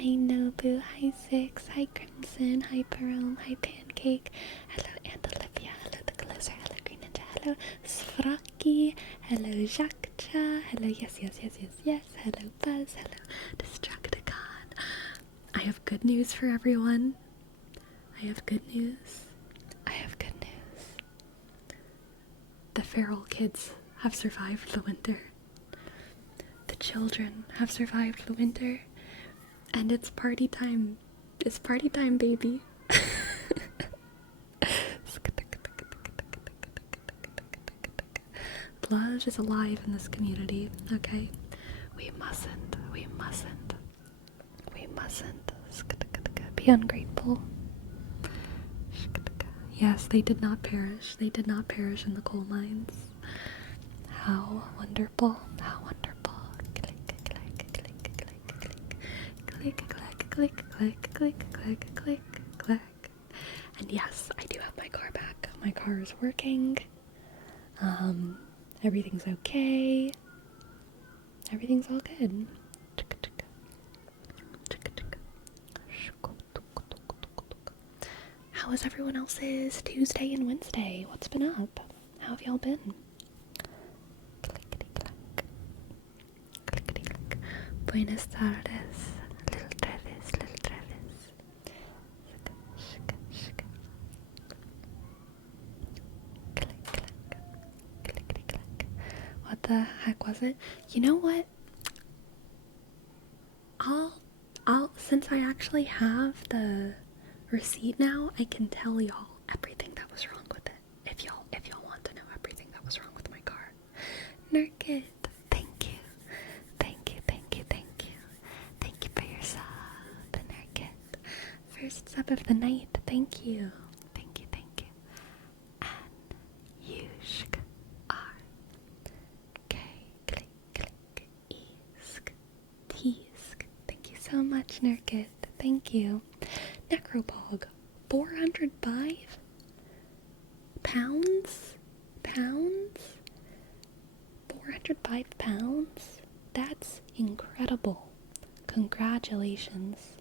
Hi Nobu, hi Six, hi Crimson, hi Perome, hi Pancake, hello Aunt Olivia, hello the Closer, hello Green Ninja, hello Sfraki, hello Jakcha, hello yes, hello Buzz, hello Destruct-a-con. I have good news for everyone. I have good news. I have good news. The feral kids have survived the winter. The children have survived the winter. And it's party time. It's party time, baby. Love is alive in this community, okay? We mustn't be ungrateful. Yes, they did not perish. They did not perish in the coal mines. How wonderful. How wonderful. Click, click, click, click, click. Click, click, click, click, click, click, click, click. And yes, I do have my car back. My car is working. Everything's okay. Everything's all good. How was everyone else's Tuesday and Wednesday? What's been up? How have y'all been? Clickety-clack. Clickety-clack. Buenas tardes, little Travis, little Travis. Shika, shika. Click, click. Clickety-clack. What the heck was it? You know what? Since I actually have the receipt now, I can tell y'all everything that was wrong with it. If y'all want to know everything that was wrong with my car. Nurkit, thank you. Thank you, thank you, thank you. Thank you for your sub, Nurkit. First sub of the night, thank you. Thank you, thank you. And Yushk R K click click Esk Teask. Thank you so much, Nurkit. Thank you. Necropog, 405 pounds? 405 pounds? That's incredible. Congratulations.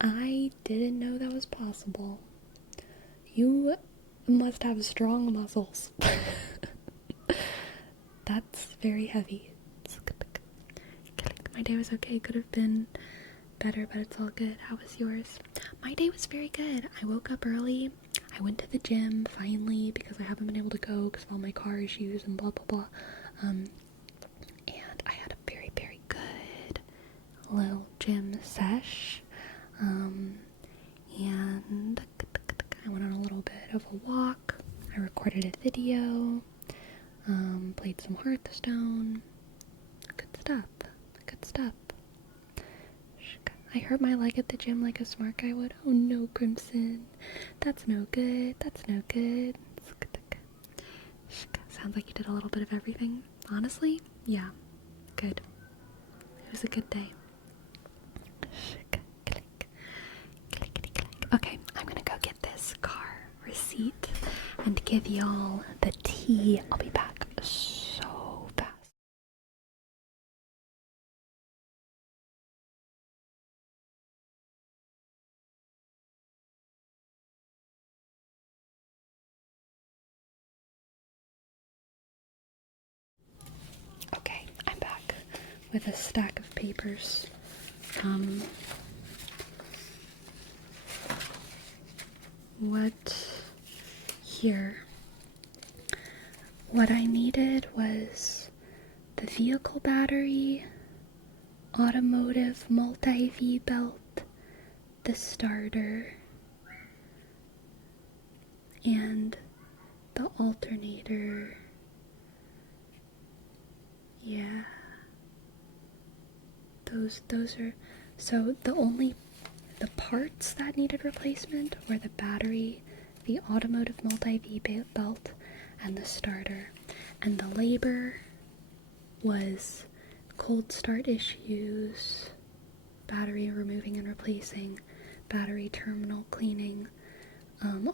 I didn't know that was possible. You must have strong muscles. That's very heavy. My day was okay. Could have been better, but it's all good. How was yours? My day was very good. I woke up early. I went to the gym finally because I haven't been able to go because of all my car issues and blah blah blah. And I had a very, very good little gym sesh. And I went on a little bit of a walk. I recorded a video. Played some Hearthstone. Good stuff. Good stuff. I hurt my leg at the gym like a smart guy would. Oh no, Crimson. That's no good. That's no good. Sounds like you did a little bit of everything. Honestly, yeah. Good. It was a good day. Okay, I'm gonna go get this car receipt and give y'all the tea. I'll be back so fast. Okay, I'm back with a stack of papers. What I needed was the vehicle battery, automotive multi-V belt, the starter, and the alternator. Yeah. Those are, so the parts that needed replacement were the battery, the automotive multi-V belt, and the starter. And the labor was cold start issues, battery removing and replacing, battery terminal cleaning,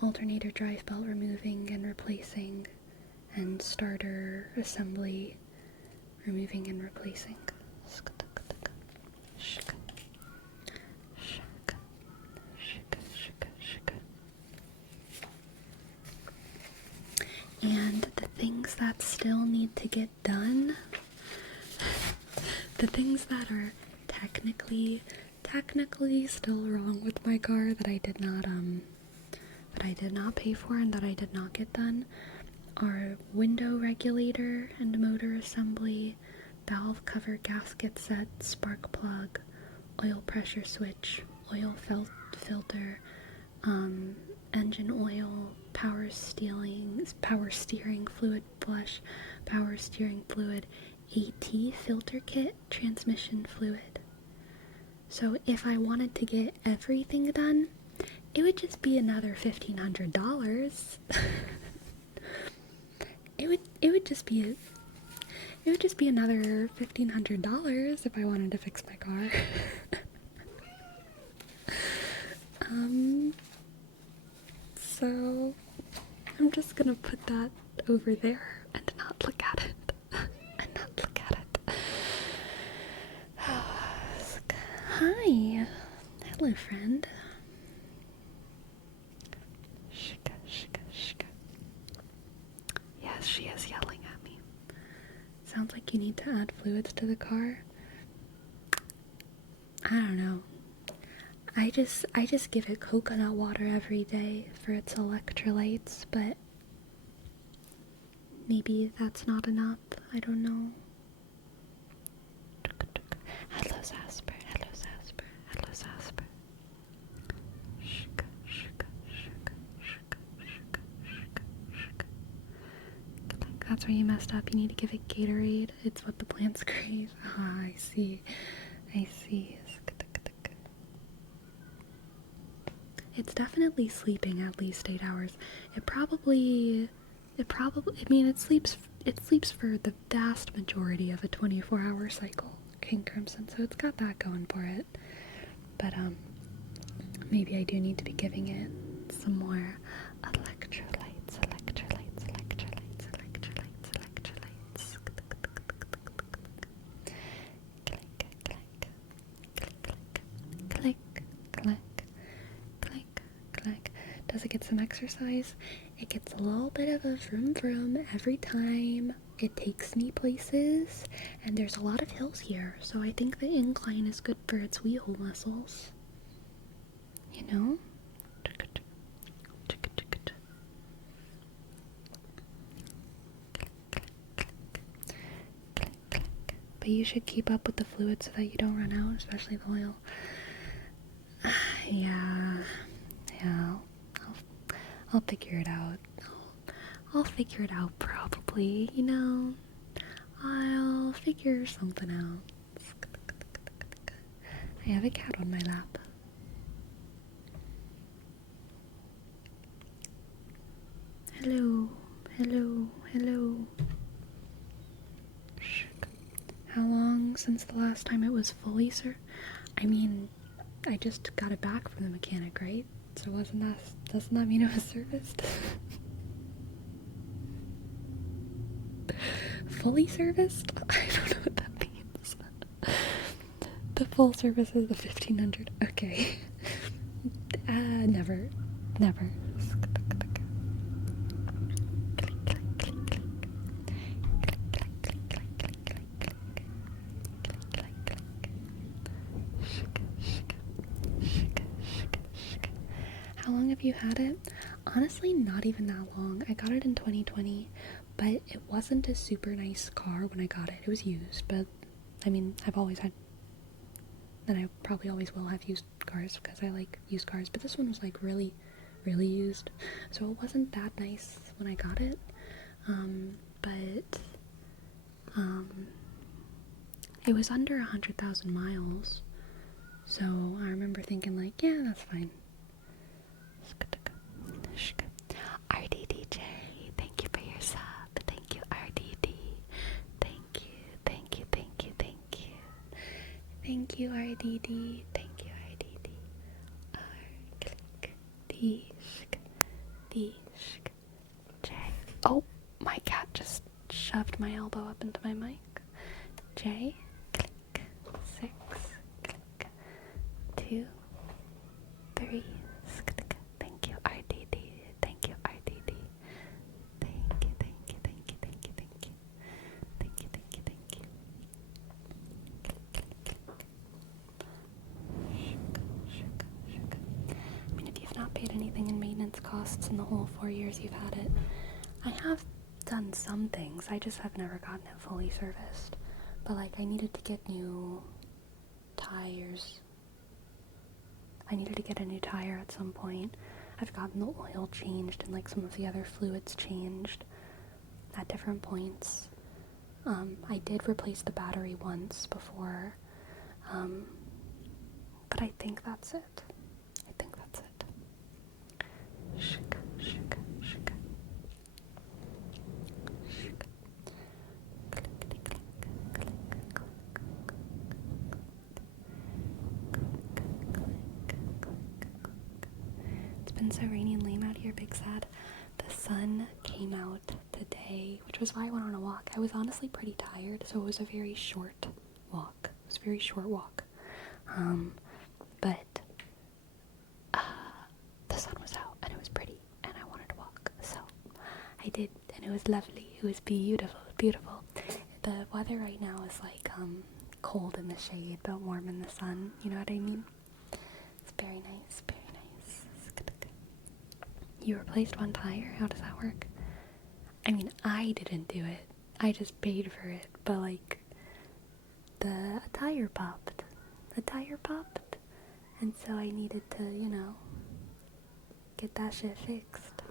alternator drive belt removing and replacing, and starter assembly removing and replacing. And the things that still need to get done, the things that are technically still wrong with my car that I did not pay for and that I did not get done, are window regulator and motor assembly, valve cover gasket set, spark plug, oil pressure switch, oil filter, engine oil, power steering fluid flush, power steering fluid, AT filter kit, transmission fluid. So if I wanted to get everything done, it would just be another $1,500. It would just be another $1,500 if I wanted to fix my car. So I'm just gonna put that over there and not look at it. Hi. Hello, friend. Yes, she is yelling at me. Sounds like you need to add fluids to the car. I don't know. I just give it coconut water every day for its electrolytes, but maybe that's not enough. I don't know. Hello, Zasper. Hello, Zasper. Hello, Zasper. That's where you messed up. You need to give it Gatorade. It's what the plants crave. Ah, I see. I see. It's definitely sleeping at least 8 hours. It probably, I mean, it sleeps for the vast majority of a 24-hour cycle, King Crimson, so it's got that going for it. But, maybe I do need to be giving it some more electrolytes. Click. Does it get some exercise? It gets a little bit of a vroom vroom every time it takes me places, and there's a lot of hills here, so I think the incline is good for its wheel muscles. You know? But you should keep up with the fluid so that you don't run out, especially the oil. Yeah, I'll figure it out. I'll figure it out probably, you know. I'll figure something out. I have a cat on my lap. Hello. How long since the last time it was fully, sir? I mean, I just got it back from the mechanic, right? So doesn't that mean it was serviced? Fully serviced? I don't know what that means. The full service is the 1,500. Okay. Never. How long have you had it? Honestly, not even that long. I got it in 2020, but it wasn't a super nice car when I got it. It was used, but I mean, I've always had, and I probably always will have used cars because I like used cars, but this one was like really used, so it wasn't that nice when I got it, but it was under 100,000 miles, so I remember thinking like, yeah, that's fine. RDDJ, thank you for your sub. Thank you, RDD. Thank you, RDD. Thank you, RDD. J. Oh, my cat just shoved my elbow up into my mic. J. Click. 6. Click. 2. 3. Thank you, RDD. Thank you, RDD. Thank you. serviced in the whole 4 years you've had it. I have done some things, I just have never gotten it fully serviced. But like, I needed to get new tires. I needed to get a new tire at some point. I've gotten the oil changed and like some of the other fluids changed at different points. I did replace the battery once before, but I think that's it. Shika, shika, shika. Shika. Clickety click, click, click, click. It's been so rainy and lame out here, big sad. The sun came out today, which was why I went on a walk. I was honestly pretty tired, so it was a very short walk. But the sun was out and it was pretty and I wanted to walk, so I did, and it was lovely. It was beautiful. The weather right now is like cold in the shade but warm in the sun, you know what I mean? It's very nice. You replaced one tire? How does that work? I mean, I didn't do it. I just paid for it, but like the tire popped. And so I needed to, you know, get that shit fixed.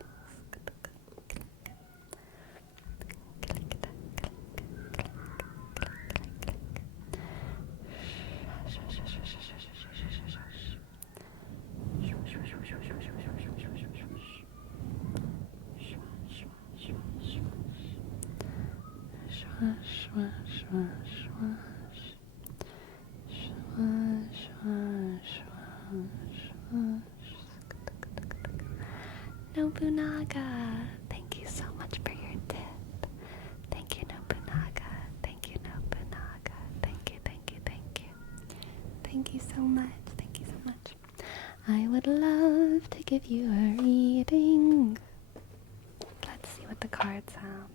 Nobunaga, thank you so much for your tip. Thank you, Nobunaga. Thank you so much. I would love to give you a reading. Let's see what the cards have.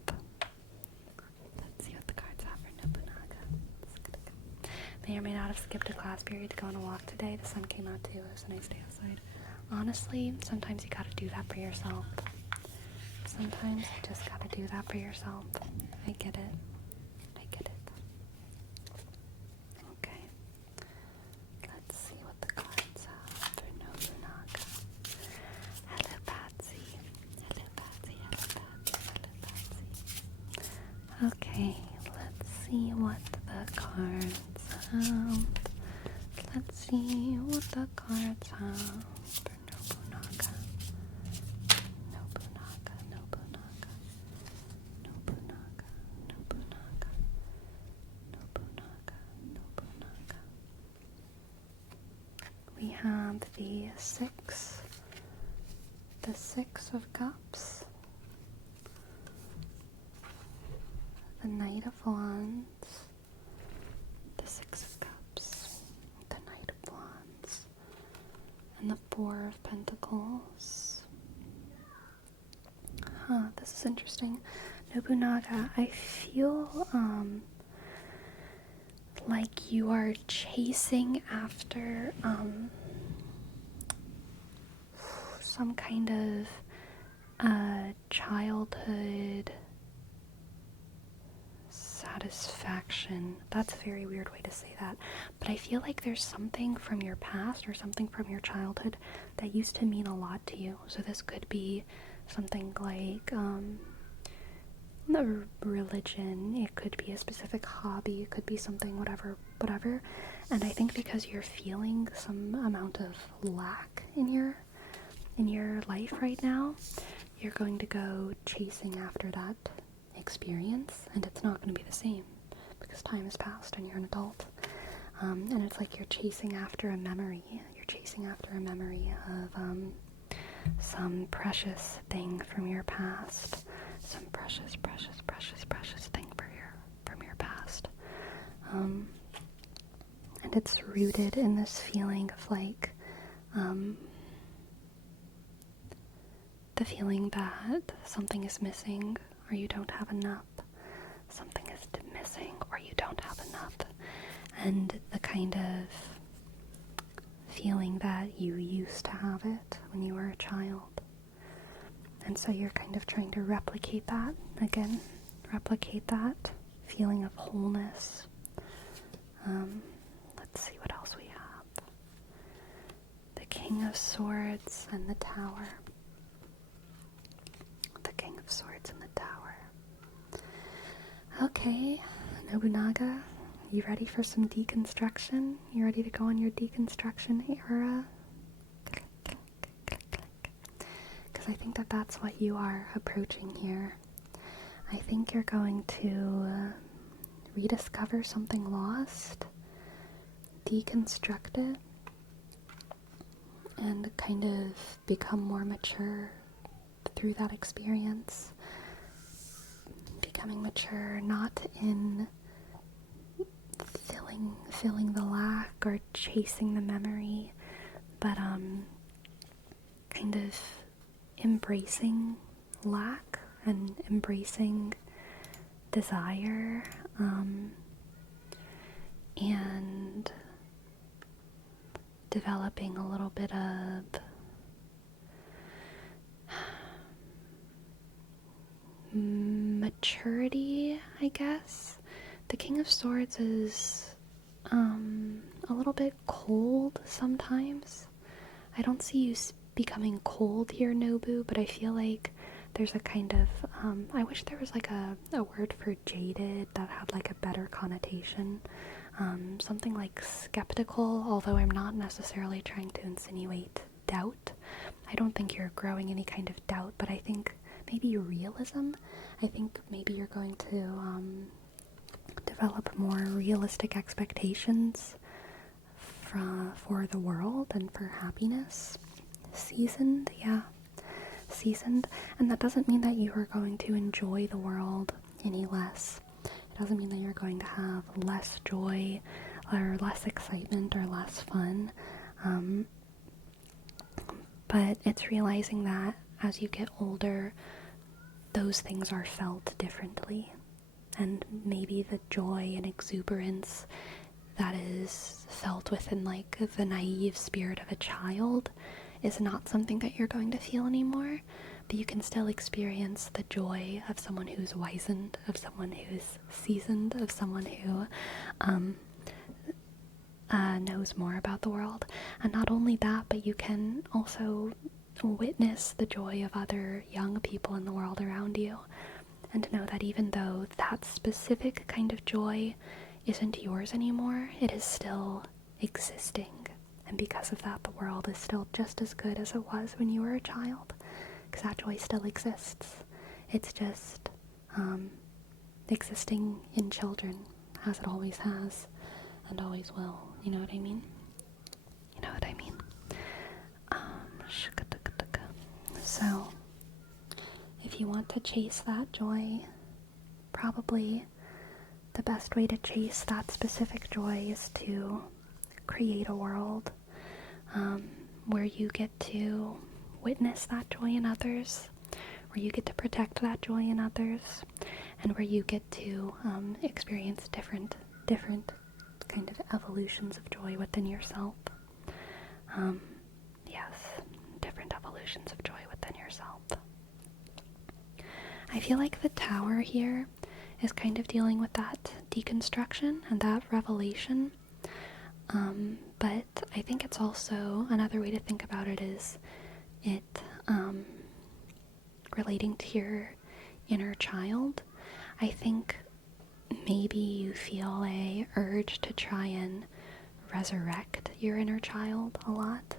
For Nobunaga. May or may not have skipped a class period to go on a walk today. The sun came out too. It was a nice day outside. Honestly, sometimes you gotta do that for yourself. I get it. Okay. Let's see what the cards have for Nobunaga. Hello, Patsy. Okay, let's see what the cards have. For Nobunaga. We have the Six of Cups, the Knight of Wands, the Six of Cups, the Knight of Wands, and the Four of Pentacles. This is interesting. Nobunaga, I feel like you are chasing after some kind of childhood satisfaction. That's a very weird way to say that, but I feel like there's something from your past or something from your childhood that used to mean a lot to you. So this could be something like the religion, it could be a specific hobby, it could be something whatever, and I think because you're feeling some amount of lack in your life right now, you're going to go chasing after that experience, and it's not going to be the same because time has passed and you're an adult. And it's like you're chasing after a memory. Of some precious thing from your past, some precious thing from your past. And it's rooted in this feeling of like the feeling that something is missing or you don't have enough. Something is missing or you don't have enough. And the kind of feeling that you used to have it when you were a child. And so you're kind of trying to replicate that again, replicate that feeling of wholeness. Let's see what else we have. The King of Swords and the Tower. The King of Swords and the Tower. Okay, Nobunaga, you ready for some deconstruction? You ready to go on your deconstruction era? Because I think that that's what you are approaching here. I think you're going to rediscover something lost, deconstruct it, and kind of become more mature through that experience. Becoming mature not in filling the lack or chasing the memory, but kind of embracing lack and embracing desire, and developing a little bit of maturity, I guess. The King of Swords is a little bit cold sometimes. I don't see you becoming cold here, Nobu, but I feel like there's a kind of, I wish there was like a word for jaded that had like a better connotation. Something like skeptical, although I'm not necessarily trying to insinuate doubt. I don't think you're growing any kind of doubt, but I think maybe realism. I think maybe you're going to develop more realistic expectations for the world and for happiness. Seasoned, yeah. Seasoned. And that doesn't mean that you are going to enjoy the world any less. It doesn't mean that you're going to have less joy or less excitement or less fun. But it's realizing that as you get older, those things are felt differently. And maybe the joy and exuberance that is felt within like the naive spirit of a child is not something that you're going to feel anymore, but you can still experience the joy of someone who's wizened, of someone who's seasoned, of someone who knows more about the world. And not only that, but you can also witness the joy of other young people in the world around you, and to know that even though that specific kind of joy isn't yours anymore, it is still existing. And because of that, the world is still just as good as it was when you were a child, because that joy still exists. It's just existing in children, as it always has and always will. You know what I mean? You know what I mean? So, if you want to chase that joy, probably the best way to chase that specific joy is to create a world where you get to witness that joy in others, where you get to protect that joy in others, and where you get to experience different kind of evolutions of joy within yourself. Yes, different evolutions of joy within yourself. I feel like the tower here is kind of dealing with that deconstruction and that revelation. But I think it's also, another way to think about it is it relating to your inner child. I think maybe you feel a urge to try and resurrect your inner child a lot.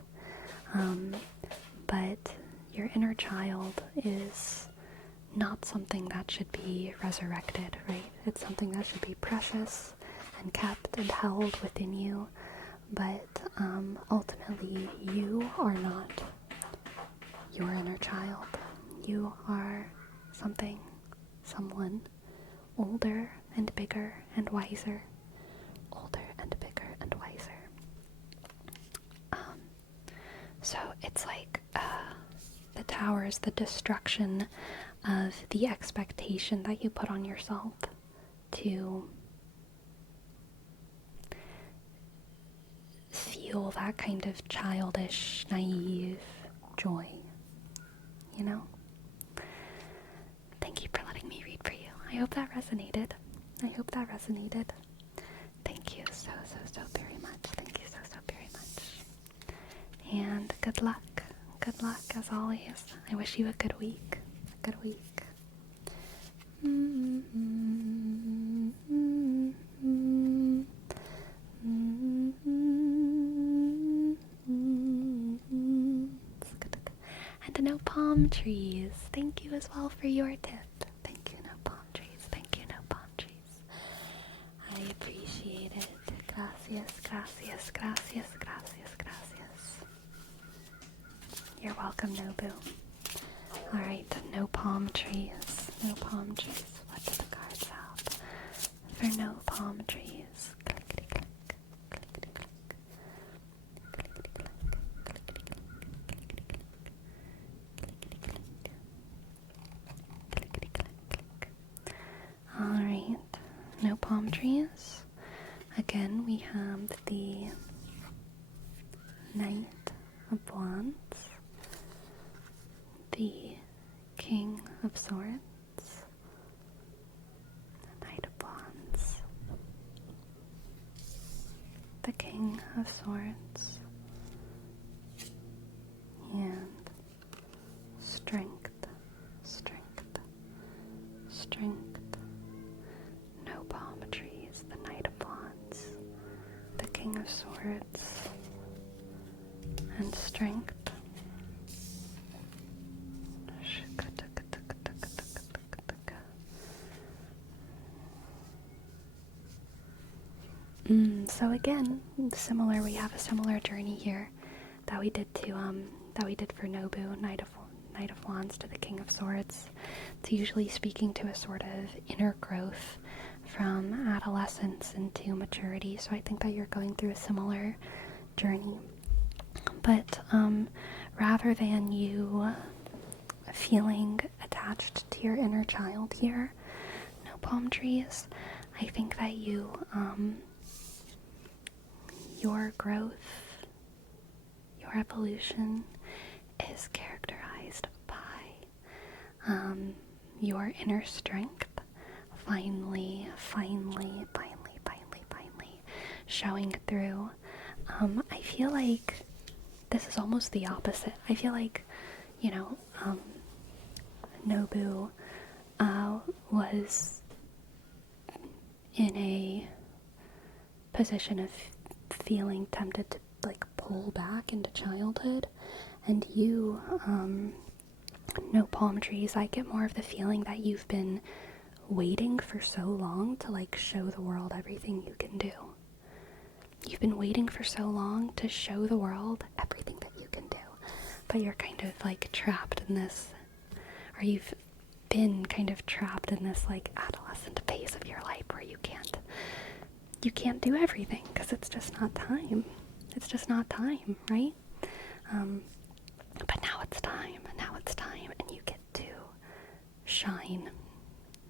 But your inner child is not something that should be resurrected, right? It's something that should be precious and kept and held within you. But ultimately, you are not your inner child. You are someone older and bigger and wiser. Older and bigger and wiser. So it's like the tower is the destruction of the expectation that you put on yourself to feel that kind of childish, naive joy, you know? I hope that resonated. I hope that resonated. Thank you so very much. Thank you so very much. And good luck. Good luck as always. I wish you a good week. A good week. And no palm trees. Thank you as well for your tip. Thank you, no palm trees. Thank you, no palm trees. I appreciate it. Gracias, gracias, gracias, gracias, gracias. You're welcome, Nobu. Alright, no palm trees. No palm trees. What do the cards have? For no palm trees. Clickety click. Clickety click. Clickety click. Clickety click. Clickety click. Clickety click. Clickety click. Alright. No palm trees. Again, we have the Knight of Wands, the King of Swords, the Knight of Wands, the King of Swords, and strength, strength, strength. No palm trees, the Knight of Wands, the King of Swords, and strength. So again, similar. We have a similar journey here that we did for Nobu, Knight of Wands to the King of Swords. It's usually speaking to a sort of inner growth from adolescence into maturity. So I think that you're going through a similar journey. But rather than you feeling attached to your inner child here, no palm trees, I think that your growth, your evolution is characterized by your inner strength finally showing through. I feel like this is almost the opposite. I feel like, Nobu was in a position of feeling tempted to pull back into childhood, and you, no palm trees, I get more of the feeling that you've been waiting for so long to show the world everything you can do. You've been waiting for so long to show the world everything that you can do, but you're kind of trapped in this, or you've been kind of trapped in this adolescent phase of your life where you can't do everything because it's just not time. It's just not time, right? But now it's time, and you get to shine.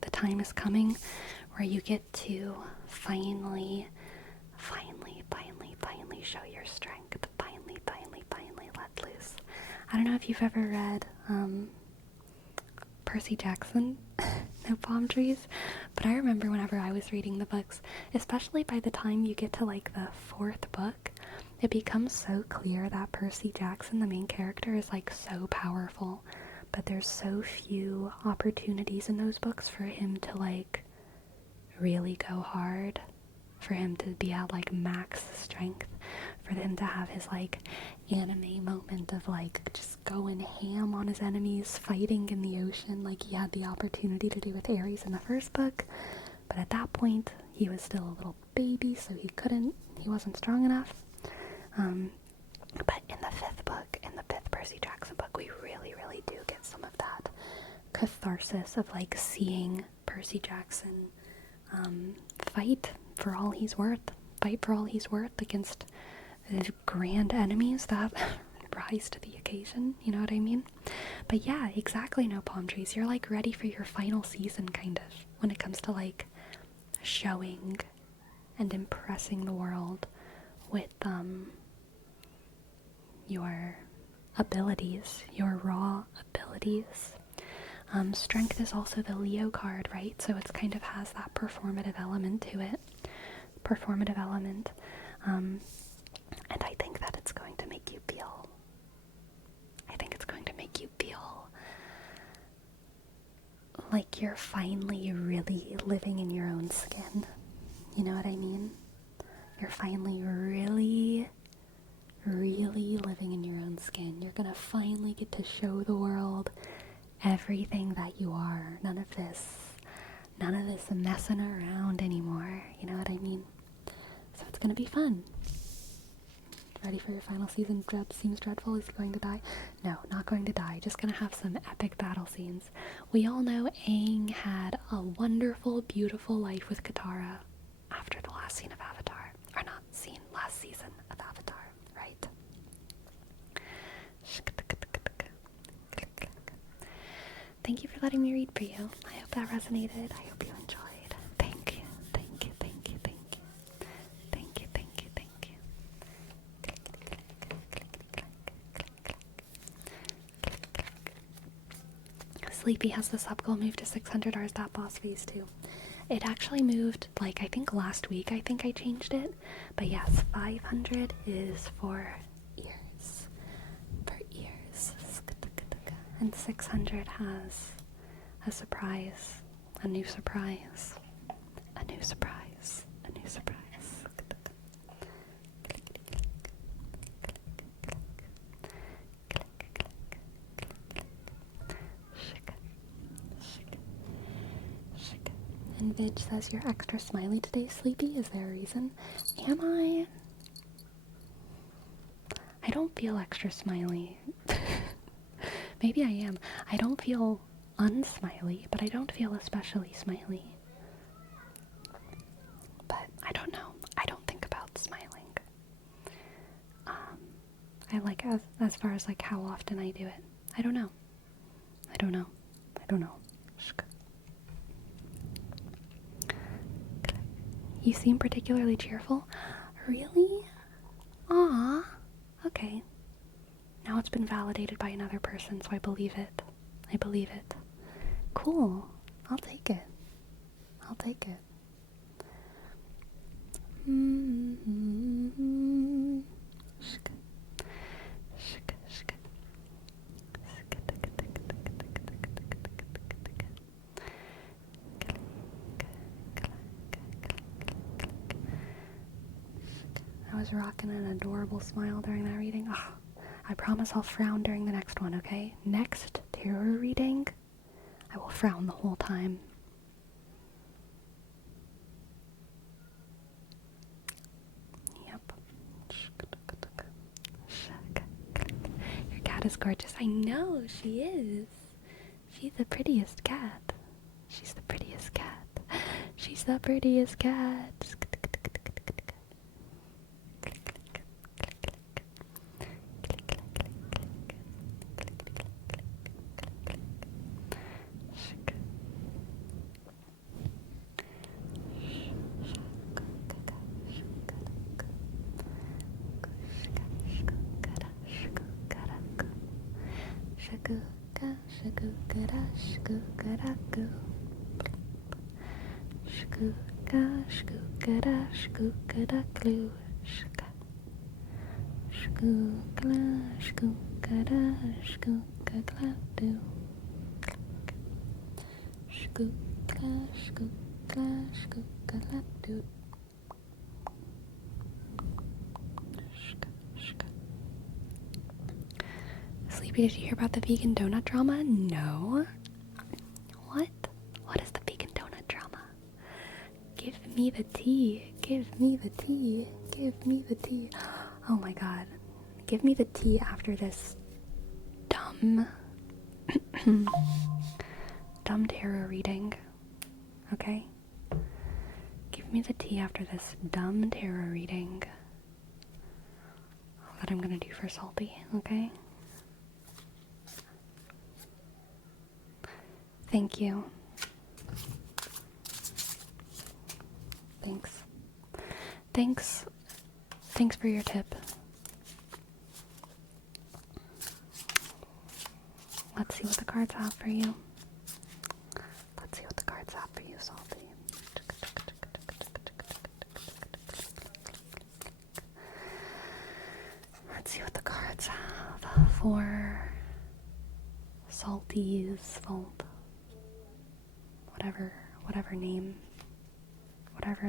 The time is coming where you get to finally show your strength. Finally let loose. I don't know if you've ever read Percy Jackson, No Palm Trees, but I remember whenever I was reading the books, especially by the time you get to the fourth book, it becomes so clear that Percy Jackson, the main character, is so powerful, but there's so few opportunities in those books for him to really go hard, for him to be at max strength, for him to have his anime moment of just going ham on his enemies, fighting in the ocean like he had the opportunity to do with Ares in the first book. But at that point he was still a little baby, so he wasn't strong enough. But in the fifth Percy Jackson book, we really do get some of that catharsis of seeing Percy Jackson fight for all he's worth against the grand enemies that rise to the occasion, you know what I mean? But yeah, exactly, no palm trees. You're ready for your final season, kind of, when it comes to showing and impressing the world with your abilities, your raw abilities. Strength is also the Leo card, right? So it's kind of has that performative element to it. Performative element. And I think that it's going to make you feel. I think it's going to make you feel like you're finally really living in your own skin. You know what I mean? You're finally really living in your own skin. You're gonna finally get to show the world everything that you are. None of this messing around anymore. You know what I mean? So it's gonna be fun. Ready for your final season? Dread seems dreadful. Is he going to die? No, not going to die. Just gonna have some epic battle scenes. We all know Aang had a wonderful, beautiful life with Katara after the last scene of Avatar. Or not scene, last season of Avatar, right? Thank you for letting me read for you. I hope that resonated. I hope you enjoyed. Thank you, thank you, thank you, thank you. Thank you, thank you, thank you. Sleepy has the sub goal moved to 600 hours. That boss phase too. It actually moved, like, I think last week, I think I changed it. But yes, 500 is for ears. For ears. And 600 has a surprise. A new surprise. A new surprise. A new surprise. And Vidge says you're extra smiley today, Sleepy. Is there a reason? Am I? I don't feel extra smiley. Maybe I am. I don't feel unsmiley, but I don't feel especially smiley. But I don't know. I don't think about smiling. I like as far as like how often I do it. I don't know. I don't know. I don't know. You seem particularly cheerful. Really? Aww. Okay. Now it's been validated by another person, so I believe it. I believe it. Cool. I'll take it. I'll take it. I was rocking an adorable smile during that reading. Ugh. I promise I'll frown during the next one, okay? Next tarot reading, I will frown the whole time. Yep. Your cat is gorgeous. I know, she is. She's the prettiest cat. She's the prettiest cat. She's the prettiest cat. Sleepy, did you hear about the vegan donut drama? No. What? What is the vegan donut drama? Give me the tea. Give me the tea. Give me the tea. Oh my god. Give me the tea after this dumb tarot reading. Okay? Give me the tea after this dumb tarot reading that I'm gonna do for Salty, okay? Thank you. Thanks for your tip. Let's see what the cards have for you. let's have for Salty's vault. Whatever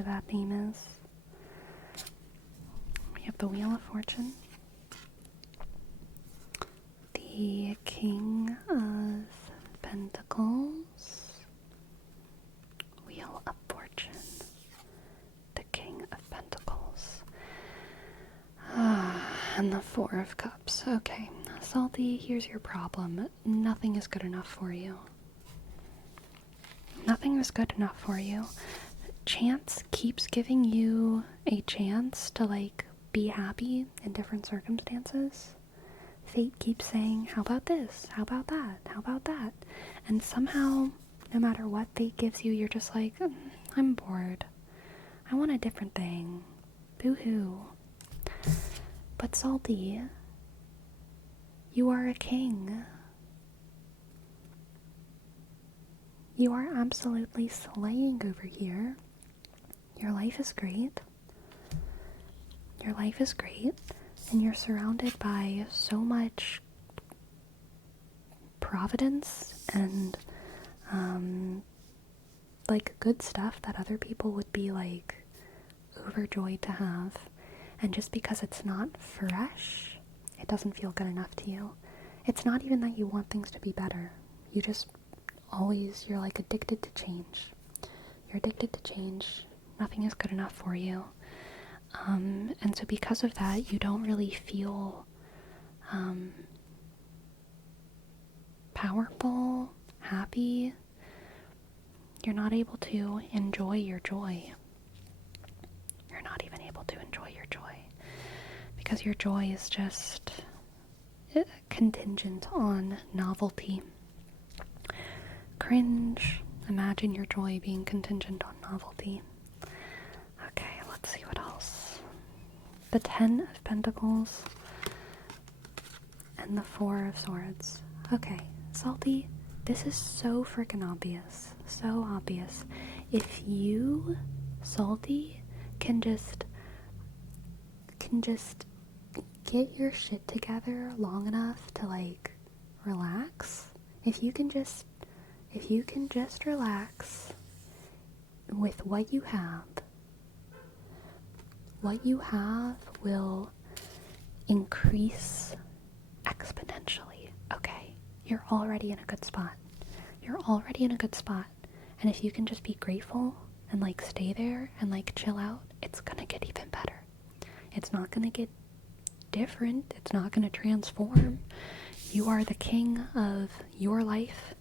that name is. We have the Wheel of Fortune, the King of Pentacles, Wheel of Fortune, the King of Pentacles, and the Four of Cups. Okay, Salty, here's your problem. Nothing is good enough for you. Nothing is good enough for you. Chance keeps giving you a chance to, like, be happy in different circumstances. Fate keeps saying, how about this? How about that? How about that? And somehow, no matter what fate gives you, you're just like, I'm bored. I want a different thing. Boo-hoo. But Salty, you are a king. You are absolutely slaying over here. Your life is great. Your life is great. And you're surrounded by so much providence and, like, good stuff that other people would be, like, overjoyed to have. And just because it's not fresh, it doesn't feel good enough to you. It's not even that you want things to be better. You just you're like addicted to change. You're addicted to change. Nothing is good enough for you. And so because of that, you don't really feel powerful, happy. You're not able to enjoy your joy. You're not even able to enjoy your joy. Because your joy is just contingent on novelty. Cringe. Imagine your joy being contingent on novelty. Okay, let's see what else. The 10 of Pentacles and the 4 of Swords. Okay, Salty, this is so freaking obvious. So obvious. If you, Salty, can just get your shit together long enough to, like, relax. If you can just relax with what you have will increase exponentially. Okay, you're already in a good spot. And if you can just be grateful and, like, stay there and, like, chill out, it's gonna get even better. It's not gonna get different. It's not gonna transform. You are the king of your life.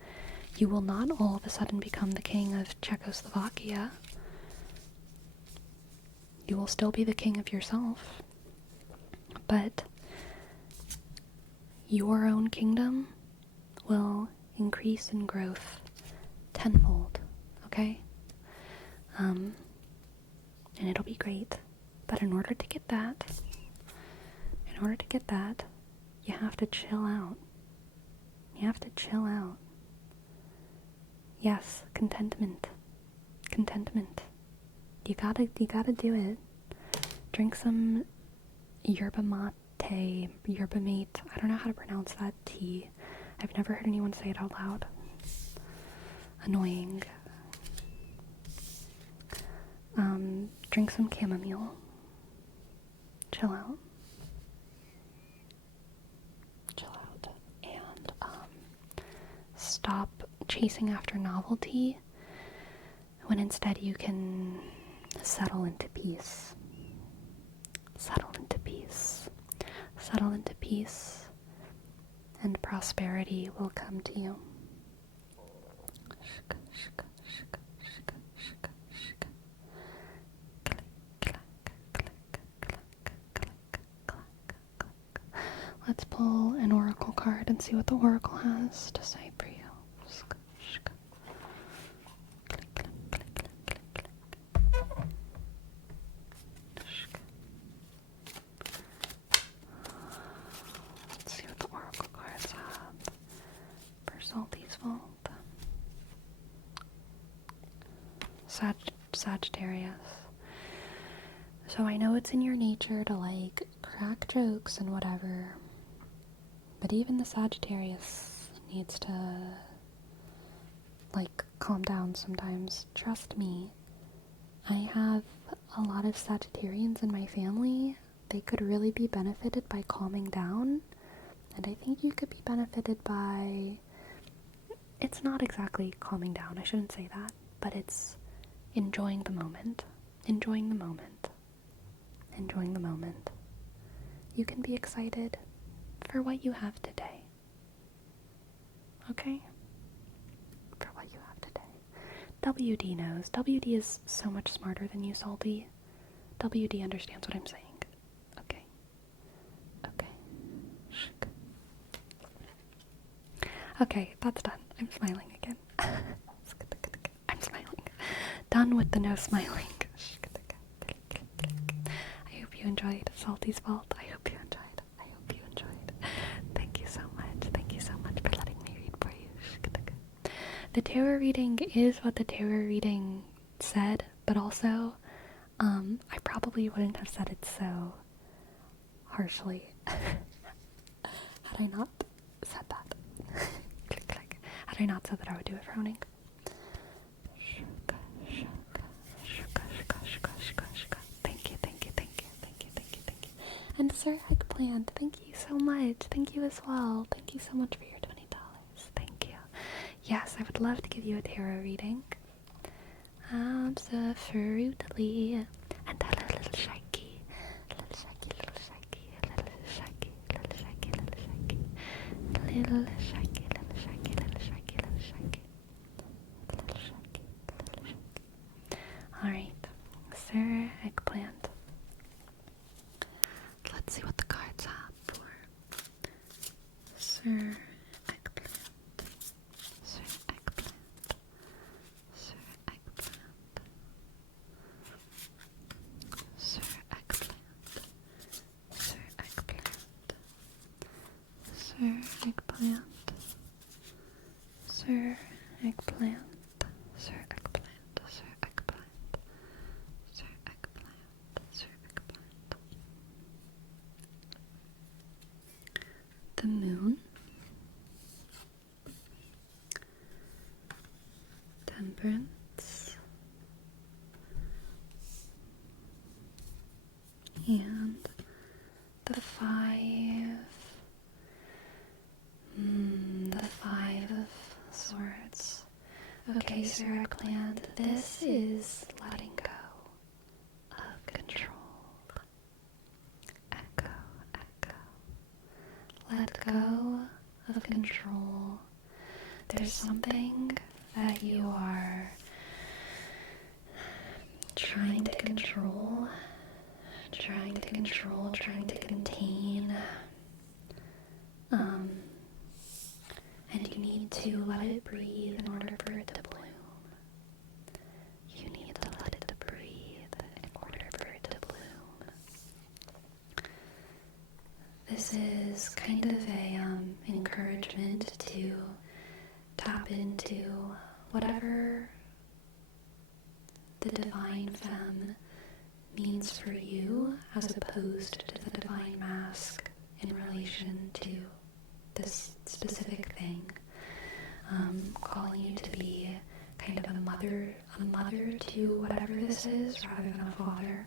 You will not all of a sudden become the king of Czechoslovakia. You will still be the king of yourself. But your own kingdom will increase in growth tenfold, okay? And it'll be great. But in order to get that, you have to chill out. Yes, contentment. You gotta do it. Drink some yerba mate. I don't know how to pronounce that tea. I've never heard anyone say it out loud. Annoying. Drink some chamomile. Chill out. And, stop chasing after novelty when instead you can settle into peace. And prosperity will come to you. Let's pull an oracle card and see what the oracle has to say for you. Let's see what the oracle cards have for Salty's vault. Sagittarius. So I know it's in your nature to, like, crack jokes and whatever, But even the Sagittarius needs to, like, calm down sometimes. Trust me. I have a lot of Sagittarians in my family. They could really be benefited by calming down. And I think you could be benefited by... It's not exactly calming down, I shouldn't say that. But it's enjoying the moment. Enjoying the moment. Enjoying the moment. You can be excited for what you have today. Okay? For what you have today. WD knows. WD is so much smarter than you, Salty. WD understands what I'm saying. Okay. Okay. Okay, that's done. I'm smiling again. I'm smiling. Done with the no smiling. I hope you enjoyed Salty's Vault. I hope you enjoyed. I hope you enjoyed. Thank you so much. Thank you so much for letting me read for you. The tarot reading is what the tarot reading said, but also, I probably wouldn't have said it so harshly had I not said that. Had I not said that I would do it for owning. Thank you, thank you, thank you, thank you, thank you, thank you. And Sir Eggplant, thank you so much. Thank you as well. Thank you so much for your $20. Thank you. Yes, I would love to give you a tarot reading. Absolutely. And a little shaky. Little shaky, little shaky, little shaky, little shaky, little shaky. Little shaky, little shaky, little shaky, little shaky. Little shaky, little shaky. Alright, Sir Eggplant. Let's see what the cards have for Sir Eggplant. Sir Eggplant. Sir Eggplant. Sir Eggplant. Sir Eggplant. Sir Eggplant. Sir Eggplant. Sir Eggplant. Sir Eggplant. Sir Eggplant. Sir Eggplant. The Moon. Temperance. And the Five. The Five of Swords. Okay, Sir Eggplant, this is letting go of control. Echo, echo. Let go of control. There's something that you are trying to control, trying to contain, and you need to let it breathe in order for it to bloom. You need to let it breathe in order for it to bloom. This is kind of a encouragement to tap into whatever the divine femme means for you, as opposed to the divine mask in relation to this specific thing. Calling you to be kind of a mother to whatever this is, rather than a father.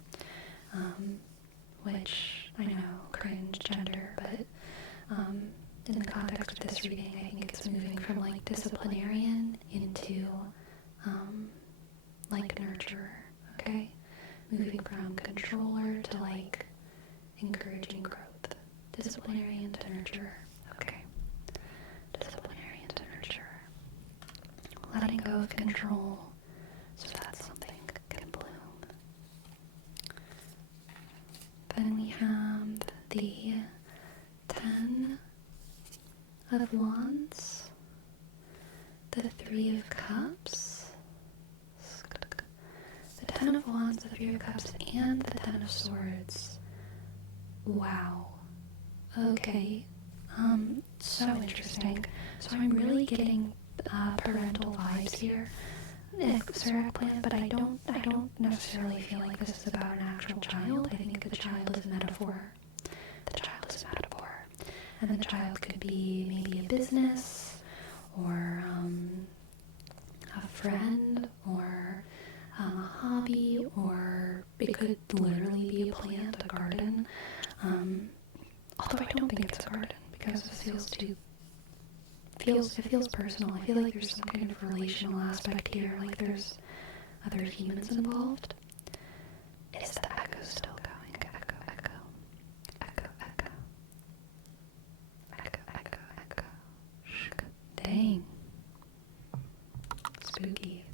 Which I know, cringe gender, but in the context of this reading, I think it's moving from like disciplinarian into like nurturer, okay? Moving from controller to like encouraging growth. Disciplinarian to nurturer, okay? Disciplinarian to nurturer. Letting go of control so that something can bloom. Then we have the 10 of Wands, the 3 of Cups, the 10 of Wands, the 3 of Cups, and the 10 of Swords. Wow. Okay. So interesting. So I'm really getting parental vibes here, Sir Eggplant, but I don't necessarily feel like this is about an actual child. I think the child is a metaphor. The child is a metaphor. And the child could be maybe a business, or a friend, or a hobby, or it could literally be a plant, a garden. Although I don't think it's a garden, because it feels personal. I feel like there's some kind of relational aspect here, like there's other humans involved. Is the echo still going? Echo, echo. Echo, echo. Echo, echo, echo. Dang. Spooky.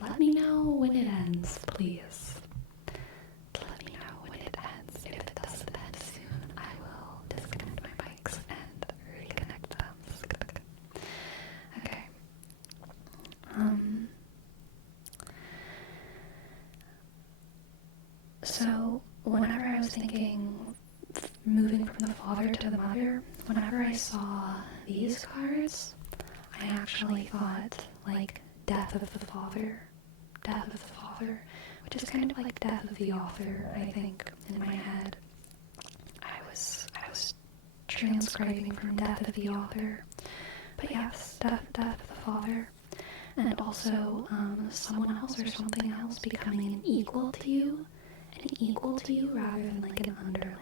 Let me know when it ends, please. Let me know when it ends. If it doesn't end soon, I will disconnect my mics and reconnect them. Okay. So, whenever I was thinking, moving from the father to the mother, whenever I saw these cards, I actually thought, like, death of the father, which is kind of like death of the author, I think, in my head. I was transcribing from death of the author, but yes, death of the father, and also someone else or something else becoming an equal to you rather than like an underling,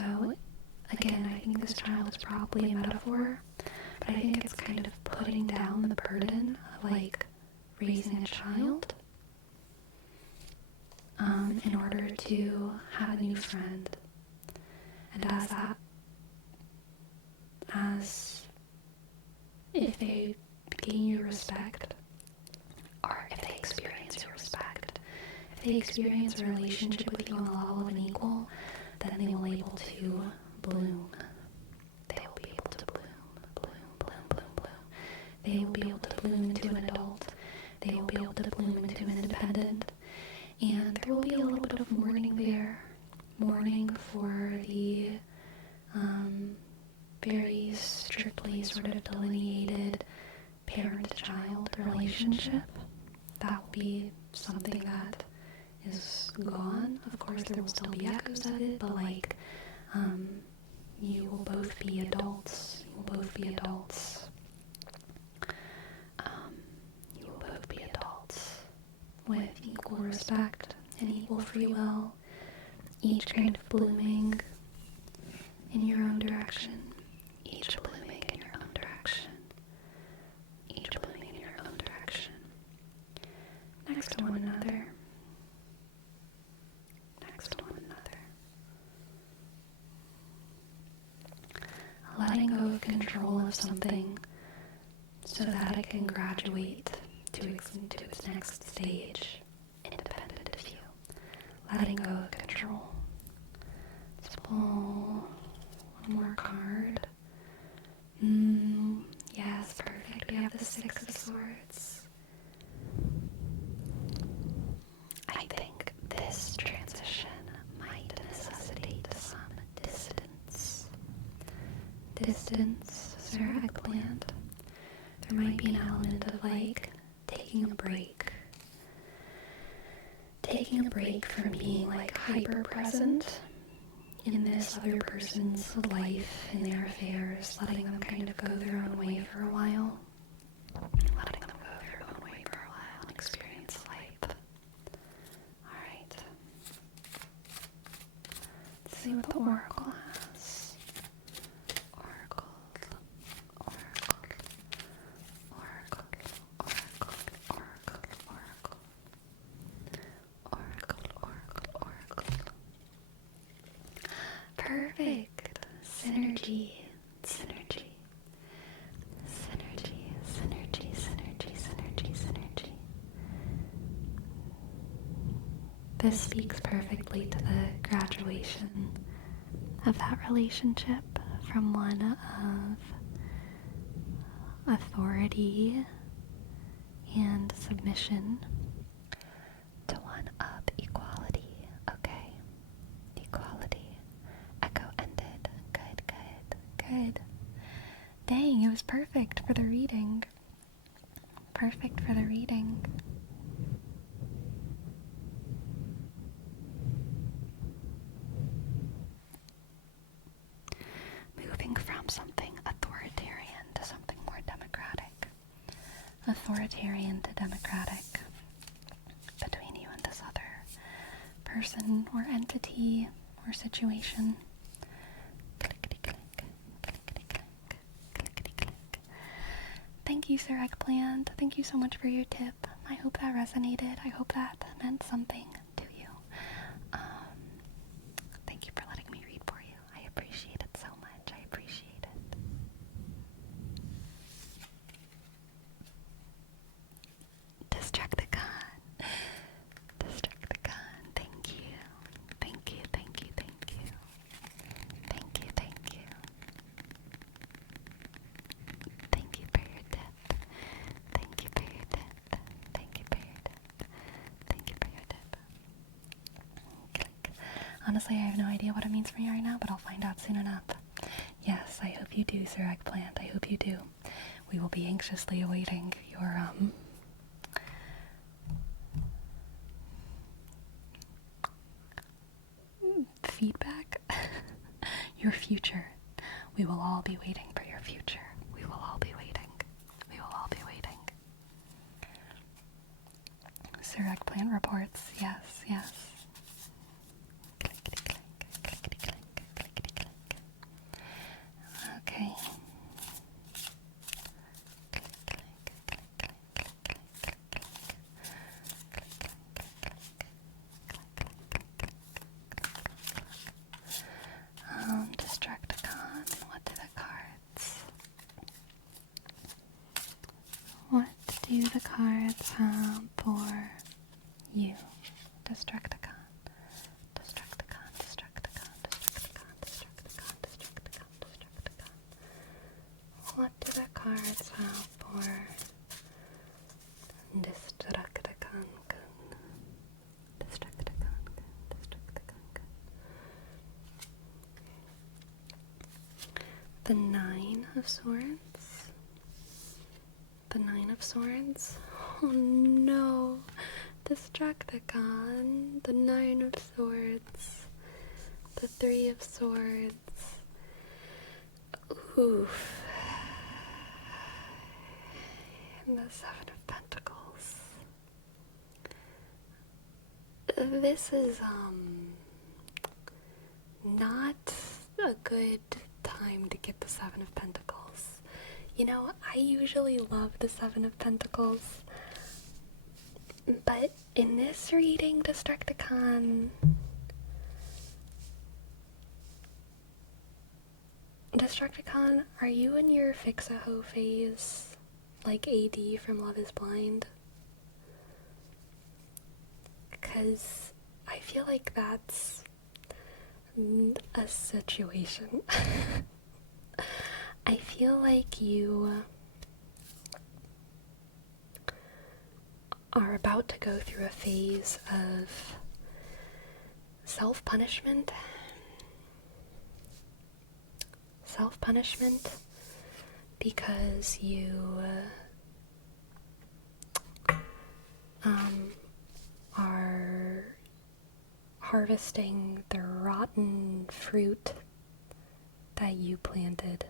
So, again, I think this child is probably a metaphor, but I think it's kind of putting down the burden of, like, raising a child in order to have a new friend. And as if they gain your respect, or if they experience your respect, if they experience a relationship with you on the level of an equal, then they will be able to bloom. They will be able to bloom. They will be able to bloom into an adult. They will be able to bloom into an independent. And there will be a little bit of mourning there. Mourning for the very strictly sort of delineated parent-child relationship. That will be something that is gone. Of course, there will still be echoes of it, but like, you will both be adults. You will both be adults with equal respect and equal free will, each kind of blooming in your own direction. Each blooming in your own direction. Each blooming in your own direction. Next to one another. Letting go of control of something so that it can graduate to its next stage, independent of you. Letting go of control. Let's pull one more card. Yes, perfect. We have the Six of Swords. I think this transition might necessitate some distance, Sir Eggplant. There might be an element of like taking a break from being like hyper present in this other person's life, in their affairs, letting them kind of go their own way for a while, and experience life. Alright. Let's see what the Oracle has. Oracle. Perfect. Synergy. This speaks perfectly to the graduation of that relationship from one of authority and submission to one of equality. Okay. Equality. Echo ended. Good. Dang, it was perfect for the reading. person or entity or situation. Thank you, Sir Eggplant. Thank you so much for your tip. I hope that resonated. I hope that meant something to you. Thank you for letting me read for you. I appreciate it so much. I appreciate it. Destruct-a-con. Destruct-a-con. Thank you. Thank you, thank you, thank you. Thank you, thank you. Thank you for your tip. Thank you for your tip. Thank you for your tip. Thank you for your tip. Click. Honestly, I have no idea what it means for me right now, but I'll find out soon enough. Yes, I hope you do, Sir Eggplant. I hope you do. We will be anxiously awaiting your, feedback? Your future. We will all be waiting for your future. We will all be waiting. We will all be waiting. Sir Eggplant reports. Yes, yes. Clickety click, clickety click, clickety click. Okay. Destruct-a-con. What do the cards? What do the cards have for you? Destruct-a-con. Destruct-a-con. Destruct-a-con. Destruct-a-con. Destruct-a-con. Destruct-a-con. Destruct-a-con. What do the cards have for Destruct-a-con? Destruct-a-con. Destruct-a-con. The Nine of Swords. The Nine of Swords. Oh no. Destruct-a-con. The Nine of Swords. The Three of Swords. Oof. And the Seven of Pentacles. This is, not a good time to get the Seven of Pentacles. You know, I usually love the Seven of Pentacles, but in this reading, Destruct-a-con, are you in your fix-a-hoe phase, like AD from Love is Blind? Because I feel like that's a situation. I feel like you are about to go through a phase of self-punishment. Self-punishment because you are harvesting the rotten fruit that you planted.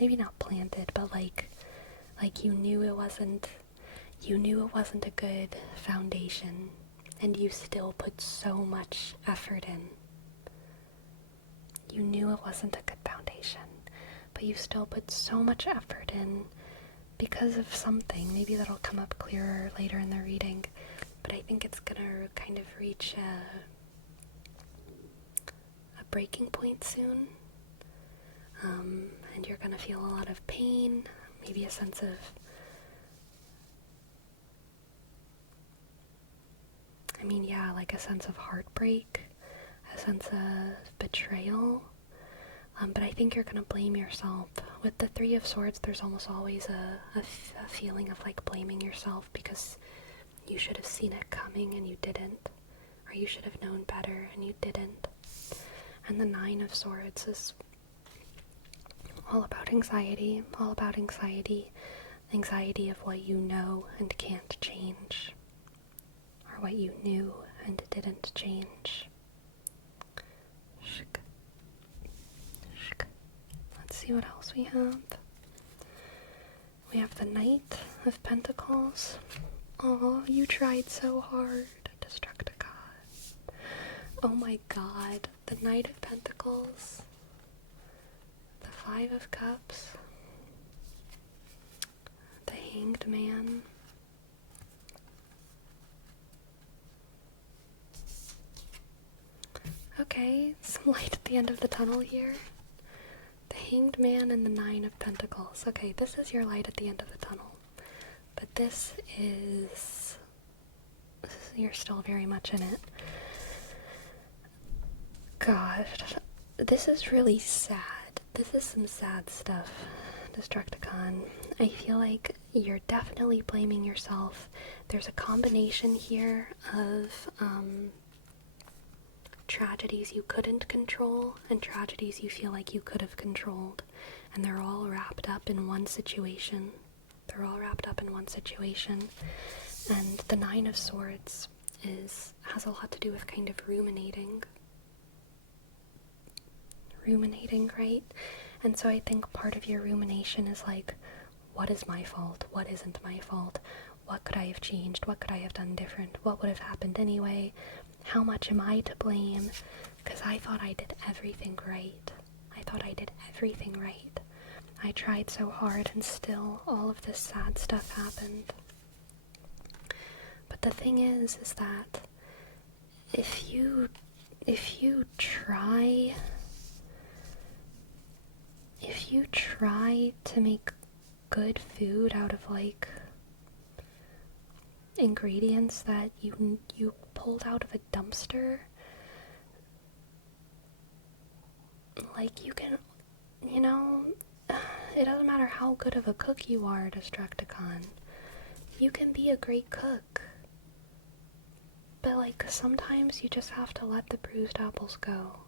Maybe not planted, but like you knew it wasn't a good foundation, and you still put so much effort in. You knew it wasn't a good foundation, but you still put so much effort in because of something. Maybe that'll come up clearer later in the reading, but I think it's gonna kind of reach a breaking point soon. And you're gonna feel a lot of pain, maybe a sense of like a sense of heartbreak, a sense of betrayal, but I think you're gonna blame yourself. With the Three of Swords, there's almost always a feeling of like blaming yourself because you should have seen it coming and you didn't, or you should have known better and you didn't. And the Nine of Swords is all about anxiety of what you know and can't change, or what you knew and didn't change. Let's see what else we have. We have the Knight of Pentacles. Oh, you tried so hard, Destruct-a-con. Oh my god. The Knight of Pentacles. The Five of Cups. The Hanged Man. Okay, some light at the end of the tunnel here. The Hanged Man and the Nine of Pentacles. Okay, this is your light at the end of the tunnel. But this is... You're still very much in it. God, this is really sad. This is some sad stuff, Destruct-a-con. I feel like you're definitely blaming yourself. There's a combination here of tragedies you couldn't control and tragedies you feel like you could have controlled. And they're all wrapped up in one situation. And the Nine of Swords has a lot to do with kind of ruminating, right? And so I think part of your rumination is like, what is my fault? What isn't my fault? What could I have changed? What could I have done different? What would have happened anyway? How much am I to blame? Because I thought I did everything right. I tried so hard and still all of this sad stuff happened. But the thing is that if you try to make good food out of like ingredients that you pulled out of a dumpster, like you can, it doesn't matter how good of a cook you are, Destruct-a-con. You can be a great cook. But like sometimes you just have to let the bruised apples go.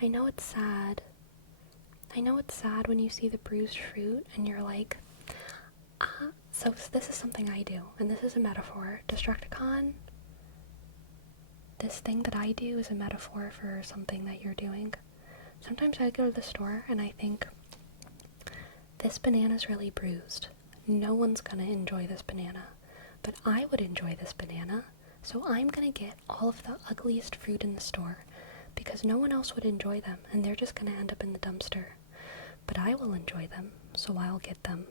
I know it's sad. When you see the bruised fruit and you're like, so this is something I do, and this is a metaphor. Destruct-a-con, this thing that I do is a metaphor for something that you're doing. Sometimes I go to the store and I think, this banana's really bruised. No one's gonna enjoy this banana, but I would enjoy this banana, so I'm gonna get all of the ugliest fruit in the store, because no one else would enjoy them, and they're just gonna end up in the dumpster. But I will enjoy them, so I'll get them.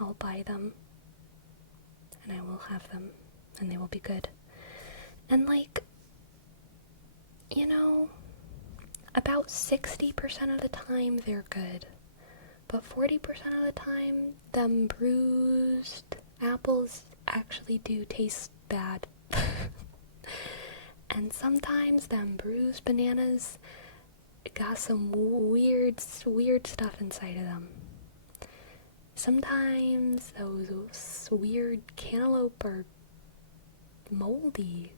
I'll buy them, and I will have them, and they will be good. And like, about 60% of the time they're good. But 40% of the time, them bruised apples actually do taste bad. And sometimes them bruised bananas got some weird stuff inside of them. Sometimes those weird cantaloupe are moldy.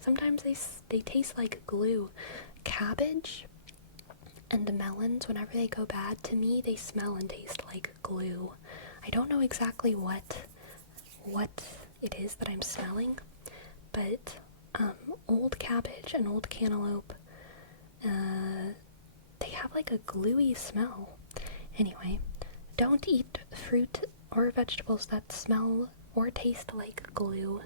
Sometimes they taste like glue. Cabbage and the melons, whenever they go bad, to me they smell and taste like glue. I don't know exactly what it is that I'm smelling, but old cabbage and old cantaloupe, they have like a gluey smell. Anyway, don't eat fruit or vegetables that smell or taste like glue,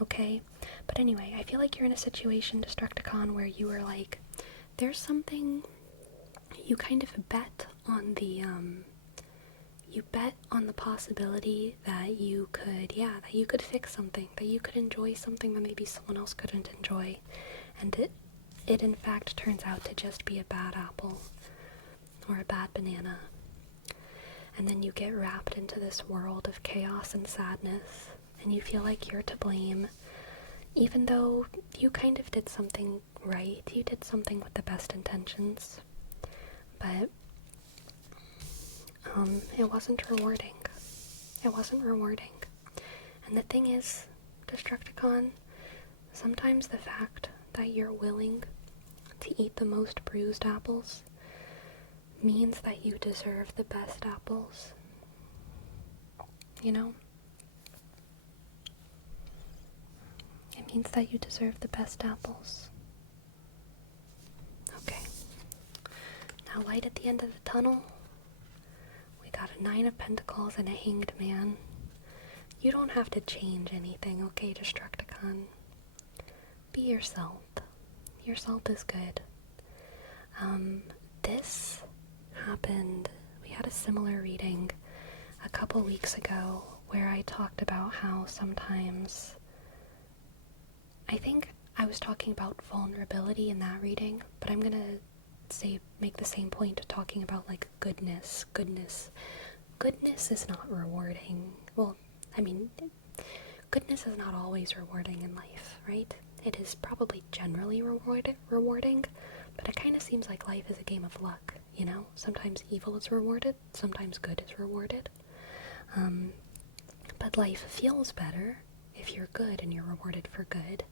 okay? But anyway, I feel like you're in a situation, Destruct-a-con, where you are like, there's something, you kind of bet on the possibility that you could fix something, that you could enjoy something that maybe someone else couldn't enjoy, and it in fact turns out to just be a bad apple or a bad banana. And then you get wrapped into this world of chaos and sadness, and you feel like you're to blame, even though you kind of did something right, you did something with the best intentions, but it wasn't rewarding. And the thing is, Destruct-a-con, sometimes the fact that you're willing to eat the most bruised apples means that you deserve the best apples. It means that you deserve the best apples. Okay. Now, light at the end of the tunnel. We got a Nine of Pentacles and a Hanged Man. You don't have to change anything, okay, Destruct-a-con? Be yourself. Your salt is good. This happened, we had a similar reading a couple weeks ago where I talked about how sometimes, I think I was talking about vulnerability in that reading, but I'm gonna make the same point of talking about like goodness. Goodness is not rewarding. Well, I mean, goodness is not always rewarding in life, right? It is probably generally rewarding, but it kind of seems like life is a game of luck, you know? Sometimes evil is rewarded, sometimes good is rewarded. But life feels better if you're good and you're rewarded for good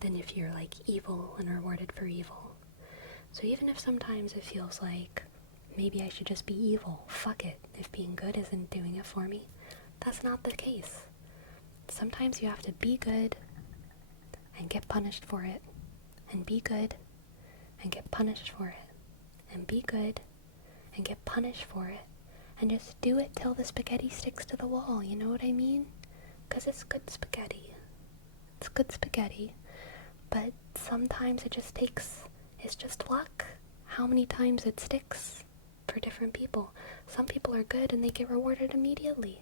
than if you're like evil and rewarded for evil. So even if sometimes it feels like maybe I should just be evil, fuck it, if being good isn't doing it for me, that's not the case. Sometimes you have to be good and get punished for it, and be good and get punished for it, and be good and get punished for it, and just do it till the spaghetti sticks to the wall, you know what I mean? Because it's good spaghetti. It's good spaghetti. But sometimes it's just luck how many times it sticks for different people. Some people are good and they get rewarded immediately.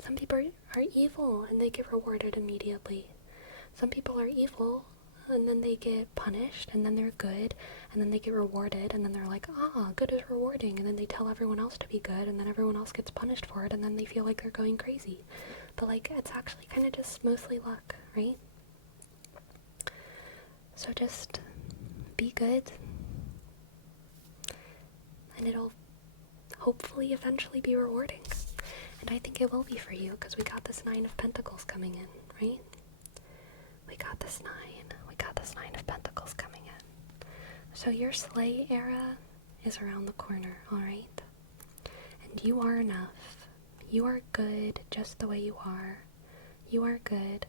Some people are evil and they get rewarded immediately. Some people are evil and then they get punished, and then they're good, and then they get rewarded, and then they're like, good is rewarding, and then they tell everyone else to be good, and then everyone else gets punished for it, and then they feel like they're going crazy. But like, it's actually kind of just mostly luck, right? So just be good, and it'll hopefully eventually be rewarding. And I think it will be for you, because we got this 9 of Pentacles coming in, right? We got this 9 of Pentacles coming in. So your slay era is around the corner, alright? And you are enough. You are good just the way you are. You are good.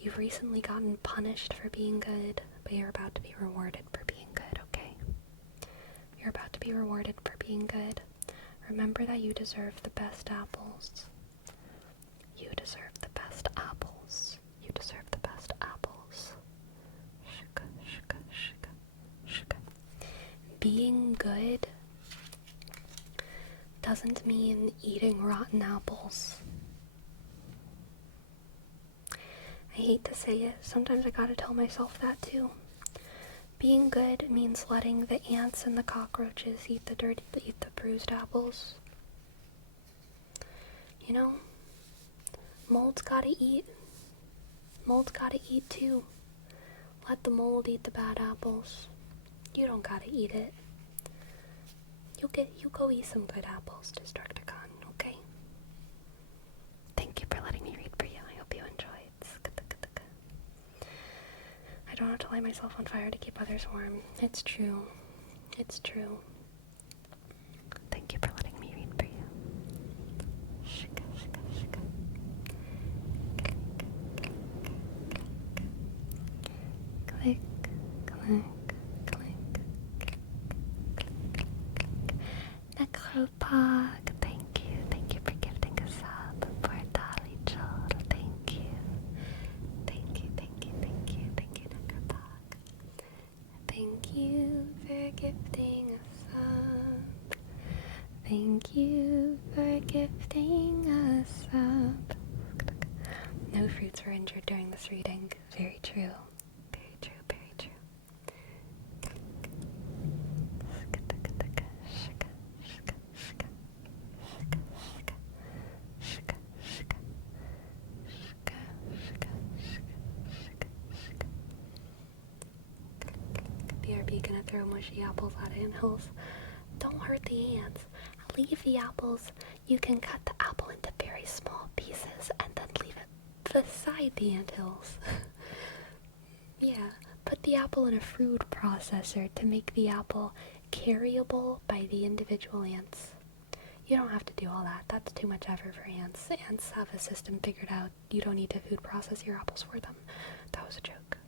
You've recently gotten punished for being good, but you're about to be rewarded for being good, okay? You're about to be rewarded for being good. Remember that you deserve the best apples. You deserve the best apples. You deserve the best apples. Shika, shika, shika, shika. Being good doesn't mean eating rotten apples. I hate to say it, sometimes I gotta tell myself that too. Being good means letting the ants and the cockroaches eat the bruised apples. You know, mold's gotta eat. Mold's gotta eat too. Let the mold eat the bad apples. You don't gotta eat it. You go eat some good apples, Destruct-a-con, okay? Thank you for letting me read for you. I hope you enjoyed. I don't have to light myself on fire to keep others warm. It's true. It's true. Thank you for letting me read for you. Shika, shika, shika. Click, click, click, click, click. Necropog, thank you for gifting a sub. For Dolly Joel, thank you. Thank you, Necropog. Thank you for gifting a sub. Thank you for gifting a sub. No fruits were injured during this reading. Very true. Very true, very true. BRB gonna throw mushy apples at anthills. Don't hurt the ants. Leave the apples. You can cut the apple into very small pieces and then leave it beside the anthills. Yeah, put the apple in a food processor to make the apple carryable by the individual ants. You don't have to do all that. That's too much effort for ants. Ants have a system figured out. You don't need to food process your apples for them. That was a joke.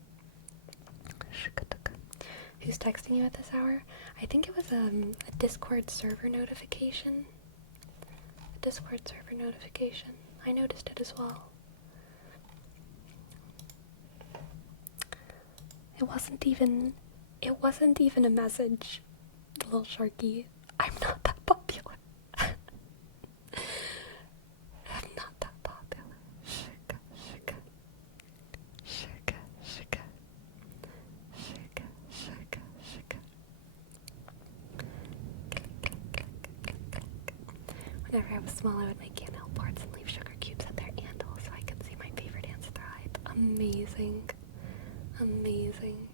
Who's texting you at this hour? I think it was a Discord server notification. A Discord server notification. I noticed it as well. It wasn't even It wasn't even a message, little sharky. I'm not that popular. I'm not that popular. Shika, shika. Shika, shika. Shika, shika, shika. Whenever I was small, I would make candle boards and leave sugar cubes at their handles so I could see my favorite ants thrive. Amazing. Amazing.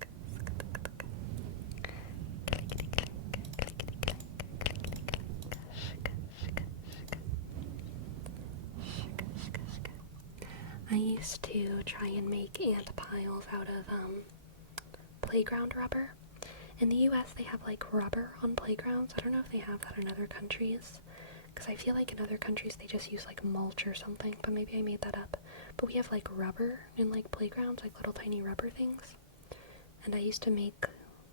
I used to try and make ant piles out of playground rubber. In the US, they have like rubber on playgrounds. I don't know if they have that in other countries, because I feel like in other countries they just use like mulch or something, but maybe I made that up. But we have like rubber in like playgrounds, like little tiny rubber things. And I used to make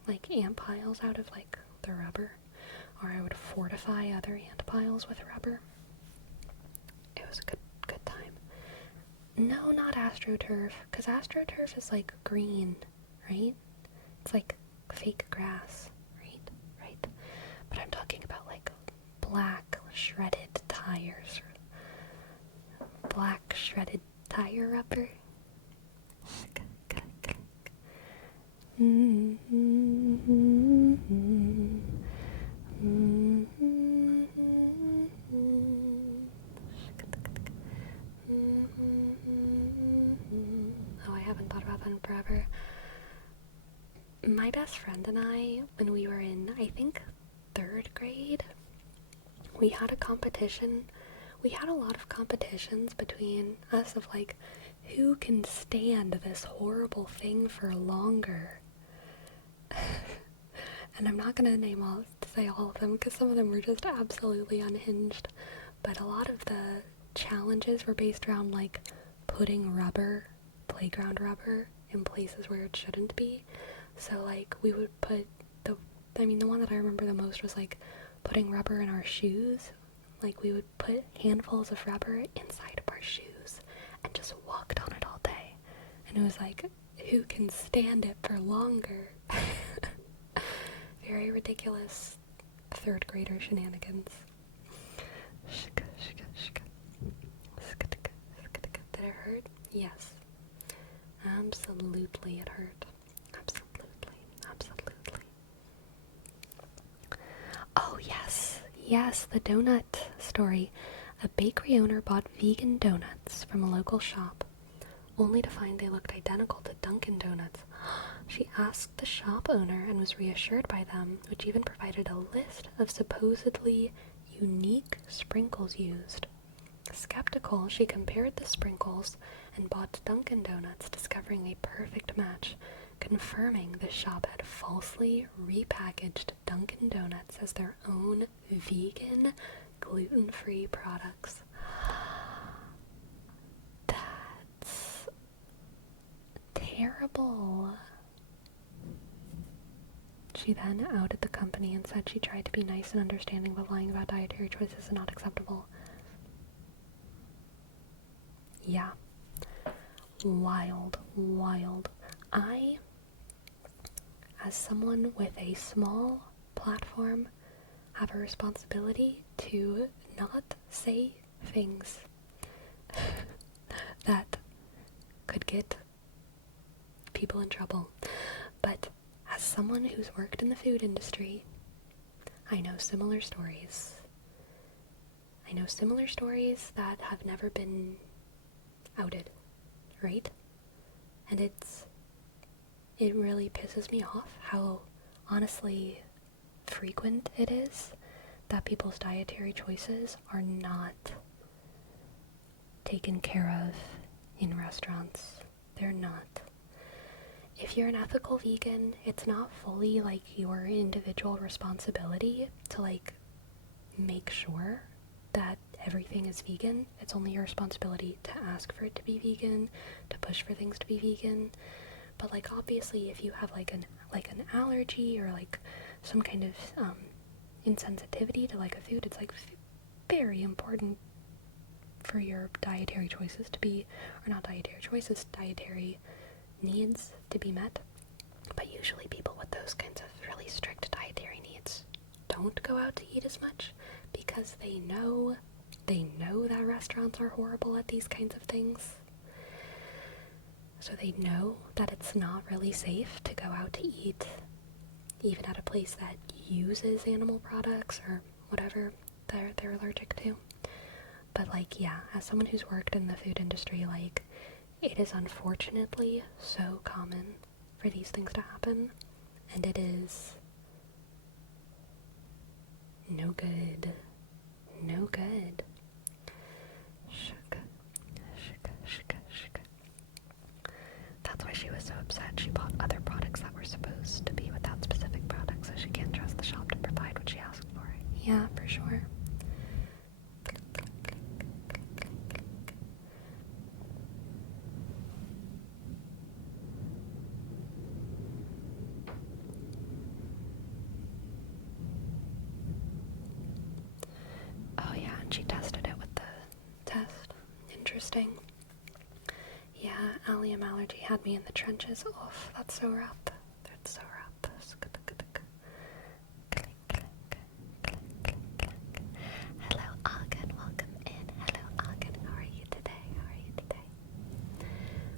like ant piles out of like the rubber, or I would fortify other ant piles with rubber. It was a good time. No, not AstroTurf, because AstroTurf is like green, right? It's like fake grass, right? But I'm talking about like black shredded tires, or black shredded tire rubber. Oh, I haven't thought about that in forever. My best friend and I, when we were in, I think, 3rd grade, we had a competition. We had a lot of competitions between us of like, who can stand this horrible thing for longer? And I'm not gonna say all of them, because some of them were just absolutely unhinged. But a lot of the challenges were based around like putting playground rubber, in places where it shouldn't be. So like we would put the one that I remember the most was like putting rubber in our shoes. Like we would put handfuls of rubber inside of our shoes and just walked on it all day. And it was like, who can stand it for longer? Very ridiculous 3rd grader shenanigans. Did it hurt? Yes. Absolutely it hurt. Absolutely. Oh yes, the donut story. A bakery owner bought vegan donuts from a local shop, only to find they looked identical to Dunkin' Donuts. She asked the shop owner and was reassured by them, which even provided a list of supposedly unique sprinkles used. Skeptical, she compared the sprinkles and bought Dunkin' Donuts, discovering a perfect match, confirming the shop had falsely repackaged Dunkin' Donuts as their own vegan, gluten-free products. That's terrible. She then outed the company and said she tried to be nice and understanding, but lying about dietary choices is not acceptable. Yeah. Wild. I, as someone with a small platform, have a responsibility to not say things that could get people in trouble. But as someone who's worked in the food industry, I know similar stories. That have never been outed, right? And it really pisses me off how honestly frequent it is that people's dietary choices are not taken care of in restaurants. They're not. If you're an ethical vegan, it's not fully like your individual responsibility to like make sure that everything is vegan. It's only your responsibility to ask for it to be vegan, to push for things to be vegan. But like obviously if you have like an allergy or like some kind of insensitivity to like a food, it's like very important for your dietary choices to be, or not dietary choices, dietary needs to be met. But you usually people with those kinds of really strict dietary needs don't go out to eat as much because they know that restaurants are horrible at these kinds of things. So they know that it's not really safe to go out to eat, even at a place that uses animal products or whatever they're allergic to. But like, yeah, as someone who's worked in the food industry, like, it is unfortunately so common for these things to happen, and it is no good. No good. That's why she was so upset. She bought other products that were supposed to be with that specific product, so she can't trust the shop to provide what she asked for. Yeah, for sure. Oh yeah, and she tested it with the test. Interesting. Yeah, allium allergy had me in the trenches. Oh, that's so rough. That's so rough. Hello, Agan. Welcome in. Hello, Agan. How are you today?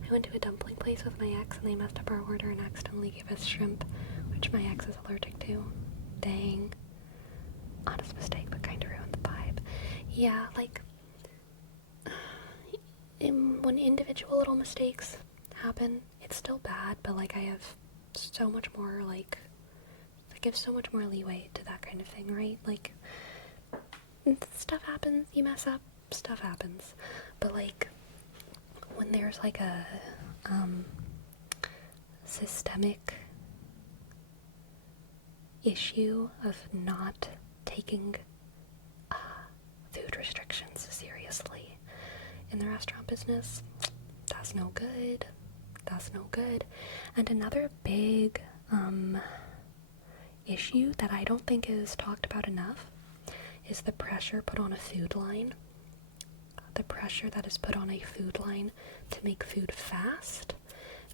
I went to a dumpling place with my ex and they messed up our order and accidentally gave us shrimp, which my ex is allergic to. Dang. Honest mistake, but kinda ruined the vibe. Yeah, like, when individual little mistakes happen, it's still bad, but like, I have so much more, like, I give so much more leeway to that kind of thing, right? Like, stuff happens, you mess up, stuff happens. But like, when there's like a systemic issue of not taking food restrictions seriously in the restaurant business, that's no good. That's no good. And another big issue that I don't think is talked about enough is the pressure put on a food line. The pressure that is put on a food line to make food fast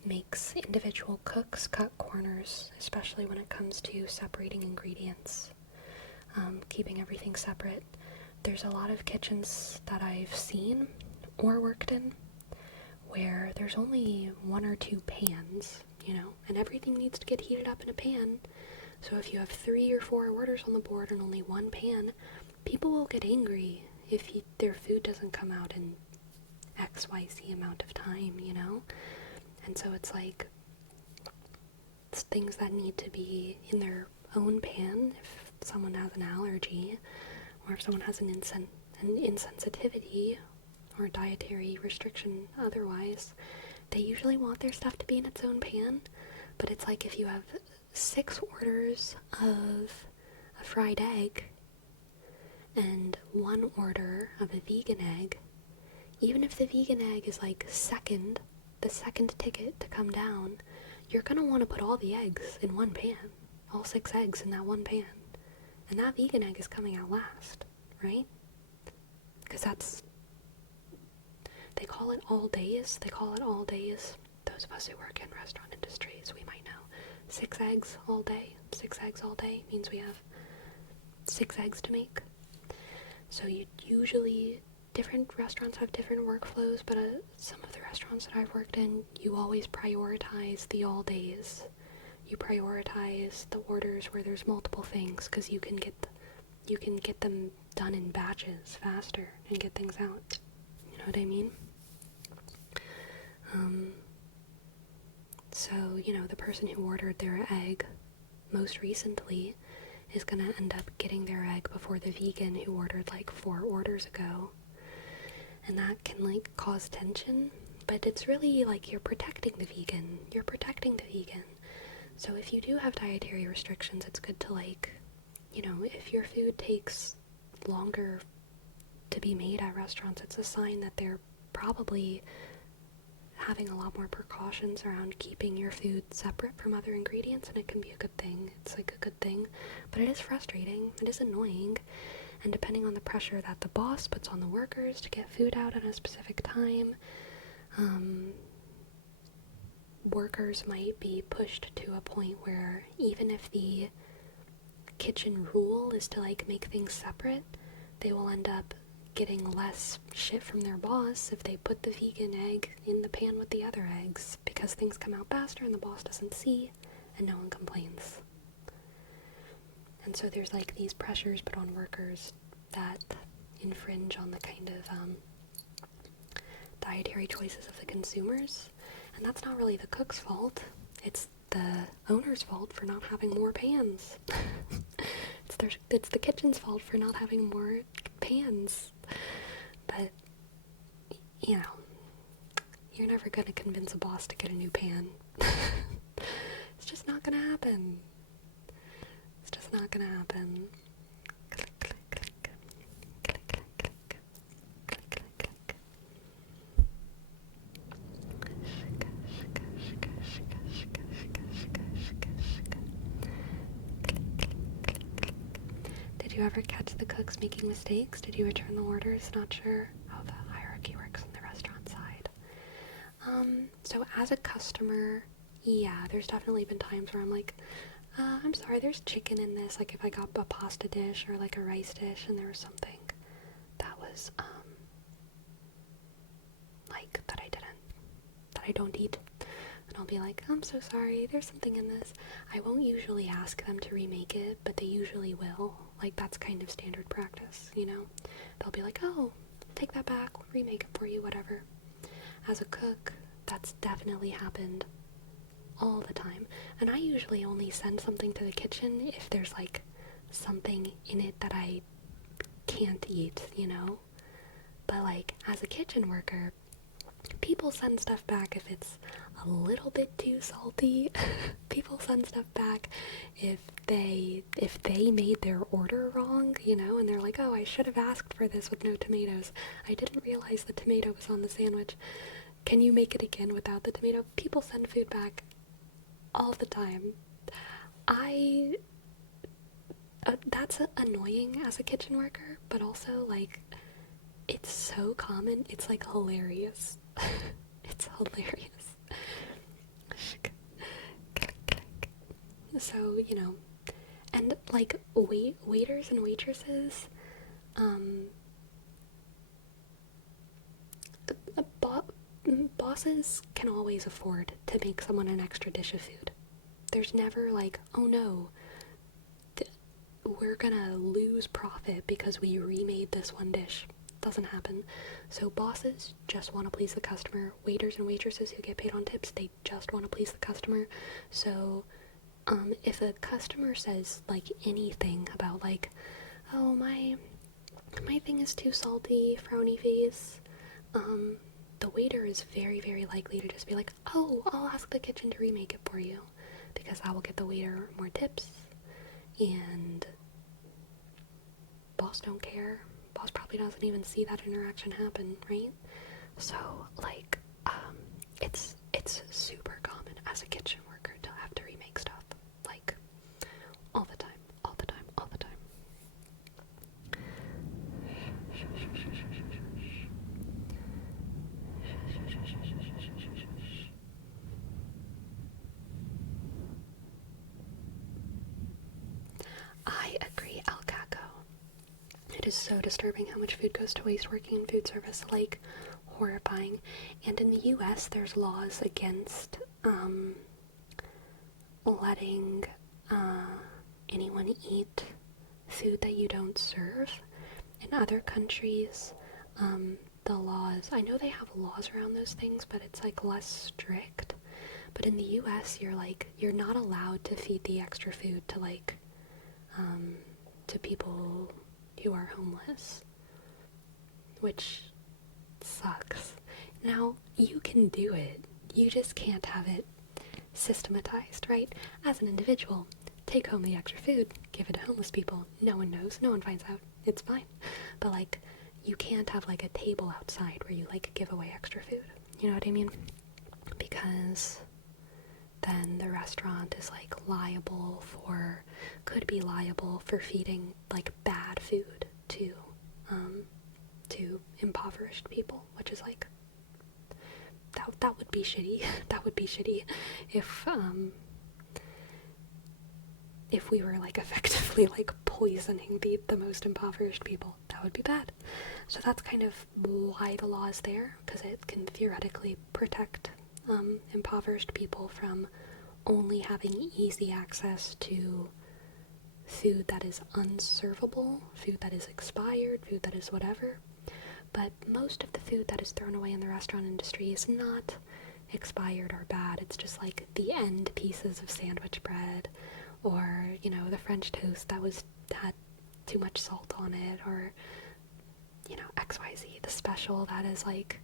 makes individual cooks cut corners, especially when it comes to separating ingredients, keeping everything separate. There's a lot of kitchens that I've seen or worked in where there's only 1 or 2 pans, and everything needs to get heated up in a pan. So if you have 3 or 4 orders on the board and only 1 pan, people will get angry if their food doesn't come out in XYZ amount of time, And so it's like, it's things that need to be in their own pan if someone has an allergy, or if someone has an insensitivity or dietary restriction otherwise. They usually want their stuff to be in its own pan, but it's like if you have 6 orders of a fried egg and 1 order of a vegan egg, even if the vegan egg is like the second ticket to come down, you're gonna want to put all the eggs in one pan, all 6 eggs in that one pan, and that vegan egg is coming out last, right? Because they call it all days. Those of us who work in restaurant industries, we might know. 6 eggs all day. 6 eggs all day means we have 6 eggs to make. So different restaurants have different workflows, but some of the restaurants that I've worked in, you always prioritize the all days. You prioritize the orders where there's multiple things, because you can get them done in batches faster and get things out. You know what I mean? So, the person who ordered their egg most recently is gonna end up getting their egg before the vegan who ordered like 4 orders ago. And that can cause tension, but it's really you're protecting the vegan. So if you do have dietary restrictions, it's good to if your food takes longer to be made at restaurants, it's a sign that they're probably having a lot more precautions around keeping your food separate from other ingredients, and it can be a good thing. It's a good thing, but it is frustrating, it is annoying, and depending on the pressure that the boss puts on the workers to get food out at a specific time, workers might be pushed to a point where even if the kitchen rule is to like make things separate, they will end up getting less shit from their boss if they put the vegan egg in the pan with the other eggs, because things come out faster and the boss doesn't see and no one complains. And so there's like these pressures put on workers that infringe on the kind of dietary choices of the consumers, and that's not really the cook's fault. It's the owner's fault for not having more pans. It's the kitchen's fault for not having more pans. But, you know, you're never gonna convince a boss to get a new pan. It's just not gonna happen. It's just not gonna happen. Click, click, click. Click, click, click. Click, click, click. Did you ever catch the cooks making mistakes? Did you return the orders? Not sure how the hierarchy works on the restaurant side. So as a customer, yeah, there's definitely been times where I'm like, I'm sorry, there's chicken in this. Like if I got a pasta dish or like a rice dish and there was something that was, like that I don't eat. And I'll be like, I'm so sorry, there's something in this. I won't usually ask them to remake it, but they usually will. Like, that's kind of standard practice, you know? They'll be like, oh, take that back, we'll remake it for you, whatever. As a cook, that's definitely happened all the time. And I usually only send something to the kitchen if there's, like, something in it that I can't eat, you know? But, like, as a kitchen worker, people send stuff back if it's a little bit too salty. People send stuff back if they made their order wrong, you know, and they're like, oh, I should have asked for this with no tomatoes. I didn't realize the tomato was on the sandwich. Can you make it again without the tomato? People send food back all the time. That's annoying as a kitchen worker, but also, like, it's so common, it's, like, hilarious. It's hilarious. So, you know, and, like, waiters and waitresses, bosses can always afford to make someone an extra dish of food. There's never, like, oh no, we're gonna lose profit because we remade this one dish. Doesn't happen. So bosses just want to please the customer. Waiters and waitresses who get paid on tips, they just want to please the customer. So if a customer says like anything about like, oh, my thing is too salty, frowny face, the waiter is very, very likely to just be like, oh, I'll ask the kitchen to remake it for you, because I will get the waiter more tips, and boss don't care. Boss probably doesn't even see that interaction happen, right? So, like, it's super common as a kitchen worker to have to remake stuff, like, all the time, all the time, all the time. I agree, El Caco. It is so disturbing how much food goes to waste working in food service, like, horrifying. And in the US, there's laws against letting anyone eat food that you don't serve. In other countries, the laws, I know they have laws around those things, but it's like less strict. But in the US, you're not allowed to feed the extra food to like to people who are homeless, which sucks. Now, you can do it, you just can't have it systematized, right? As an individual, take home the extra food, give it to homeless people, no one knows, no one finds out, it's fine. But like, you can't have like a table outside where you like give away extra food, you know what I mean? Because then the restaurant is like could be liable for feeding like bad food to impoverished people, which is like, that that would be shitty. That would be shitty if we were like effectively like poisoning the most impoverished people. That would be bad. So that's kind of why the law is there, because it can theoretically protect impoverished people from only having easy access to food that is unservable, food that is expired, food that is whatever. But most of the food that is thrown away in the restaurant industry is not expired or bad. It's just like the end pieces of sandwich bread, or, you know, the French toast that had too much salt on it, or, you know, XYZ, the special that is like,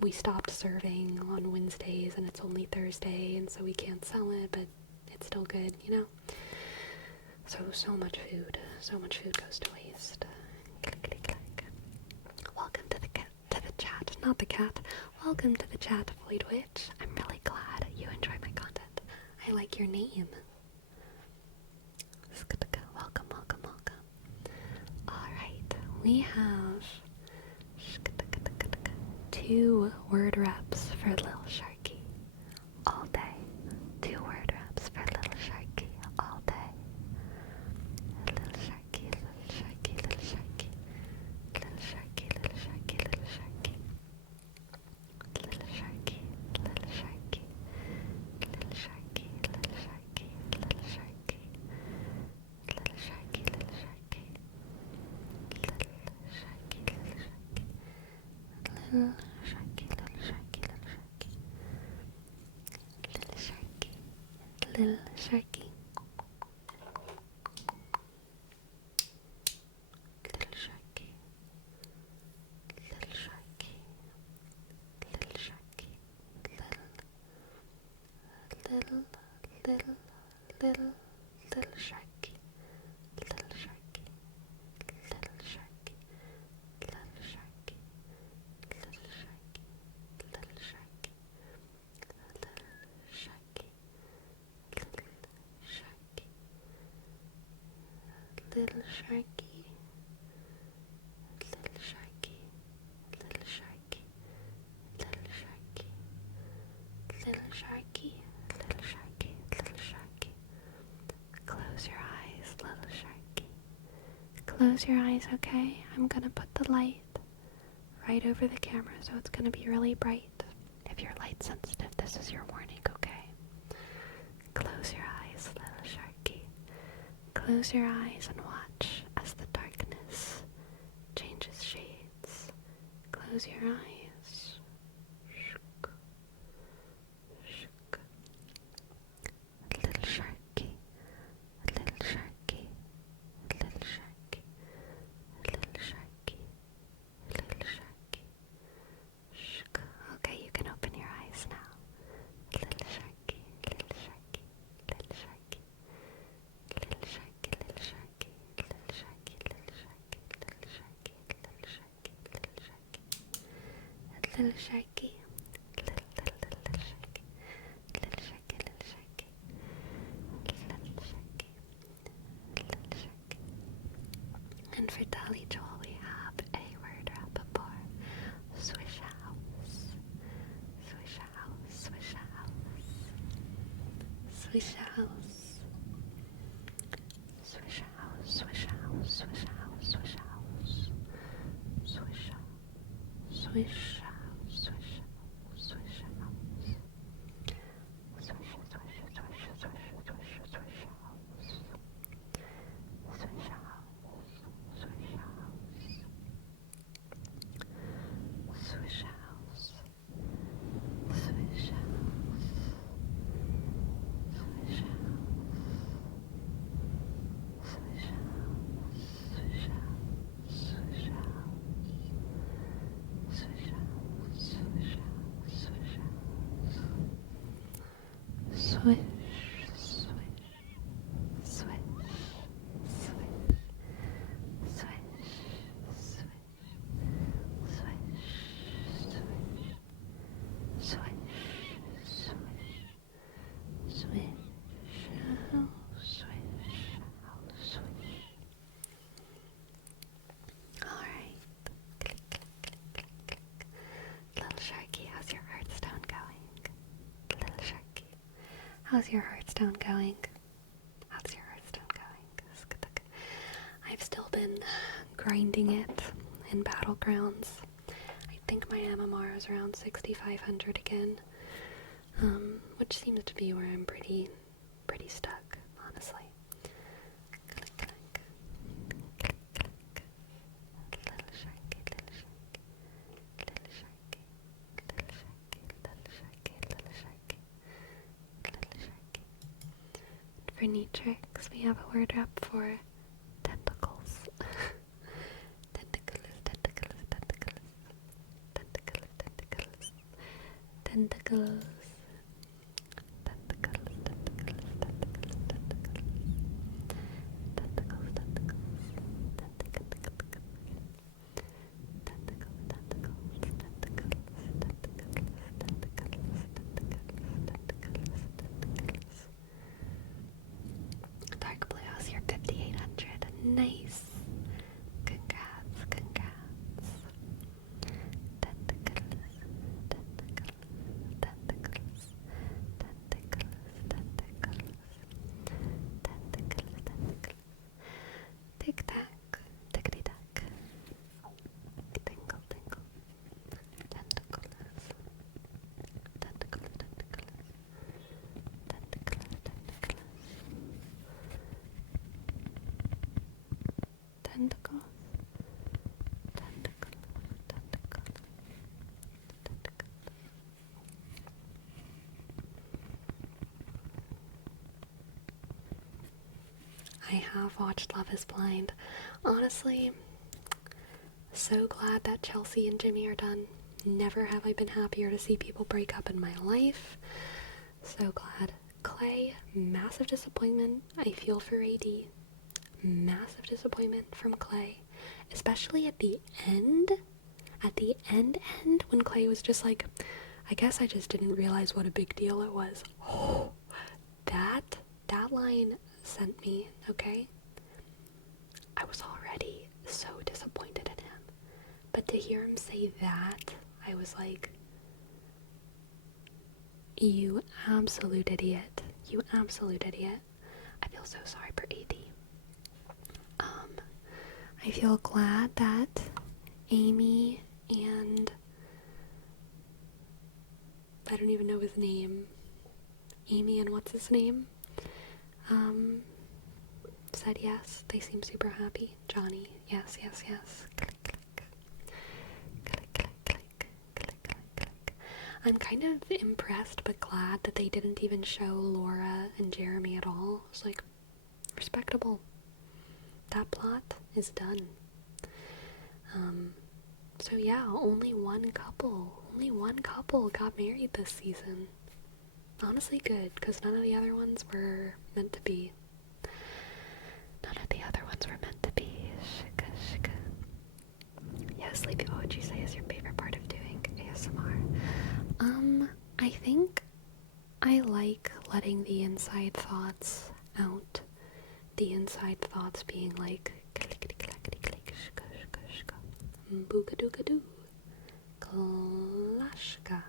we stopped serving on Wednesdays and it's only Thursday and so we can't sell it, but it's still good, you know? So much food goes to waste. Click, click, click. Welcome to the chat, not the cat. Welcome to the chat, Void Witch. I'm really glad you enjoy my content. I like your name. Welcome, welcome, welcome. Alright, we have 2 word reps for Lil Sharky all day. 2 word reps for Lil Sharky all day. Little Sharky, Little Sharky, Little Sharky. Little Sharky, Little Sharky, Little Sharky. Little Sharky, Little Sharky. Little Sharky, Little Sharky, Little Sharky. Little Sharky, Little Sharky. Little Sharky, Little Sharky. Little Sharky, Little Sharky, Little Sharky. Little Sharky. Little Sharky. Little Sharky. Little Sharky. Little Sharky. Little Sharky. Little Sharky. Little Sharky. Little Sharky. Little Sharky. Little Sharky. Little Sharky. Little Sharky. Little Sharky. Little Sharky. Little Sharky. Little Sharky. Little Sharky. Close your eyes, Little Sharky. Close your eyes, okay? I'm gonna put the light right over the camera, so it's gonna be really bright. If you're light sensitive, this is your warning, okay? Close your eyes, Little Sharky. Close your eyes and watch as the darkness changes shades. Close your eyes. Shook. Shook. Little Sharky. Little Sharky. Little Sharky. Little Sharky. Little Sharky. Shook. Okay, you can open your eyes now. Little Sharky. Little Sharky. Little Sharky. Little Sharky. Little Sharky. Little Sharky. Little Sharky. Little Sharky. Little Sharky. Little Sharky. Little Sharky. Little Sharky. Little Sharky. Little Sharky. Little Sharky. Little Sharky. And for Dolly Joel, we have a word wrap for Swish House. Swish House. Swish House. Swish House. Swish House. Swish House. Swish House. Swish House. Swish House. Swish House. Swish House. Swish House. Swish, swish, swish, swish, swish, swish house. Swish house. Swish house. Swish house. Swish house. Swish house. Swish house. Swish house. Swish house. Swish house. Swish house. Swish house. Swish, swish, swish, swish, swish, swish, swish, swish, swish, swish, swish, swish. Alright. Click, click, click, click. Little Sharky, how's your Hearthstone going? How's your Hearthstone going? How's your Hearthstone going? I've still been grinding it in Battlegrounds. I think my MMR is around 6,500 again, which seems to be where I'm pretty stuck, honestly. Click, click. Click, click. Little sharky, little sharky. Little sharky. Little sharky, little sharky, little sharky. Little sharky. For Neatrix, we have a word up for tentacles. Tentacles, tentacles, tentacles. Tentacles, tentacles. Tentacles. Dark Blue House, you're 5,800. Nice. Congrats, congrats. Tentacles, tentacles, tentacles, tentacles, tentacles, tentacles, tentacles. Tic tac, tickety tac. Tingle, tingle. Tentacles, tentacles, tentacles, tentacles, tentacles. Tentacles, tentacles, tentacles, tentacles. I have watched Love is Blind. Honestly, so glad that Chelsea and Jimmy are done. Never have I been happier to see people break up in my life. So glad. Clay, massive disappointment. I feel for AD. Massive disappointment from Clay. Especially at the end. At the end, when Clay was just like, I guess I just didn't realize what a big deal it was. Oh, that line sent me, okay? I was already so disappointed in him. But to hear him say that, I was like, you absolute idiot. You absolute idiot. I feel so sorry for AD. I feel glad that Amy and I don't even know his name. Amy and what's his name? Said yes. They seem super happy. Johnny, yes, yes, yes. Click, click. Click, click, click. Click, click, click. I'm kind of impressed but glad that they didn't even show Laura and Jeremy at all. It's like, respectable. That plot is done. So yeah, only one couple got married this season. Honestly good, because none of the other ones were meant to be. Shika, shika. Yeah, Sleepy, what would you say is your favorite part of doing ASMR? I think I like letting the inside thoughts out. The inside thoughts being like clickety clackety click, shka shka shka, booga-dooga-doo, kalashka,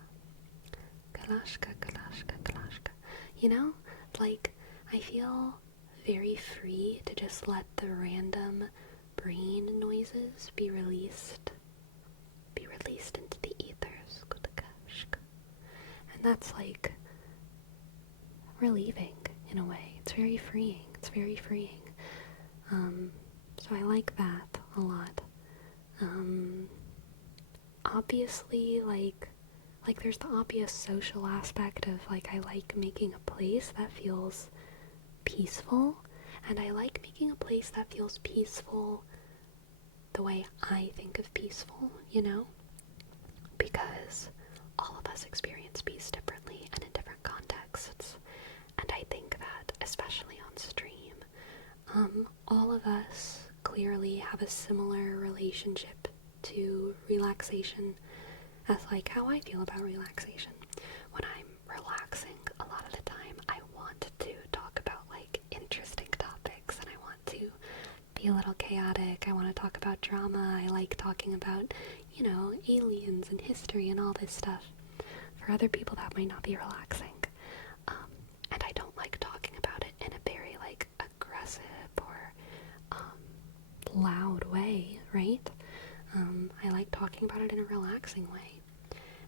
kalashka, kalashka, kalashka. You know, like, I feel very free to just let the random brain noises be released into the ethers. And that's like relieving in a way. It's very freeing. So I like that a lot. Obviously, like there's the obvious social aspect of, like, I like making a place that feels peaceful, and I like making a place that feels peaceful the way I think of peaceful, you know? Because all of us experience peace differently and in different contexts, and I think that, especially on stream, all of us clearly have a similar relationship to relaxation as, like, how I feel about relaxation. When I'm relaxing, a lot of the time I want to talk about, like, interesting topics, and I want to be a little chaotic. I want to talk about drama. I like talking about, you know, aliens and history and all this stuff. For other people, that might not be relaxing. And I right? I like talking about it in a relaxing way.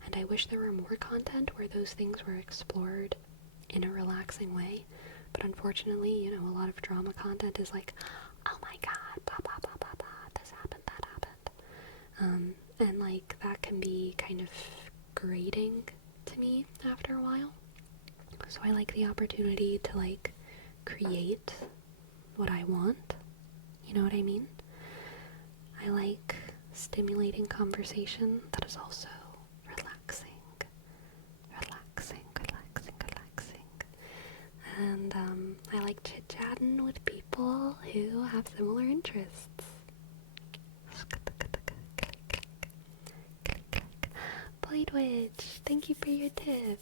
And I wish there were more content where those things were explored in a relaxing way. But unfortunately, you know, a lot of drama content is like, oh my god, blah, blah, blah, blah, blah, this happened, that happened. And like, that can be kind of grating to me after a while. So I like the opportunity to like create what I want. You know what I mean? I like stimulating conversation that is also relaxing. And I like chit-chatting with people who have similar interests. Blade Witch, thank you for your tip.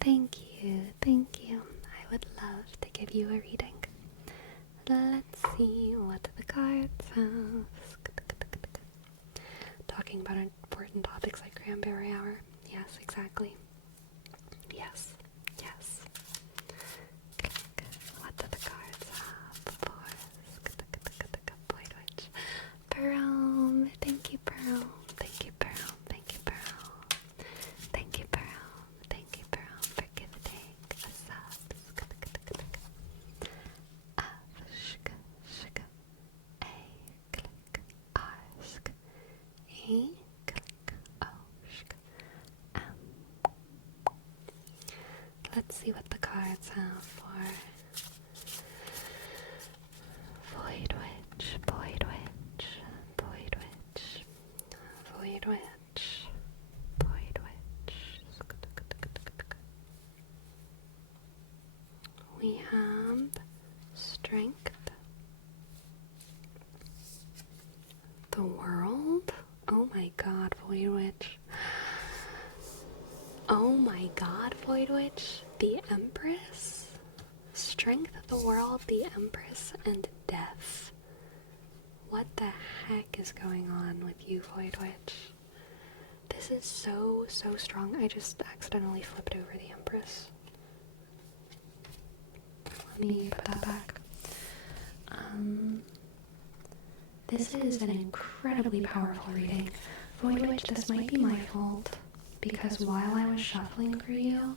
Thank you. I would love to give you a reading. Let's see what the cards have. Talking about important topics like Cranberry Hour. Yes, exactly. Yes. What do the cards have for Blade Witch? Pearl, thank you, Pearl. Thank you, Pearl, for gifting the subs. Let's see what the cards have for Void Witch. We have Strength, the World. Oh my god, Void Witch. Oh my god, Void Witch. The Empress. Strength, the World, the Empress, and Death. What the heck is going on with you, Void Witch? This is so strong. I just accidentally flipped over the Empress. Let me put that back. This is an incredibly powerful reading. Void Witch, this might be my fault, because while I was shuffling for you,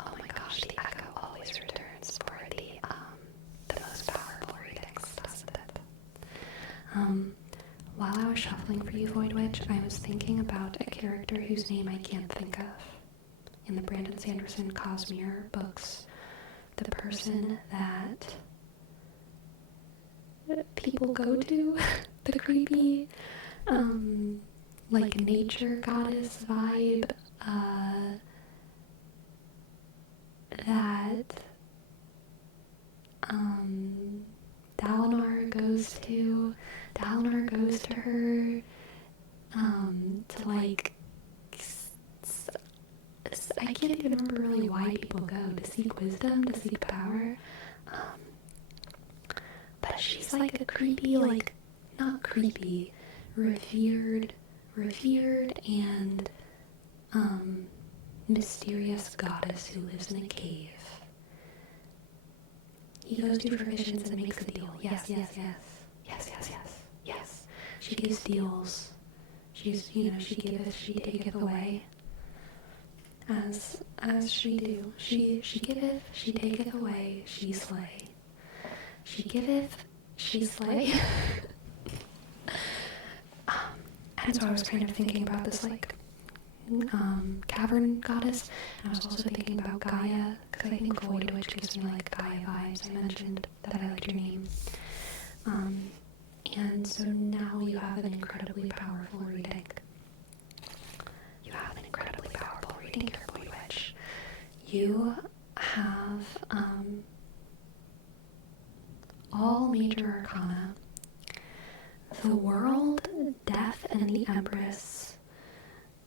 oh my gosh, the echo always returns for the most powerful readings, doesn't it? While I was shuffling for you, Void Witch, I was thinking about a character whose name I can't think of in the Brandon Sanderson Cosmere books. The person that people go to, the creepy, like nature goddess vibe, that Dalinar goes to her, to like, I can't even remember really why people go, to seek wisdom, to seek power, but she's like a creepy, like, not creepy, revered and, mysterious goddess who lives in a cave. He goes to for visions and makes a deal. Yes. She gives deals. She's, you know, she taketh away. As she do. She giveth, she taketh away, she slay. She giveth, she slay. And so I was kind of thinking about this, like, cavern goddess, and I was also thinking about Gaia, because I think Void Witch gives me like Gaia vibes. I mentioned that I liked your name. And so now you have an incredibly powerful reading. Here, Void Witch. You have all major arcana, the World, Death, and the Empress,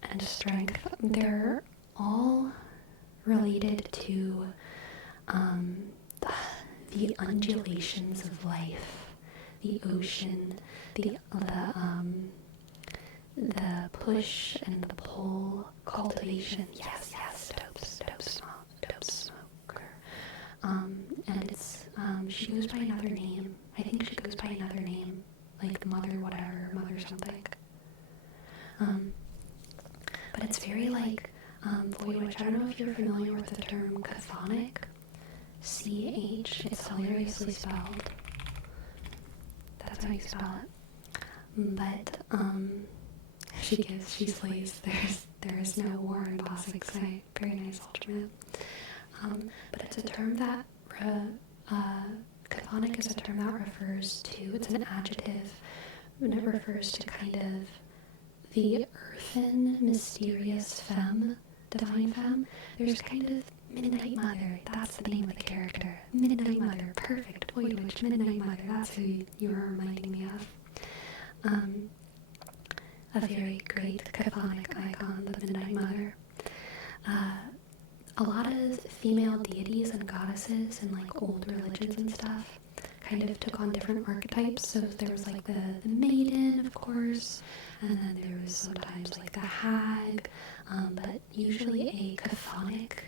and Strength. They're all related to the undulations of life, the ocean, the push and the pull, cultivation. Yes, dope smoker. And it's she goes by another name. I very like Void Witch. I don't know if you're familiar with the term chthonic. C-H. It's hilariously spelled. That's how you spell it. But she slays. There is no war in Bossig Sight. Very nice ultimate. But it's a term that chthonic is a term that refers to, it's an adjective, and it refers to kind of the earthen, mysterious femme, divine femme. There's kind of Midnight Mother, that's the name of the character. Midnight Mother, perfect. Void Witch, Midnight Mother, that's who you are reminding me of. A very great chthonic icon, the Midnight Mother. A lot of female deities and goddesses in like old religions and stuff kind of took on different archetypes. So there was like the maiden, of course, and then there was sometimes like the hag, but usually a chthonic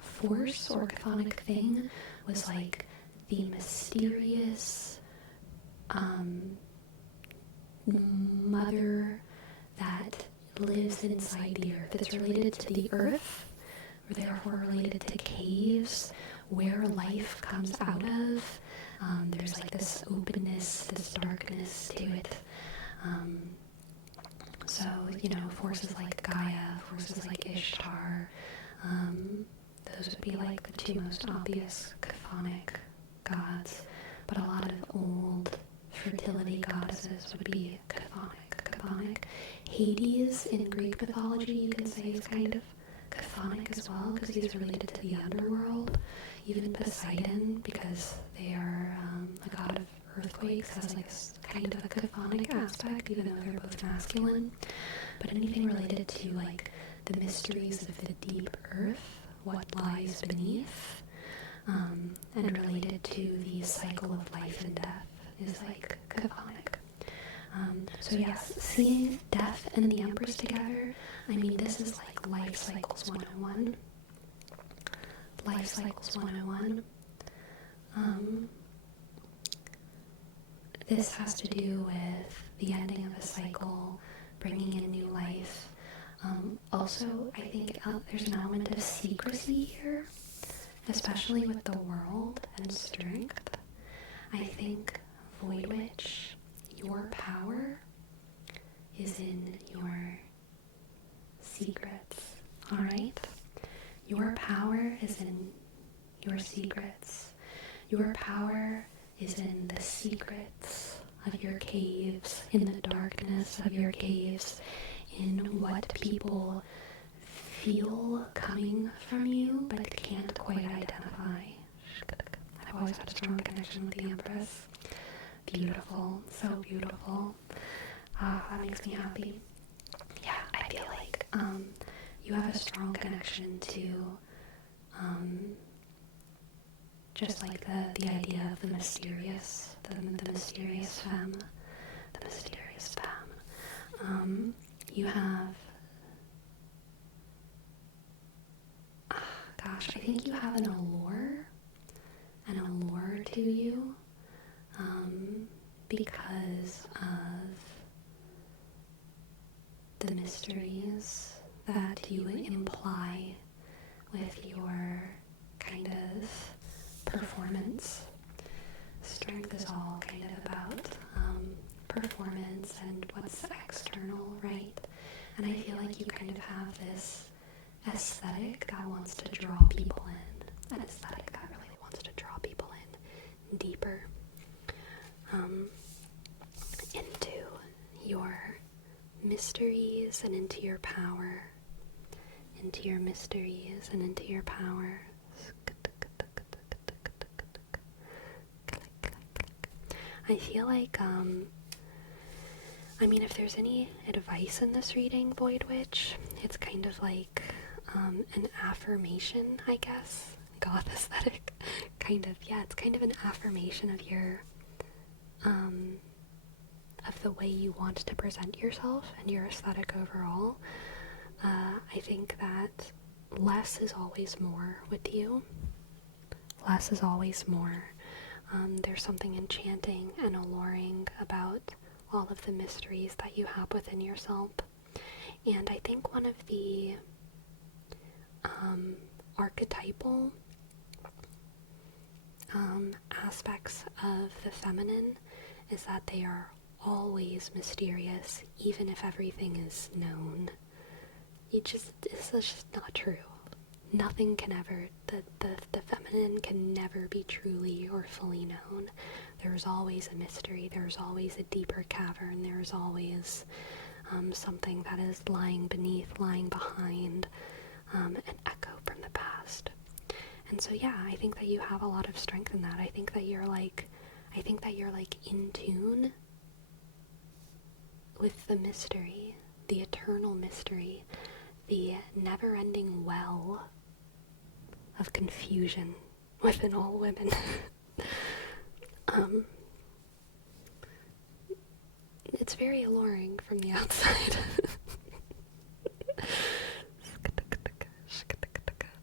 force or chthonic thing was like the mysterious mother that lives inside the earth. It's related to the earth, or therefore related to caves where life comes out of. There's like this openness, this darkness to it. So, you know, forces like Gaia, forces like Ishtar, those would be like the two most obvious chthonic gods. But a lot of old fertility goddesses would be chthonic. Hades in Greek mythology, you can say, is kind of chthonic as well, because he's related to the underworld. Even Poseidon, because they are a god of earthquakes, has like kind of a chthonic aspect, even though they're both masculine. But anything related to like the mysteries of the deep earth, what lies beneath, and related to the cycle of life and death is like chthonic. So yes, seeing Death and the Empress together, I mean, this is like Life Cycles 101. Life Cycles 101. This has to do with the ending of a cycle, bringing in new life. Also, I think there's an element of secrecy here, especially with the world and strength. I think Void Witch, your power is in your secrets, alright? Your power is in your secrets. Your power is in the secrets of your caves, in the darkness of your caves, in what people feel coming from you but can't quite identify. I've always had a strong connection with the Empress. Beautiful, so beautiful. That makes me happy. Yeah, I feel like you have a strong connection to just like the idea of the mysterious, the mysterious femme, the mysterious femme. You have, gosh, I think you have an allure to you, because of the mysteries that you imply with your kind of performance. Strength is all kind of about performance and what's external, right? And I feel like you kind of have this aesthetic that wants to draw people in. An aesthetic that really wants to draw people in deeper into your mysteries and into your power. Into your mysteries and into your power. I feel like, I mean, if there's any advice in this reading, Void Witch, it's kind of like an affirmation, I guess. Goth aesthetic. Kind of, yeah, it's kind of an affirmation of your, of the way you want to present yourself and your aesthetic overall. I think that less is always more with you. Less is always more. There's something enchanting and alluring about all of the mysteries that you have within yourself. And I think one of the archetypal aspects of the feminine is that they are always mysterious, even if everything is known. This is just not true. Nothing can ever, the feminine can never be truly or fully known. There's always a mystery, there's always a deeper cavern, there's always something that is lying beneath, lying behind, an echo from the past. And so yeah, I think that you have a lot of strength in that. I think that you're like in tune with the mystery, the eternal mystery, the never-ending well of confusion within all women. It's very alluring from the outside.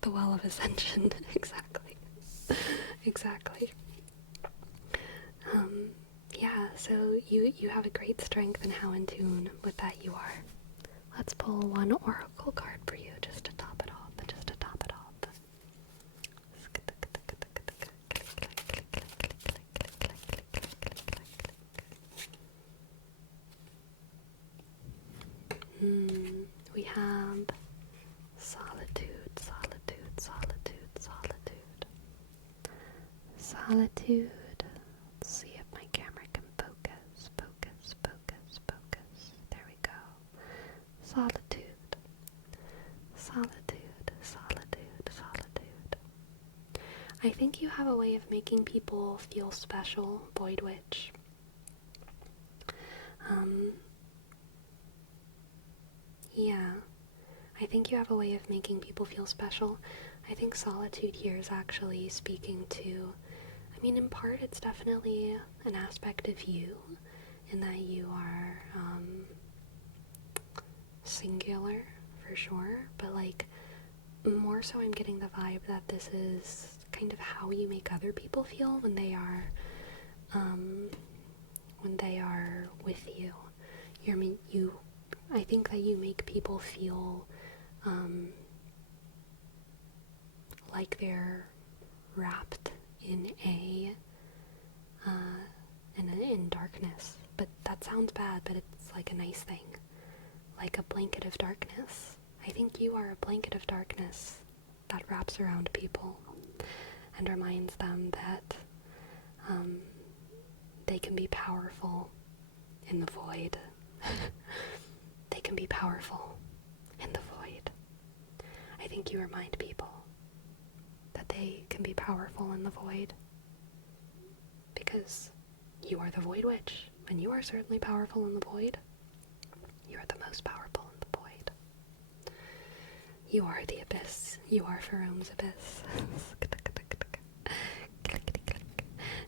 The well of ascension. Exactly. Yeah, so you have a great strength in how in tune with that you are. Let's pull one oracle card for you just to top it off. We have solitude. Let's see if my camera can focus. There we go. Solitude. I think you have a way of making people feel special, Void Witch. Yeah, I think you have a way of making people feel special. I think solitude here is actually speaking to, I mean, in part it's definitely an aspect of you, in that you are singular, for sure, but like, more so I'm getting the vibe that this is kind of how you make other people feel when they are with you. I think that you make people feel like they're wrapped in in darkness. But that sounds bad, but it's like a nice thing. Like a blanket of darkness. I think you are a blanket of darkness that wraps around people and reminds them that they can be powerful in the void. They can be powerful in the void. I think you remind people that they can be powerful in the void, because you are the Void Witch, and you are certainly powerful in the void. You are the most powerful in the void. You are the abyss. You are Farome's abyss.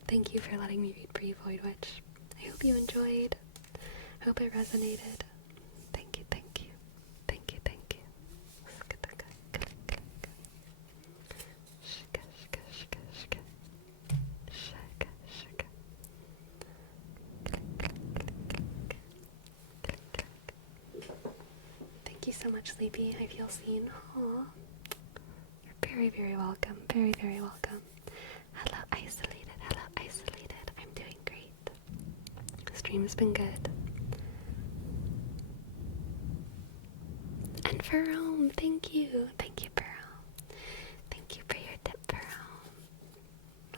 Thank you for letting me read for you, Void Witch. I hope you enjoyed. I hope it resonated. Thank you. Thank you so much, Sleepy. I feel seen. Aww. You're very, very welcome. Very, very welcome. Hello, Isolated. I'm doing great. The stream's been good. And Farome, thank you. Thank you, Farome. Thank you for your tip, Farome.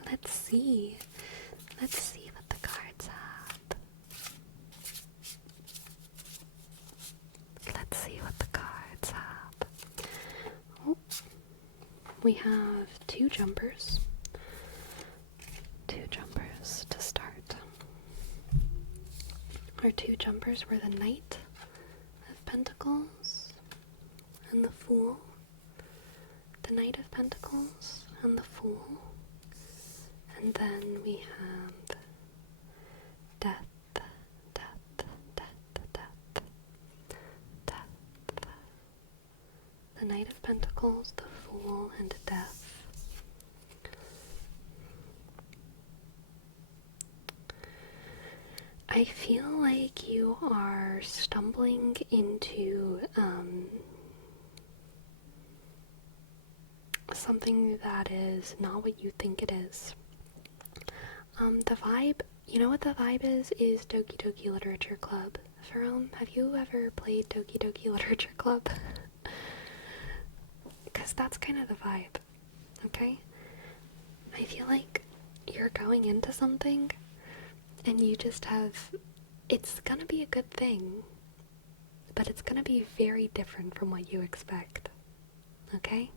Let's see what the cards have. Oh, we have two jumpers to start. Our two jumpers were the Knight of Pentacles and the Fool. The Knight of Pentacles and the Fool. And then we have Death. The Knight of Pentacles, the Fool, and Death. I feel like you are stumbling into something that is not what you think it is. The vibe, you know what the vibe is Doki Doki Literature Club. Jerome, have you ever played Doki Doki Literature Club? Because that's kind of the vibe, okay? I feel like you're going into something and you just have, it's gonna be a good thing, but it's gonna be very different from what you expect, okay?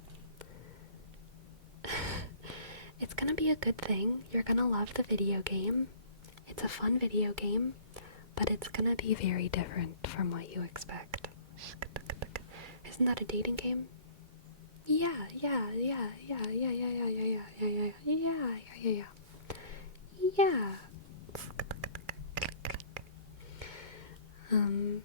It's gonna be a good thing. You're gonna love the video game. It's a fun video game, but it's gonna be very different from what you expect. Isn't that a dating game? Yeah. Um,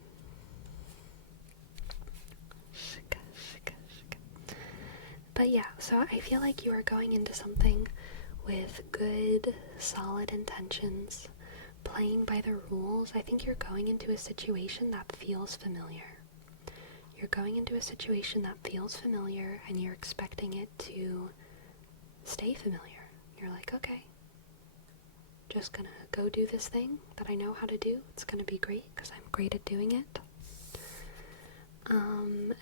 but yeah, so I feel like you are going into something with good, solid intentions, playing by the rules. I think you're going into a situation that feels familiar. You're going into a situation that feels familiar and you're expecting it to stay familiar. You're like, okay, just gonna go do this thing that I know how to do. It's gonna be great because I'm great at doing it.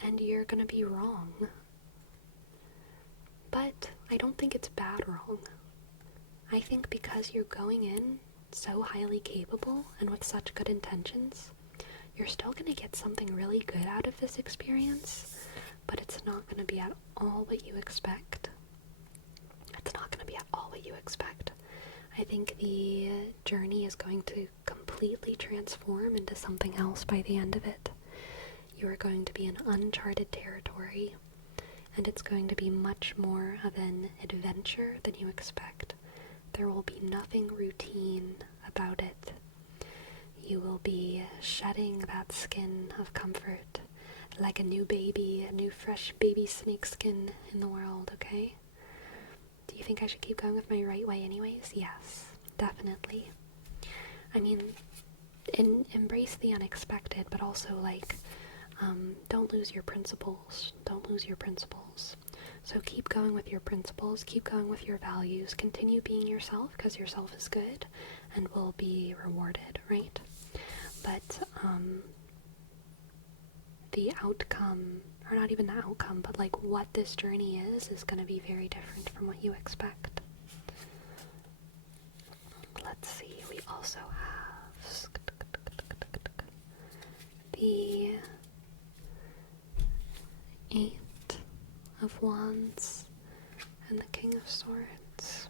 And you're gonna be wrong. But I don't think it's bad wrong. I think because you're going in so highly capable and with such good intentions, you're still going to get something really good out of this experience, but it's not going to be at all what you expect. It's not going to be at all what you expect. I think the journey is going to completely transform into something else by the end of it. You are going to be in uncharted territory, and it's going to be much more of an adventure than you expect. There will be nothing routine about it. You will be shedding that skin of comfort like a new baby, a new fresh baby snake skin in the world, okay? Do you think I should keep going with my right way anyways? Yes, definitely. I mean, embrace the unexpected, but also, like, don't lose your principles. Don't lose your principles. So keep going with your principles, keep going with your values, continue being yourself, because yourself is good and will be rewarded, right? But, the outcome, or not even the outcome, but like what this journey is going to be very different from what you expect. Let's see, we also have the 8 of Wands and the King of Swords.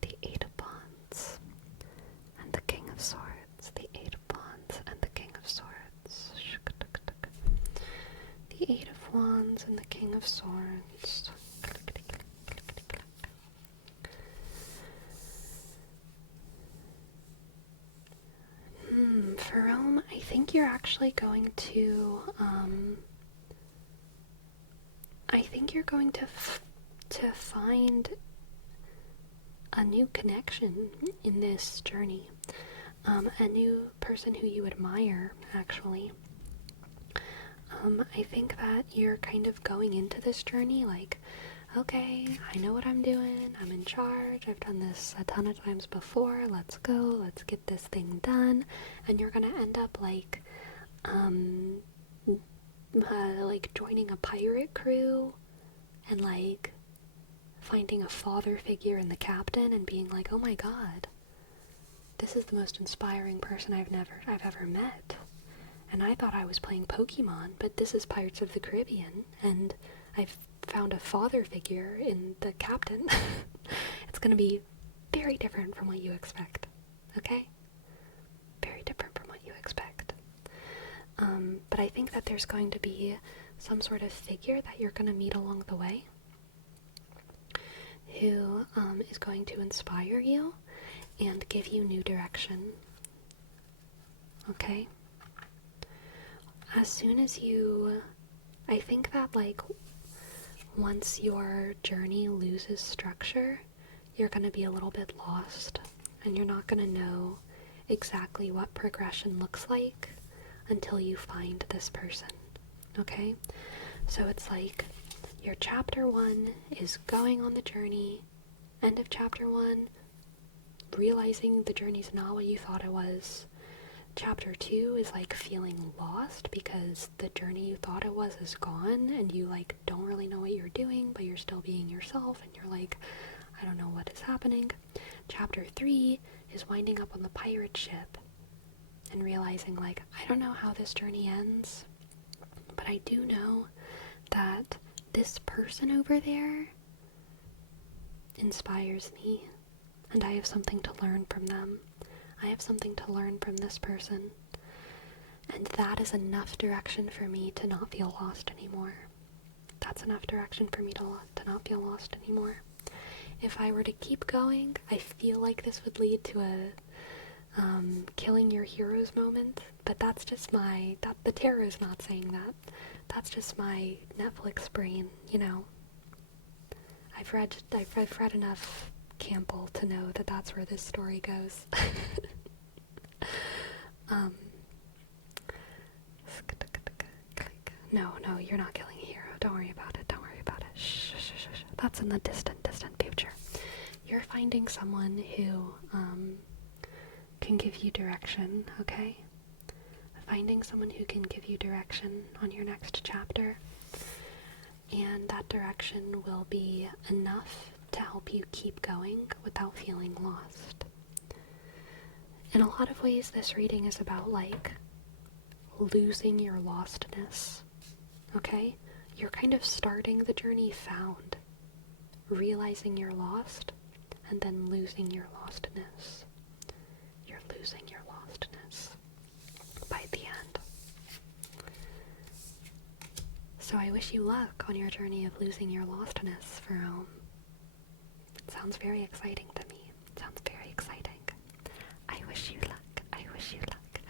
The 8 of Wands and the King of Swords. The 8 of Wands and the King of Swords. The 8 of Wands and the King of Swords. For Rome, I think you're actually going to, to find a new connection in this journey. A new person who you admire, actually. I think that you're kind of going into this journey like, okay, I know what I'm doing, I'm in charge, I've done this a ton of times before, let's go, let's get this thing done, and you're gonna end up like joining a pirate crew, and like finding a father figure in the captain and being like, oh my god, this is the most inspiring person I've ever met. And I thought I was playing Pokemon, but this is Pirates of the Caribbean, and I've found a father figure in the captain. It's gonna be very different from what you expect, okay? Very different from what you expect. But I think that there's going to be some sort of figure that you're gonna meet along the way who is going to inspire you and give you new direction, okay? As soon as I think that, like, once your journey loses structure, you're gonna be a little bit lost, and you're not gonna know exactly what progression looks like until you find this person, okay? So it's like your chapter 1 is going on the journey, end of chapter 1, realizing the journey's not what you thought it was. Chapter 2 is like feeling lost because the journey you thought it was is gone and you like don't really know what you're doing, but you're still being yourself and you're like, I don't know what is happening. Chapter 3 is winding up on the pirate ship and realizing like, I don't know how this journey ends, but I do know that this person over there inspires me and I have something to learn from them. I have something to learn from this person, and that is enough direction for me to not feel lost anymore. That's enough direction for me to not feel lost anymore. If I were to keep going, I feel like this would lead to a killing your heroes moment, but that's just the tarot's not saying that. That's just my Netflix brain, you know. I've read enough Campbell to know that that's where this story goes. No, you're not killing a hero. Don't worry about it. Shh. That's in the distant future. You're finding someone who can give you direction, okay? Finding someone who can give you direction on your next chapter, and that direction will be enough to help you keep going without feeling lost. In a lot of ways, this reading is about, like, losing your lostness, okay? You're kind of starting the journey found, realizing you're lost, and then losing your lostness. You're losing your lostness by the end. So I wish you luck on your journey of losing your lostness for it sounds very exciting to me. It sounds very exciting. I wish you luck.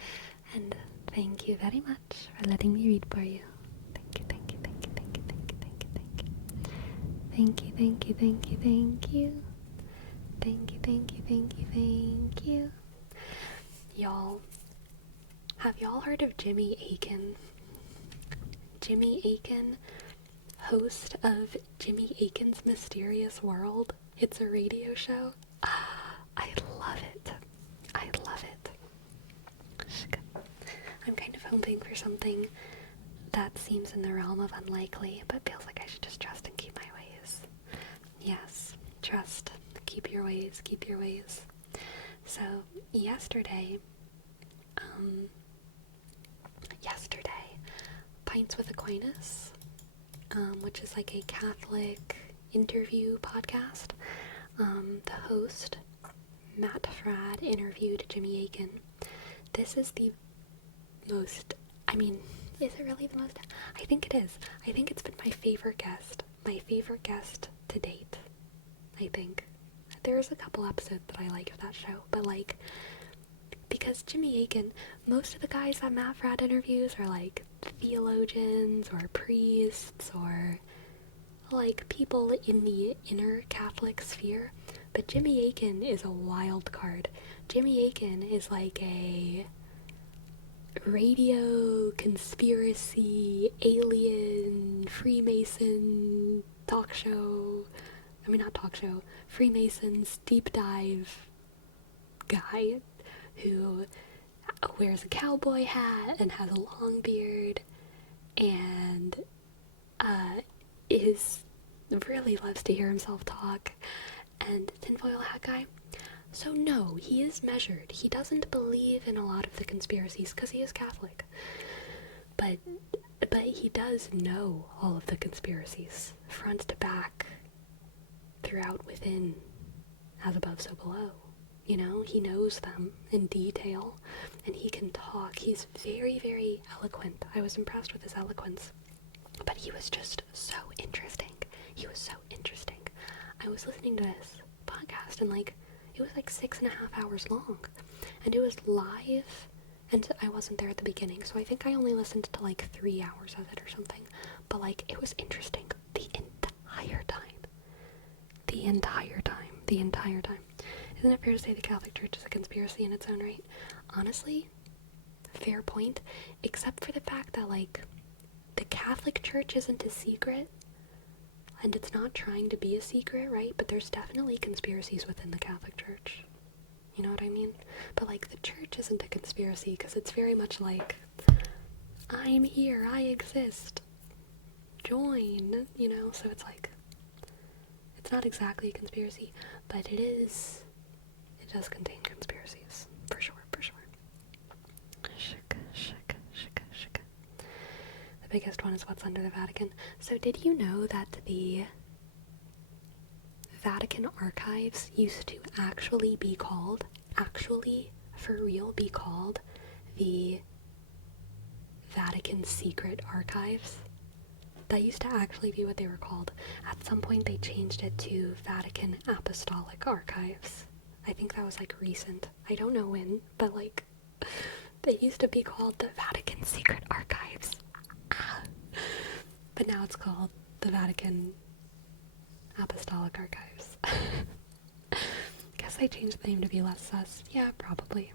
And thank you very much for letting me read for you. Thank you. Y'all, have y'all heard of Jimmy Akin? Jimmy Akin, host of Jimmy Akin's Mysterious World. It's a radio show. I love it. I'm kind of hoping for something that seems in the realm of unlikely, but feels like I should just trust and keep my ways. Yes, trust. Keep your ways. So, yesterday, Pints with Aquinas, which is like a Catholic interview podcast, the host, Matt Fradd, interviewed Jimmy Akin. This is the most, is it really the most? I think it is. I think it's been my favorite guest to date, I think. There's a couple episodes that I like of that show, but like, because Jimmy Akin, most of the guys that Matt Fradd interviews are like theologians or priests or like people in the inner Catholic sphere, but Jimmy Akin is a wild card. Jimmy Akin is like a radio conspiracy, alien, Freemason Freemasons deep dive guy who wears a cowboy hat and has a long beard and really loves to hear himself talk, and tinfoil hat guy. So no, he is measured. He doesn't believe in a lot of the conspiracies because he is Catholic. But he does know all of the conspiracies, front to back, throughout, within, as above, so below. You know, he knows them in detail, and he can talk. He's very, very eloquent. I was impressed with his eloquence. But he was just so interesting. I was listening to this podcast, and like, it was like 6.5 hours long, and it was live, and I wasn't there at the beginning, so I think I only listened to like 3 hours of it or something, but like, it was interesting the entire time. Isn't it fair to say the Catholic Church is a conspiracy in its own right? Honestly, fair point, except for the fact that, like, the Catholic Church isn't a secret, and it's not trying to be a secret, right? But there's definitely conspiracies within the Catholic Church. You know what I mean? But, like, the church isn't a conspiracy, because it's very much like, I'm here, I exist, join, you know? So it's like, it's not exactly a conspiracy, but it does contain conspiracies, for sure, for sure. The biggest one is what's under the Vatican. So did you know that the Vatican archives used to actually for real be called the Vatican Secret Archives? That used to actually be what they were called. At some point they changed it to Vatican Apostolic Archives. I think that was like recent. I don't know when, but like they used to be called the Vatican Secret Archives. But now it's called the Vatican Apostolic Archives. Guess I changed the name to be less sus. Yeah, probably.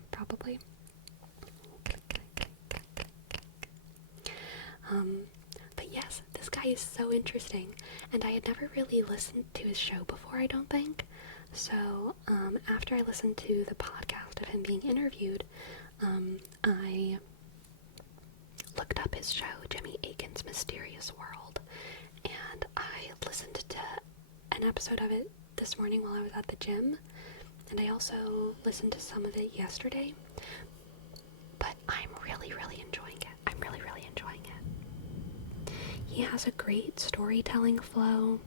But yes, this guy is so interesting, and I had never really listened to his show before, I don't think. So, after I listened to the podcast of him being interviewed, I looked up his show, Jimmy Akin's Mysterious World, and I listened to an episode of it this morning while I was at the gym, and I also listened to some of it yesterday, but I'm really, really enjoying it. He has a great storytelling flow,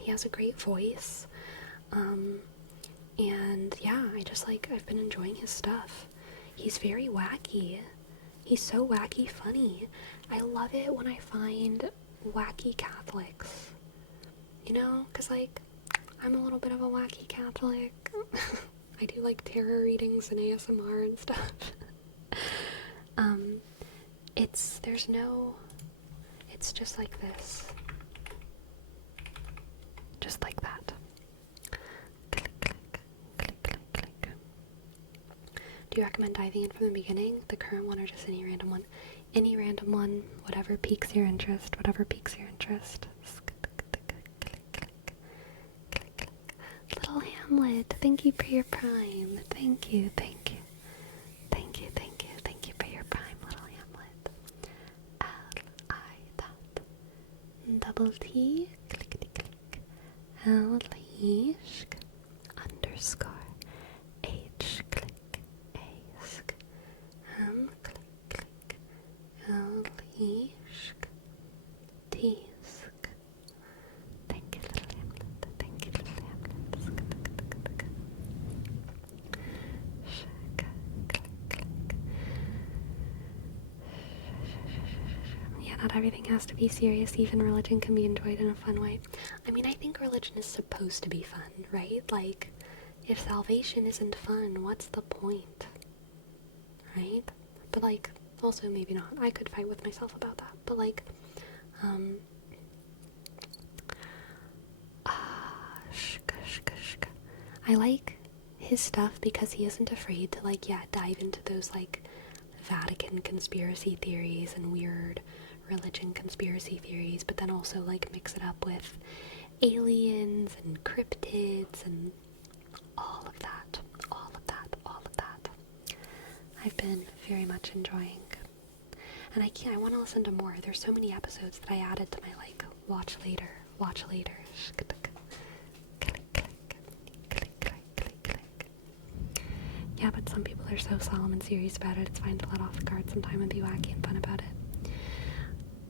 he has a great voice, and yeah, I've been enjoying his stuff. He's very wacky. He's so wacky funny. I love it when I find wacky Catholics. You know, because, like, I'm a little bit of a wacky Catholic. I do, like, tarot readings and ASMR and stuff. It's just like this. Just like that. Click, click, click, click, click. Do you recommend diving in from the beginning, the current one, or just any random one? Any random one, whatever piques your interest. Little Hamlet, thank you for your prime. Thank you for your prime, Little Hamlet. L-I-T, clickety click, L-E-S-K, underscore, H, click, A-S-K, M, click, click, L-E-S-K, T-S-K. Thank you, Little Hamlet. Yeah, not everything has to be serious. Even religion can be enjoyed in a fun way. I mean, I think religion is supposed to be fun, right? Like, if salvation isn't fun, what's the point? Right? But, like, also maybe not. I could fight with myself about that. But, like, I like his stuff because he isn't afraid to, like, dive into those, like, Vatican conspiracy theories and weird religion conspiracy theories, but then also, like, mix it up with aliens and cryptids and all of that. I've been very much enjoying. And I want to listen to more. There's so many episodes that I added to my, like, watch later. Yeah, but some people are so solemn and serious about it, it's fine to let off the guard sometime and be wacky and fun about it.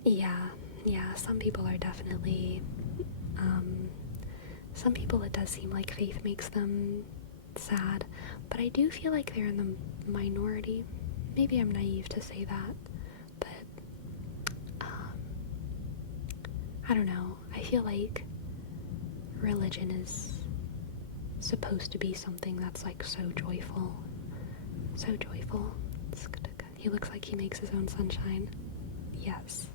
Yeah, some people are definitely, some people it does seem like faith makes them sad, but I do feel like they're in the minority. Maybe I'm naive to say that, but, I don't know. I feel like religion is supposed to be something that's, like, so joyful. He looks like he makes his own sunshine. Yes.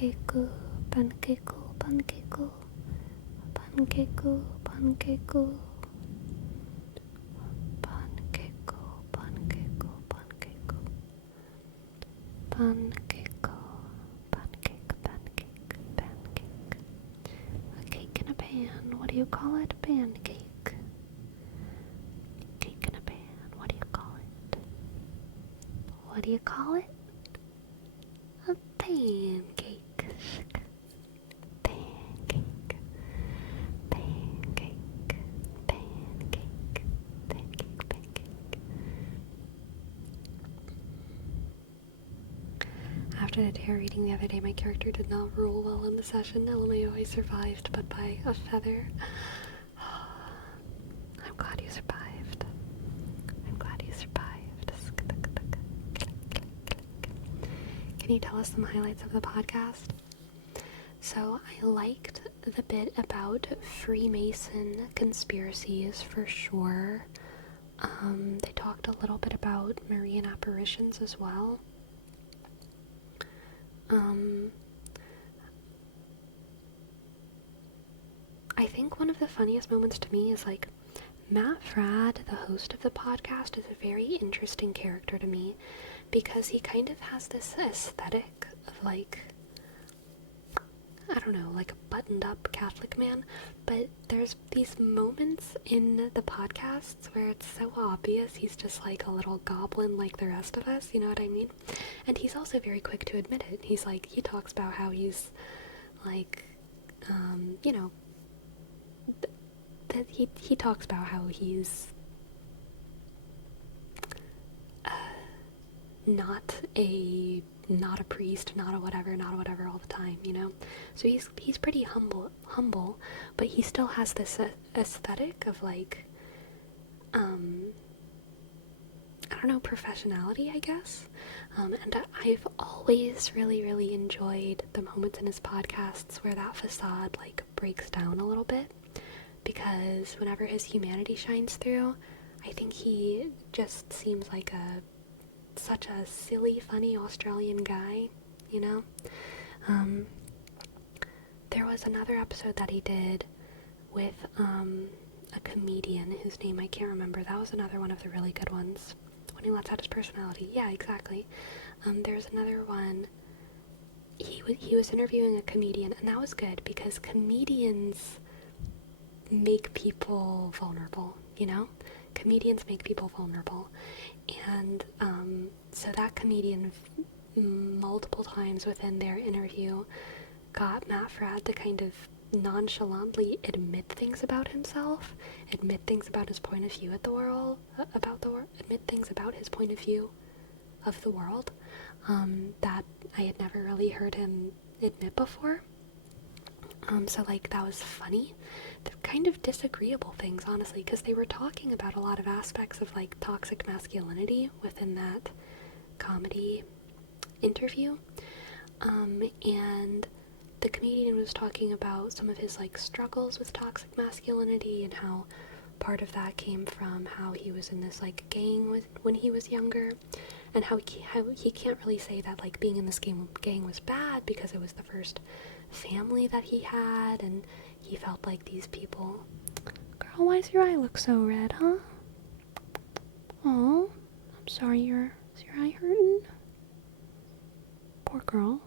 pancake-u, pancake-u, pancake-u, pancake-u, pancake-u, pancake-u, pancake-u, pancake-u, pancake-u, pancake, pancake, pancake. A cake in a pan, what do you call it? Pancake. Cake in a pan, what do you call it? What do you call it? A pancake. Pancake. Pancake. Pancake. Pancake. Pancake. After the tarot reading the other day, my character did not roll well in the session. LMAO, I survived, but by a feather. I'm glad you survived. I'm glad you survived. Can you tell us some highlights of the podcast? So I liked the bit about Freemason conspiracies for sure. They talked a little bit about Marian apparitions as well. I think one of the funniest moments to me is like Matt Fradd, the host of the podcast, is a very interesting character to me because he kind of has this aesthetic of like, I don't know, like a buttoned up Catholic man, but there's these moments in the podcasts where it's so obvious he's just like a little goblin like the rest of us, you know what I mean? And he's also very quick to admit it. He's like, he talks about how he's like, you know, that he talks about how he's not a priest, not a whatever all the time, you know? So he's pretty humble, but he still has this aesthetic of like, I don't know, professionality, I guess. And I've always really enjoyed the moments in his podcasts where that facade like breaks down a little bit, because whenever his humanity shines through, I think he just seems like such a silly, funny Australian guy, you know? There was another episode that he did with a comedian whose name I can't remember. That was another one of the really good ones, when he lets out his personality. Yeah, exactly. There's another one. He was interviewing a comedian, and that was good because comedians make people vulnerable, you know? Comedians make people vulnerable. And so that comedian multiple times within their interview got Matt Fradd to kind of nonchalantly admit things about himself, admit things about his point of view at the world, admit things about his point of view of the world that I had never really heard him admit before. So like that was funny. They're kind of disagreeable things, honestly, because they were talking about a lot of aspects of like toxic masculinity within that comedy interview. And the comedian was talking about some of his like struggles with toxic masculinity and how part of that came from how he was in this like gang when he was younger, and how he can't really say that like being in this gang was bad because it was the first family that he had, and he felt like these people. Girl, why does your eye look so red, huh? Oh, I'm sorry, is your eye hurting? Poor girl.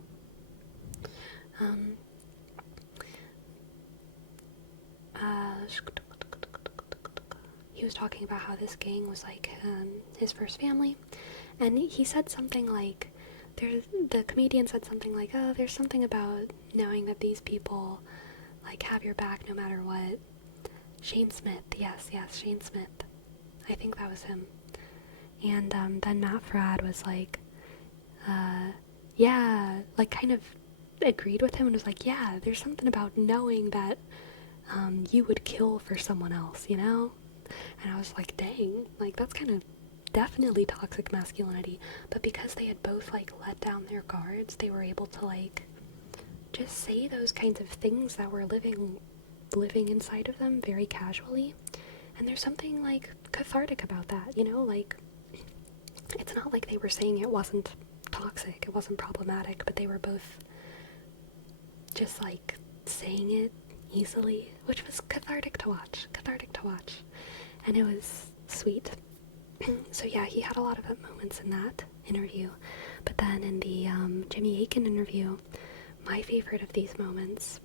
He was talking about how this gang was like his first family, and he said something like, the comedian said something like, oh, there's something about knowing that these people like have your back no matter what. Shane Smith, yes, Shane Smith. I think that was him. And then Matt Fradd was like, yeah, like kind of agreed with him and was like, yeah, there's something about knowing that you would kill for someone else, you know? And I was like, dang, like that's kind of definitely toxic masculinity. But because they had both like let down their guards, they were able to like just say those kinds of things that were living inside of them very casually. And there's something like cathartic about that, you know? Like, it's not like they were saying it wasn't toxic, it wasn't problematic, but they were both just like saying it easily, which was cathartic to watch. And it was sweet. So yeah, he had a lot of moments in that interview. But then in the Jimmy Akin interview, my favorite of these moments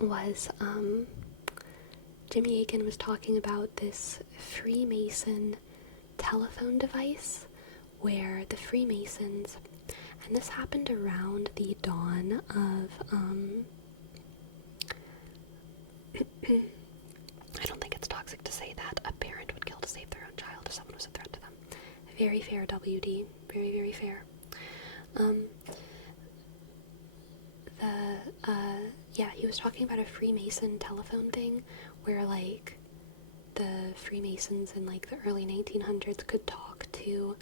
was Jimmy Akin was talking about this Freemason telephone device where the Freemasons, and this happened around the dawn of I don't think it's toxic to say that a parent would kill to save their own child if someone was a threat to them. Very fair, WD. Very, very fair. Yeah, he was talking about a Freemason telephone thing where, like, the Freemasons in, like, the early 1900s could talk to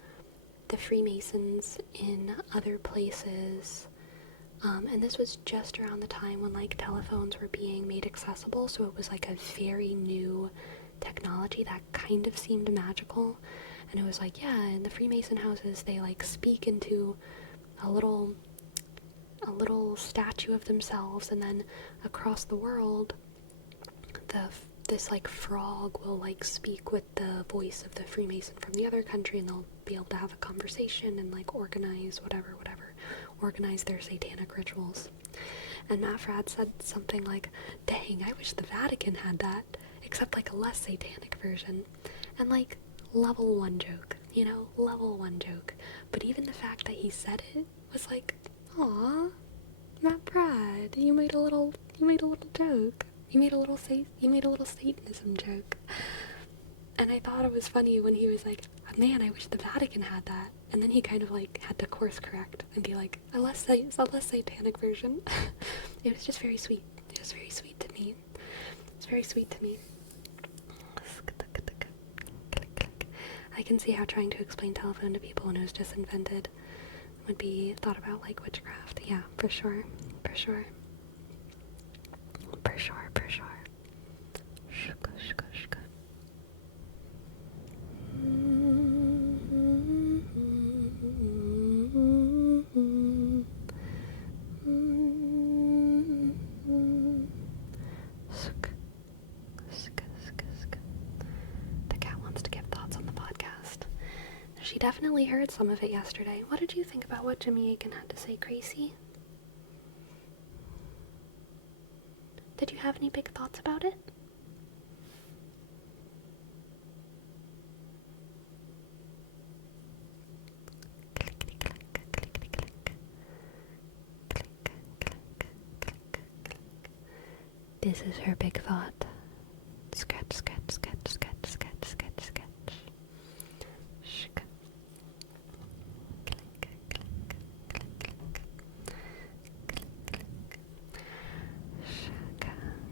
the Freemasons in other places. And this was just around the time when, like, telephones were being made accessible, so it was, like, a very new technology that kind of seemed magical. And it was like, yeah, in the Freemason houses, they, like, speak into a little statue of themselves, and then across the world, this, like, frog will, like, speak with the voice of the Freemason from the other country, and they'll be able to have a conversation and, like, organize organize their satanic rituals. And Matt Fradd said something like, dang, I wish the Vatican had that, except, like, a less satanic version. And, like, level 1 joke, you know, level 1 joke. But even the fact that he said it was like, aw, Matt Fradd, you made a little joke. You made a little Satanism joke. And I thought it was funny when he was like, man, I wish the Vatican had that. And then he kind of, like, had to course correct and be like, a less satanic version. It was just very sweet. It was very sweet to me. It's very sweet to me. I can see how trying to explain telephone to people when it was just invented would be thought about like witchcraft. Yeah, for sure. For sure. For sure, for sure. Shka, shka, shka. The cat wants to give thoughts on the podcast. She definitely heard some of it yesterday. What did you think about what Jimmy Akin had to say, Gracie? Did you have any big thoughts about it? This is her big thought. Sketch, sketch, sketch, sketch, sketch, sketch, sketch. Shk.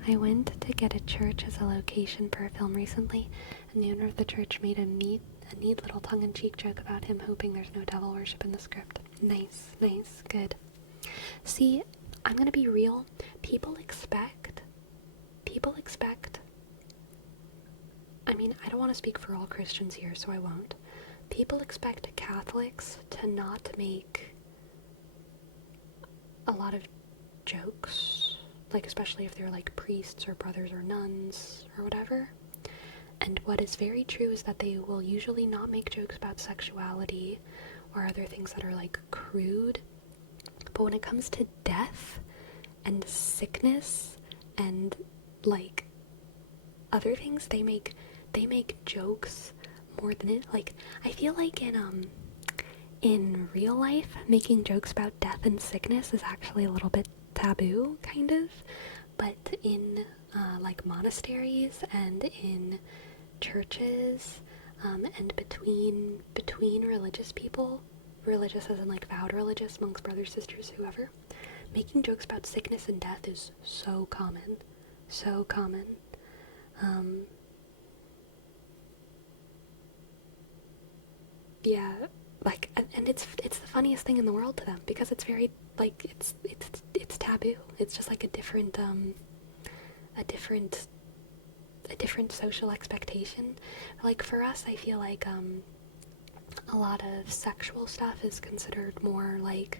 I went to get a church as a location for a film recently, and the owner of the church made a neat little tongue-in-cheek joke about him hoping there's no devil worship in the script. Nice, nice, good. See, I'm gonna be real. People expect, I mean, I don't want to speak for all Christians here, so I won't. People expect Catholics to not make a lot of jokes, like especially if they're like priests or brothers or nuns or whatever. And what is very true is that they will usually not make jokes about sexuality or other things that are like crude. But when it comes to death and sickness and like other things, they make jokes more than it. Like, I feel like in real life, making jokes about death and sickness is actually a little bit taboo, kind of. But in like monasteries and in churches, and between religious people, religious as in like vowed religious, monks, brothers, sisters, whoever, making jokes about sickness and death is so common. So common. Yeah, like, and it's the funniest thing in the world to them because it's very like it's taboo. It's just like a different social expectation. Like for us, I feel like a lot of sexual stuff is considered more like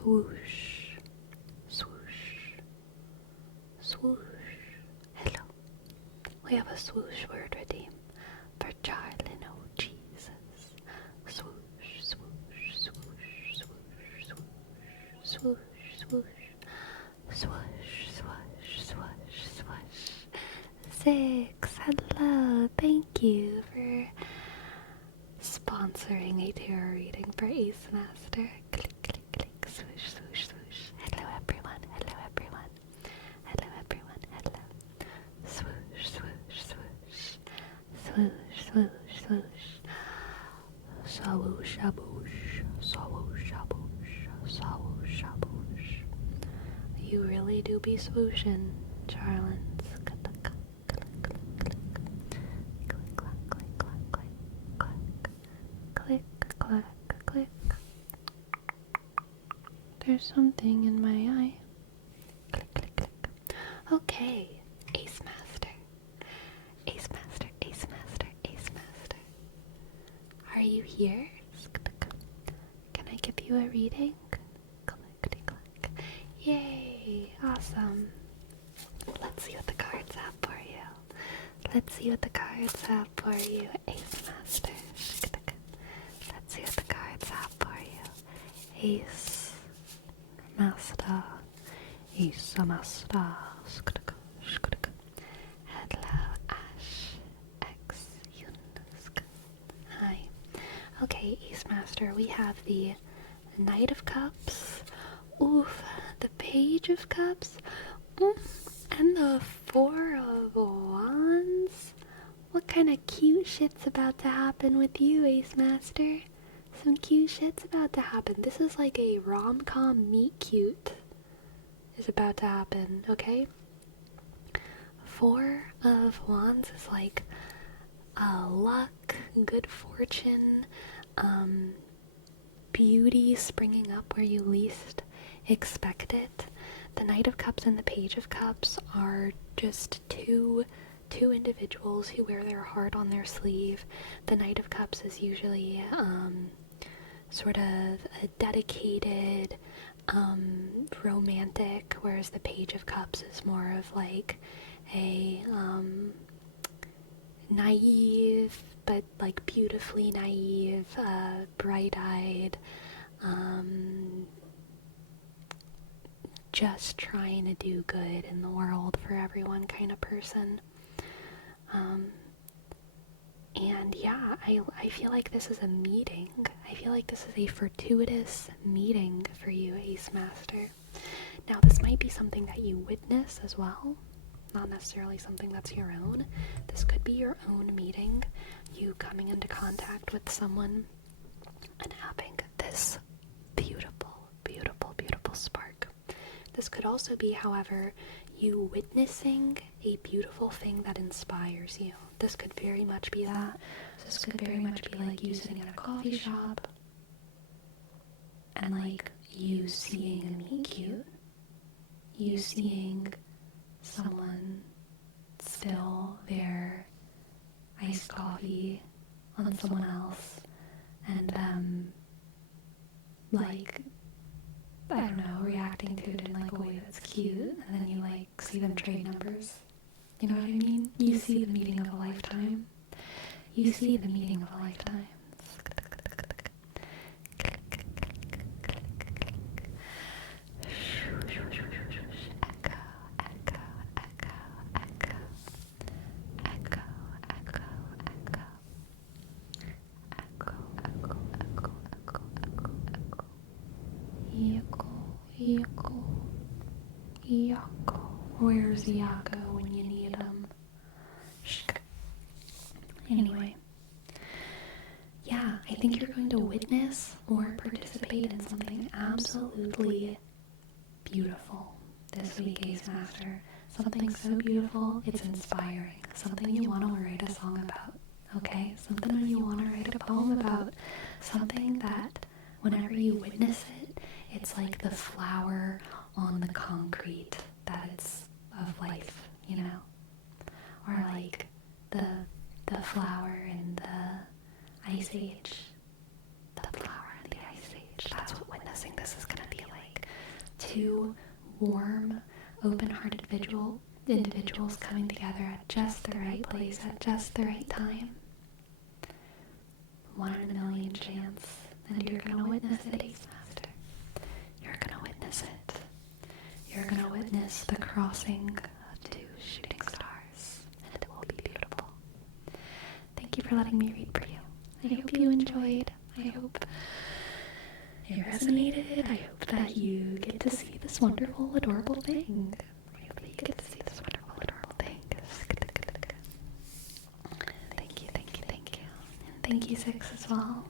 Swoosh, swoosh, swoosh. Hello. We have a swoosh word redeem for Charlie, no Jesus. Swoosh, swoosh, swoosh, swoosh, swoosh, swoosh, swoosh, swoosh, swoosh, swoosh, swoosh. 6, hello, thank you for sponsoring a tarot reading for Ace Master. Click, click, click, swoosh, swoosh, swoosh. Hello everyone, hello everyone. Hello everyone, hello. Swoosh, swoosh, swoosh. Swoosh, swoosh, swoosh. Swoosh, swoosh, swoosh, swoosh, swoosh, swoosh. You really do be swooshing, Charlins. Click, click, click, click, click. Click, clack, click, clack, click, clack. Click, clack, click. There's something in my eye. Click, click, click. Okay, Ace Master. Ace Master, Ace Master, Ace Master. Are you here? Can I give you a reading? Clickety clack. Yay! Awesome. Let's see what the cards have for you. Let's see what the cards have for you, Ace Master. Let's see what the cards have for you. Ace Master. Ace Master. Hello, Ash. X Yunsk. Hi. Okay, Ace Master, we have the Knight of Cups. Oof, the Page of Cups. And the Four of Wands. What kind of cute shit's about to happen with you, Ace Master? Some cute shit's about to happen. This is like a rom-com meet cute is about to happen, okay? Four of Wands is like luck, good fortune, beauty springing up where you least expect it. The Knight of Cups and the Page of Cups are just two individuals who wear their heart on their sleeve. The Knight of Cups is usually sort of a dedicated, romantic, whereas the Page of Cups is more of like a naive, but like beautifully naive, bright-eyed, just trying to do good in the world for everyone kind of person. And yeah, I feel like this is a meeting. I feel like this is a fortuitous meeting for you, Ace Master. Now, this might be something that you witness as well, not necessarily something that's your own. This could be your own meeting, you coming into contact with someone and having this beautiful, beautiful, beautiful spark. This could also be, however, you witnessing a beautiful thing that inspires you. This could very much be that. This could very much be like you sitting at a coffee shop and like you seeing a meet cute, you seeing someone spill their iced coffee on someone else and them like, I don't know, reacting to it in like a way that's cute, and then you like see them trade numbers. You know what I mean? You see the meeting of a lifetime. You see the meeting of a lifetime. Echo, echo, echo, echo. Echo, echo, echo. Echo, echo, echo, echo, echo, echo. Yako, Yako, Yako. Where's Yako when you need him? Anyway, yeah, I think you're going to witness or participate in something absolutely beautiful this week, Ace Master. Something so beautiful, it's inspiring. Something you want to write a song about, okay? Something you want to write a poem about. Something that, whenever you witness it, it's like the flower on the concrete that it's of life, you know? Or like the flower in the Ice Age. The flower in the Ice Age. That's what witnessing this is gonna be like. two warm, open-hearted individuals coming together at just the right place at just the right time. 1 in a million chance, and you're gonna witness it, Ace Master. You're gonna witness it. You're gonna witness the crossing of two shooting stars, and it will be beautiful. Thank you for letting me read for you. I hope you enjoyed. I hope it resonated. I hope that you get to see this wonderful, adorable thing. I hope that you get to see this wonderful, adorable thing. Thank you, thank you, thank you. And thank you, Six, as well.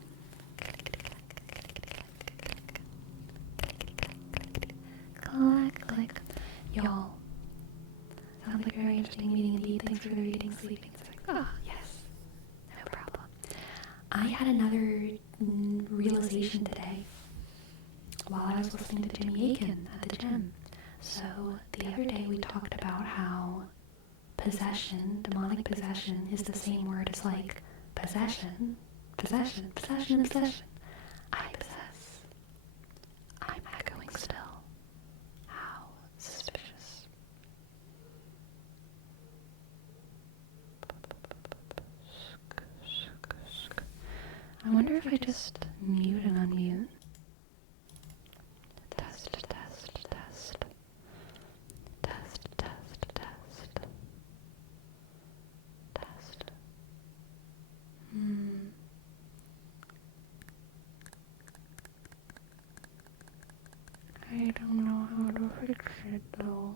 Click, click. Y'all. Sounds like a very interesting meeting indeed. Thanks for the reading, sleeping. Ah, yes. No problem. I had another realization today while I was listening to Jimmy Akin at the gym. So the other day we talked about how possession, demonic possession, is the same word as like possession. Possession, possession, and possession. I possess. I'm echoing still. How suspicious. I wonder if I just mute and unmute. Test, test, test. Test, test, test. Test. I don't know how to fix it though.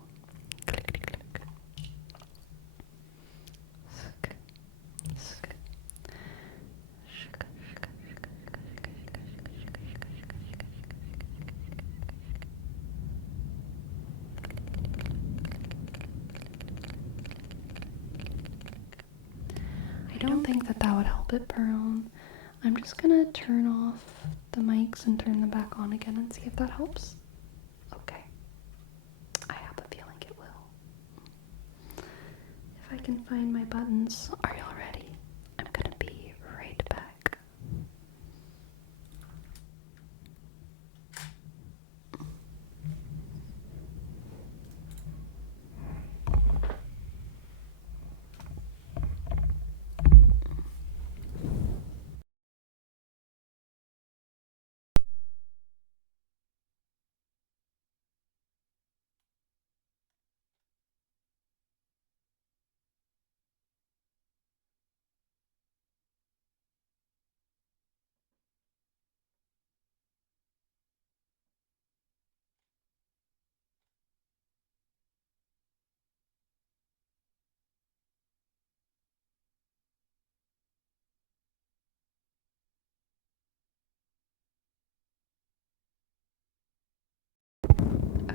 I don't think that would help it, Perone. I'm just gonna turn off the mics and turn them back on again and see if that helps. Okay. I have a feeling it will. If I can find my buttons. Are y'all ready? I'm gonna be right back.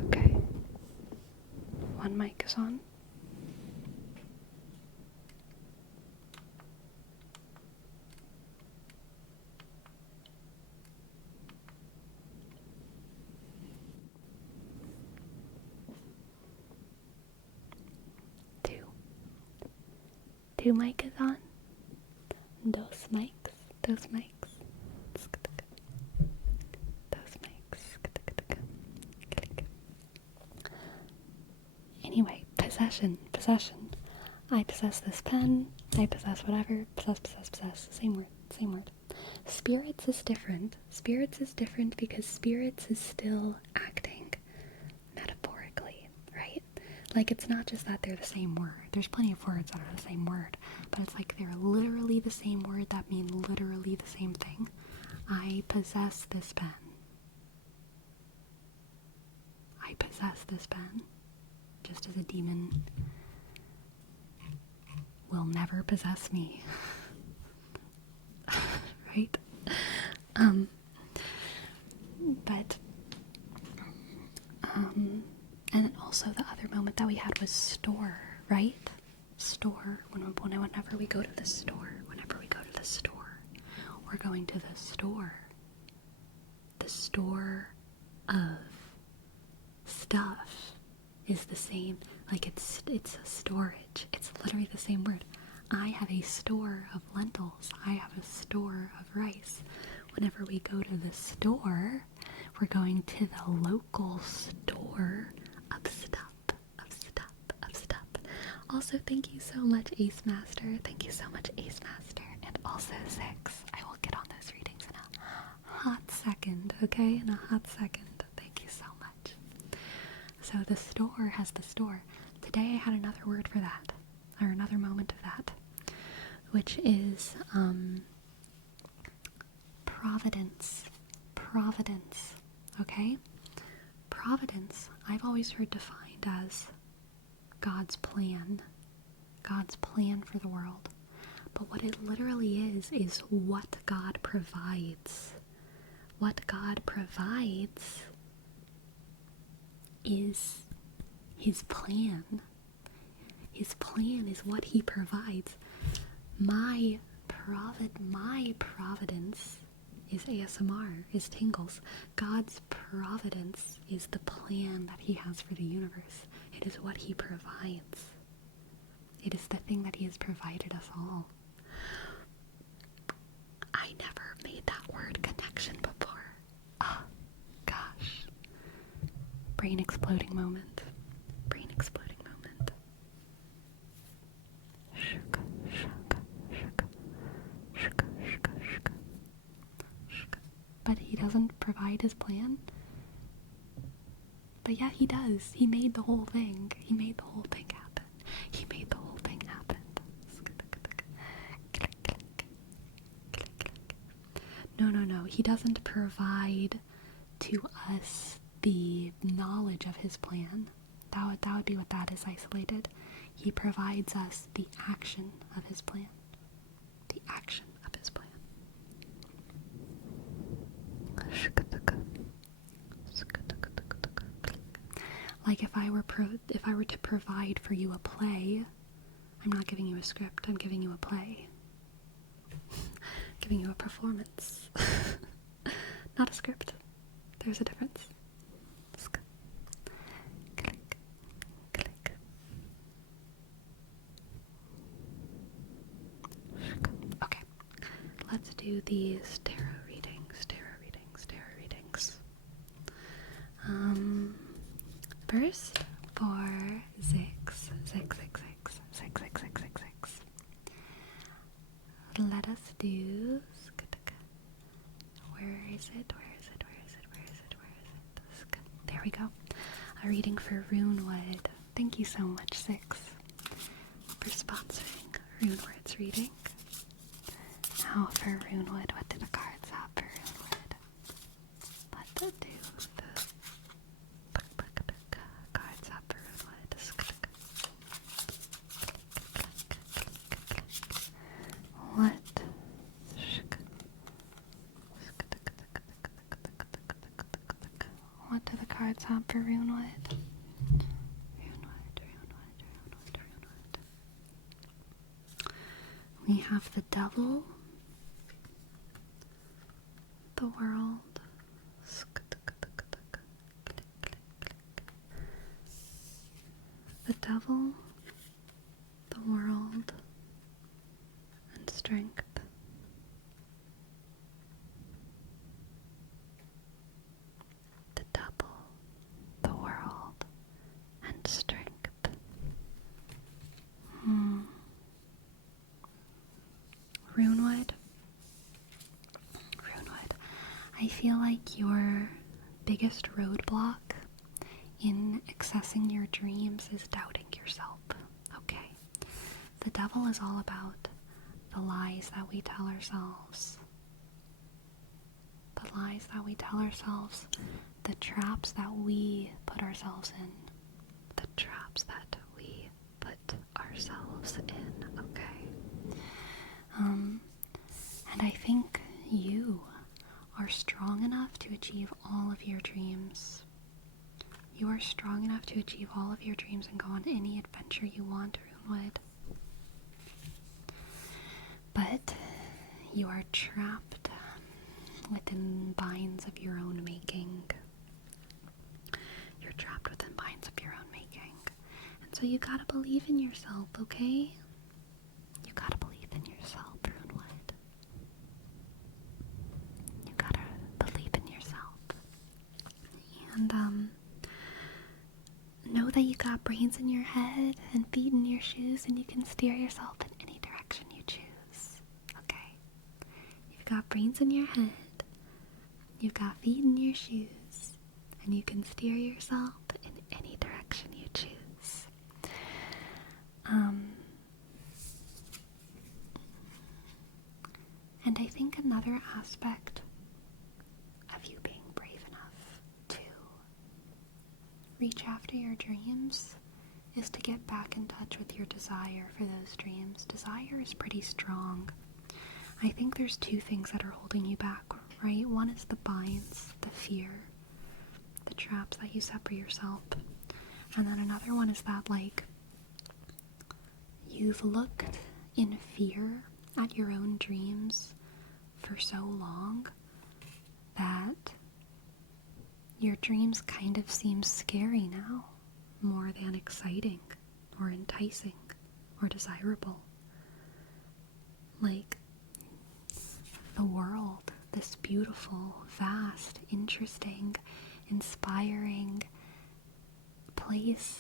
Okay. One mic is on. Two mic is on. Dos mics. Those mics. Anyway, possession. I possess this pen. I possess whatever. Possess. Same word. Spirits is different. Because spirits is still acting metaphorically, right? Like, it's not just that they're the same word. There's plenty of words that are the same word, but it's like they're literally the same word that mean literally the same thing. I possess this pen. I possess this pen. Just as a demon will never possess me. Right? And also the other moment that we had was store, right? Store. Whenever we go to the store, we're going to the store. The store of stuff is the same. Like, it's a storage. It's literally the same word. I have a store of lentils. I have a store of rice. Whenever we go to the store, We're going to the local store of stuff. Also, thank you so much, Ace Master. Thank you so much, Ace Master. And also, Six. I will get on those readings in a hot second, okay? In a hot second. Thank you so much. So the store has the store. Today I had another word for that, or another moment of that, which is providence. Providence, okay? Providence, I've always heard defined as God's plan for the world. But what it literally is what God provides. What God provides is his plan. His plan is what he provides. My providence is ASMR, is tingles. God's providence is the plan that he has for the universe. It is what he provides. It is the thing that he has provided us all. I never made that word connection before. Oh, gosh. Brain exploding moment. Brain exploding moment. Shuka, shuka, shuka, shuka, shuka, shuka, shuka. But he doesn't provide his plan? But yeah, he does. He made the whole thing. He made the whole thing happen. He made the whole thing happen. No. He doesn't provide to us the knowledge of his plan. That would be what that is isolated. He provides us the action of his plan. The action of his plan. Like if I were to provide for you a play, I'm not giving you a script, I'm giving you a play. Giving you a performance. Not a script. There's a difference. Click. Click. Okay. Let's do these tarot readings. First for six. Let us do. Where is it? There we go. A reading for Runwood. Thank you so much, Six, for sponsoring Runwood's reading. Now for Runwood, what do the cards have for Runwood? Let's do the cards have for Runwood. What do the cards have for Runwood? We have the Devil, the World, the Devil, the World, and Strength. The Devil, the World, and Strength. Runwood, I feel like your biggest roadblock in accessing your dreams is doubting yourself, okay? The Devil is all about the lies that we tell ourselves. The lies that we tell ourselves, the traps that we put ourselves in. The traps that we put ourselves in, okay? And I think you are strong enough to achieve all of your dreams. You are strong enough to achieve all of your dreams and go on any adventure you want, Runwood. But you are trapped within binds of your own making. You're trapped within binds of your own making. And so you gotta believe in yourself, okay? You gotta believe in yourself, Runwood. You gotta believe in yourself. Know that you got brains in your head and feet in your shoes, and you can steer yourself in any direction you choose. Okay? You've got brains in your head, you've got feet in your shoes, and you can steer yourself in any direction you choose. And I think another aspect of you being brave enough to reach after your dreams is to get back in touch with your desire for those dreams. Desire is pretty strong. I think there's two things that are holding you back, right? One is the binds, the fear, the traps that you set for yourself. And then another one is that, like, you've looked in fear at your own dreams for so long that your dreams kind of seem scary now, more than exciting or enticing or desirable. Like, the world, this beautiful, vast, interesting, inspiring place,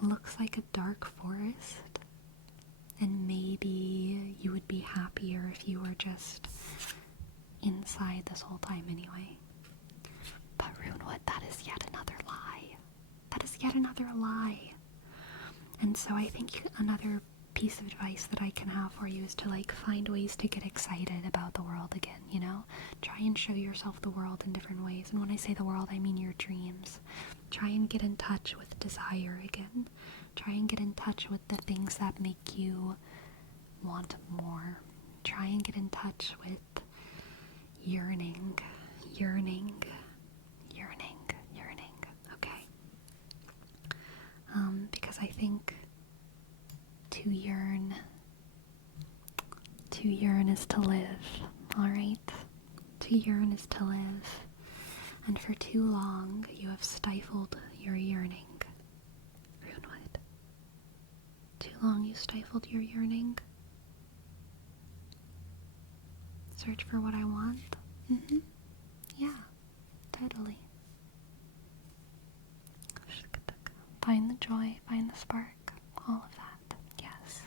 looks like a dark forest. And maybe you would be happier if you were just inside this whole time anyway. But Runwood, that is yet another lie. That is yet another lie. And so I think another piece of advice that I can have for you is to, like, find ways to get excited about the world again, you know? Try and show yourself the world in different ways. And when I say the world, I mean your dreams. Try and get in touch with desire again. Try and get in touch with the things that make you want more. Try and get in touch with yearning, okay? Because I think to yearn is to live, alright? To yearn is to live. And for too long, you have stifled your yearning. Runwood. Too long you stifled your yearning. Search for what I want? Yeah, totally. Find the joy, find the spark, all of that, yes.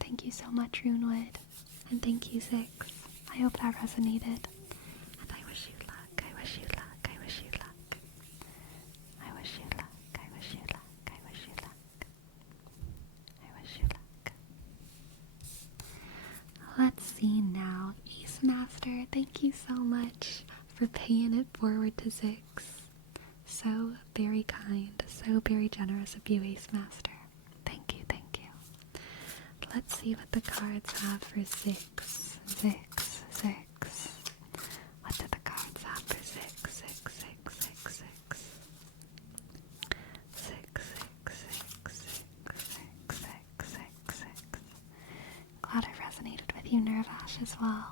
Thank you so much, Runwood, and thank you, Six. I hope that resonated, and I wish you luck, I wish you luck, I wish you luck. I wish you luck, I wish you luck, I wish you luck. I wish you luck. Let's see now, Ace Master, thank you so much for paying it forward to Six. So very kind, so very generous of you, Ace Master. Thank you, thank you. Let's see what the cards have for Six. Six, Six. What do the cards have for Six? Six, Six, Six, Six. Six, Six, Six, Six, Six, Six, Six, Six. Glad it resonated with you, Nervash, as well.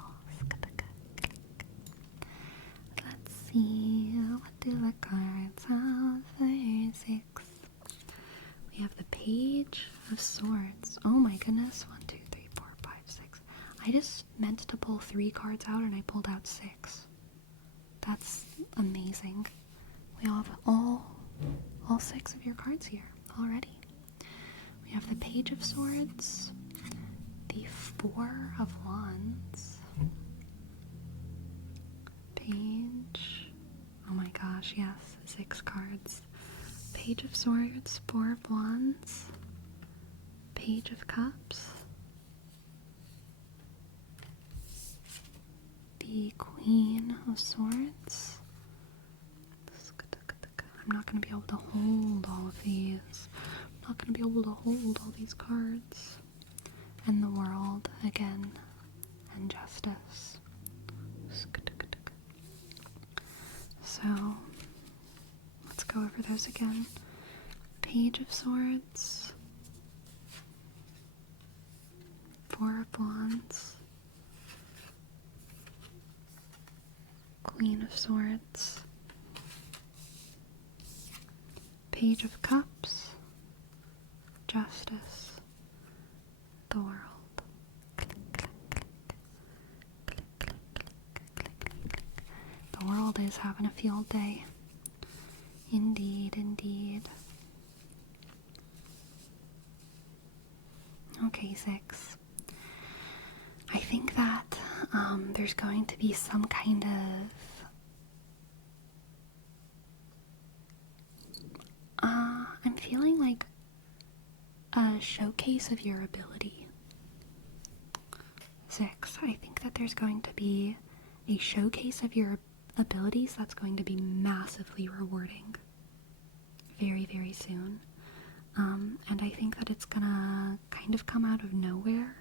Let's see, what do the cards have for Six? We have the Page of Swords. Oh my goodness, 1, 2, 3, 4, 5, 6. I just meant to pull 3 cards out and I pulled out 6. That's amazing. We have all 6 of your cards here already. We have the Page of Swords, the 4 of Wands, Page, oh my gosh, yes, 6 cards. Page of Swords, 4 of Wands, Page of Cups, the Queen of Swords. I'm not going to be able to hold all of these. I'm not going to be able to hold all these cards. And the World again, and Justice. So, let's go over those again. Page of Swords, 4 of Wands, Queen of Swords, Page of Cups, Justice, the World. The World is having a field day. Indeed, indeed. Okay, 6. I think that there's going to be some kind of I'm feeling like a showcase of your ability. 6. I think that there's going to be a showcase of your abilities that's going to be massively rewarding very, very soon. And I think that it's gonna kind of come out of nowhere.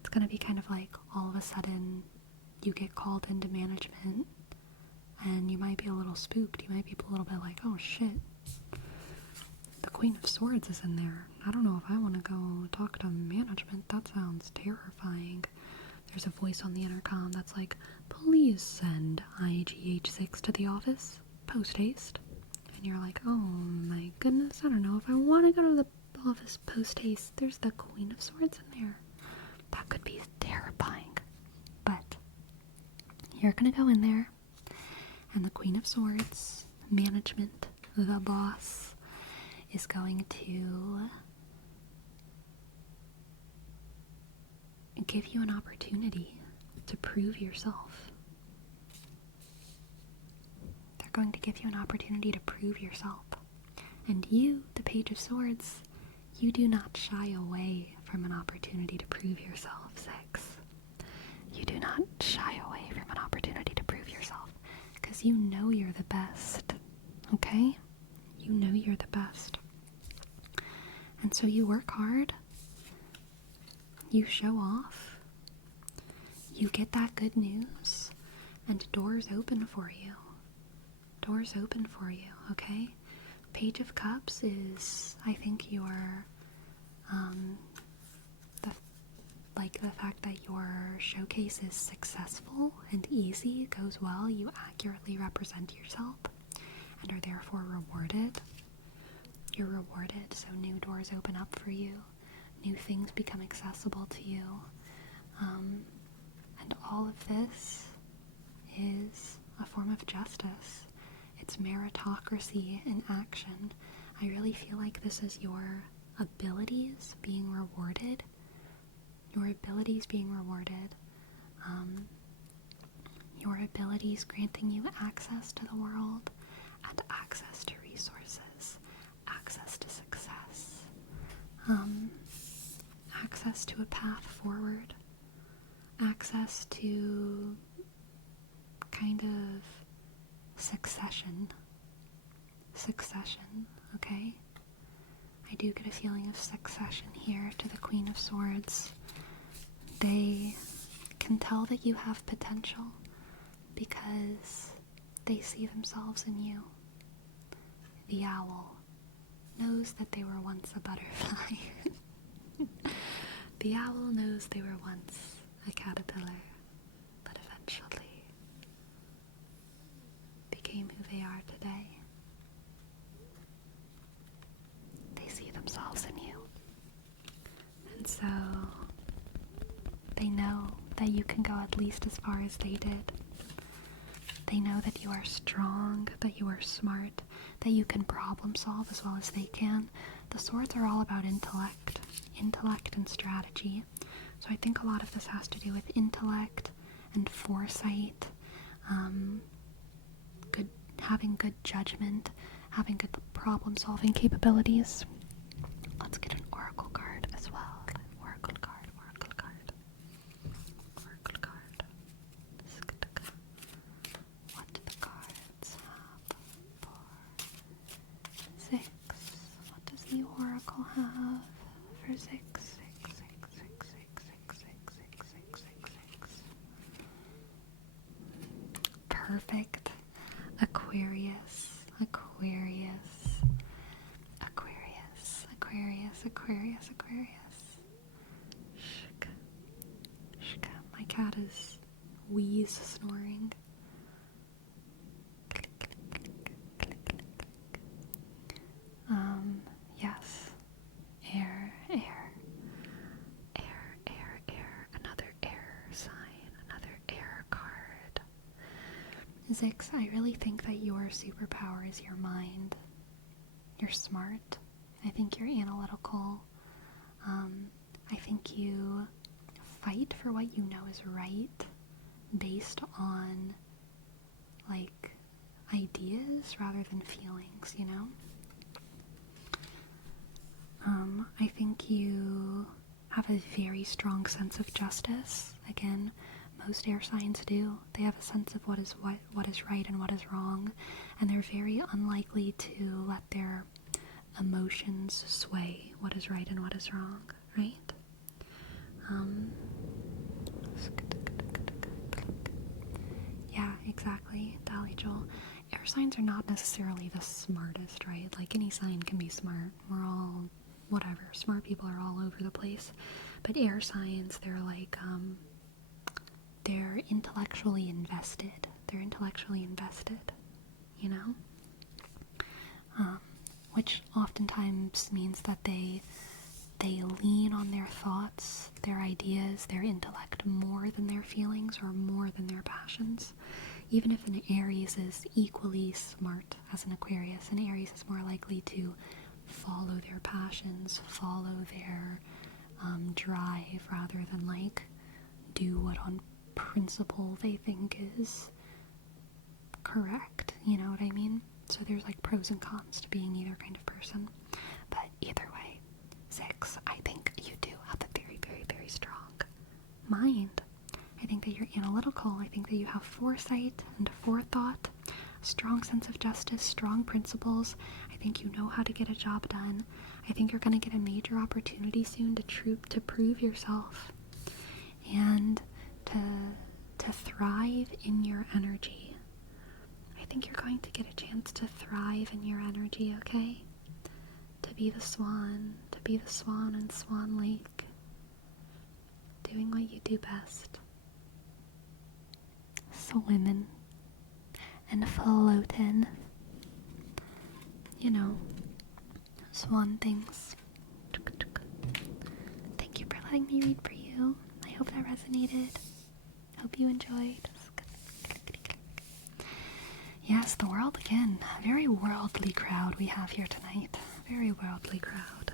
It's gonna be kind of like all of a sudden you get called into management and you might be a little spooked. You might be a little bit like, oh shit, the Queen of Swords is in there. I don't know if I want to go talk to management. That sounds terrifying. There's a voice on the intercom that's like, please send IGH6 to the office, post haste. And you're like, oh my goodness, I don't know if I want to go to the office post haste. There's the Queen of Swords in there. That could be terrifying. But you're gonna go in there, and the Queen of Swords, management, the boss, is going to give you an opportunity to prove yourself. They're going to give you an opportunity to prove yourself. And you, the Page of Swords, you do not shy away from an opportunity to prove yourself, 6. You do not shy away from an opportunity to prove yourself, because you know you're the best, okay? You know you're the best. And so you work hard, you show off, you get that good news, and doors open for you. Doors open for you, okay? Page of Cups is, I think, your, the fact that your showcase is successful and easy, goes well, you accurately represent yourself, and are therefore rewarded. You're rewarded, so new doors open up for you, new things become accessible to you, and all of this is a form of justice. It's meritocracy in action. I really feel like this is your abilities being rewarded. Your abilities being rewarded. Your abilities granting you access to the world and access to resources, access to success, access to a path forward, access to kind of succession, okay? I do get a feeling of succession here to the Queen of Swords. They can tell that you have potential because they see themselves in you. The owl knows that they were once a butterfly. The owl knows they were once a caterpillar, but eventually became who they are today. They see themselves in you. And so they know that you can go at least as far as they did. They know that you are strong, that you are smart, that you can problem solve as well as they can. The swords are all about intellect and strategy. So I think a lot of this has to do with intellect and foresight, having good judgment, having good problem solving capabilities. Let's get an oracle card as well. Oracle card. What do the cards have for 6? What does the oracle have for 6? Perfect. Aquarius. Shka. My cat is wheeze snoring. Yes. Air. Another air sign, another air card. Zix, I really think that your superpower is your mind. You're smart. I think you're analytical. I think you fight for what you know is right based on, like, ideas rather than feelings, you know? I think you have a very strong sense of justice. Again, most air signs do. They have a sense of what is right and what is wrong, and they're very unlikely to let their emotions sway what is right and what is wrong, right? Yeah, exactly, Dolly Joel. Air signs are not necessarily the smartest, right? Like, any sign can be smart. We're all, whatever. Smart people are all over the place. But air signs, they're like, they're intellectually invested. They're intellectually invested, you know? Which oftentimes means that they lean on their thoughts, their ideas, their intellect more than their feelings or more than their passions. Even if an Aries is equally smart as an Aquarius, an Aries is more likely to follow their passions, follow their drive, rather than, like, do what on principle they think is correct. You know what I mean? So there's, like, pros and cons to being either kind of person. But either way, Zix, I think you do have a very, very, very strong mind. I think that you're analytical. I think that you have foresight and forethought, a strong sense of justice, strong principles. I think you know how to get a job done. I think you're going to get a major opportunity soon to prove yourself and to thrive in your energy. I think you're going to get a chance to thrive in your energy, okay? To be the swan in Swan Lake, doing what you do best. Swimming and floating. You know, swan things. Thank you for letting me read for you. I hope that resonated. Hope you enjoyed. Yes, the world again. A very worldly crowd we have here tonight. Very worldly crowd.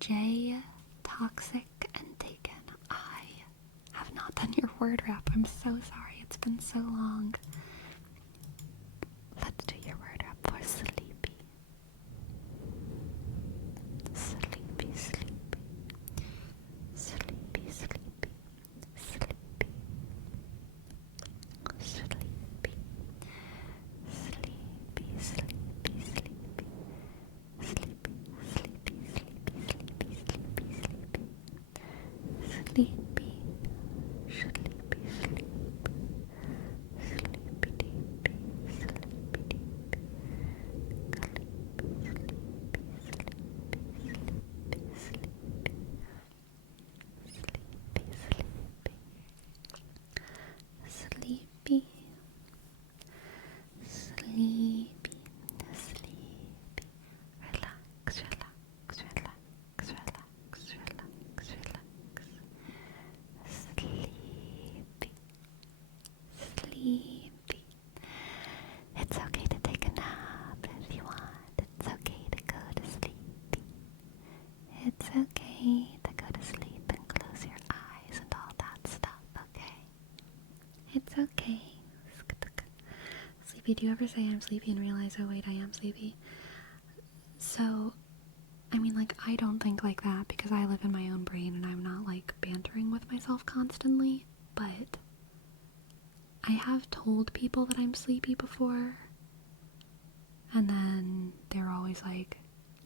J, Toxic and Taken. I have not done your word wrap. I'm so sorry. It's been so long. Let's do your word wrap for sleepy. Sleepy, sleepy. Sleepy, sleepy. Sleepy. Sleepy. Sleepy, sleepy, sleepy. Sleepy, sleepy, sleepy, sleepy, sleepy, sleepy. Sleepy, sleepy, sleepy. Sleepy deepy, sleepy deepy. Sleepy, sleepy, sleepy. Relax, relax, relax, relax, relax, relax. Sleepy, sleepy. It's okay to take a nap if you want. It's okay to go to sleepy. It's okay to go to sleep and close your eyes and all that stuff, okay? It's okay. Sleepy, do you ever say I'm sleepy and realize, oh wait, I am sleepy? So, I mean, like, I don't think like that because I live in my own brain and I'm not, like, bantering with myself constantly, but I have told people that I'm sleepy before, and then they're always like,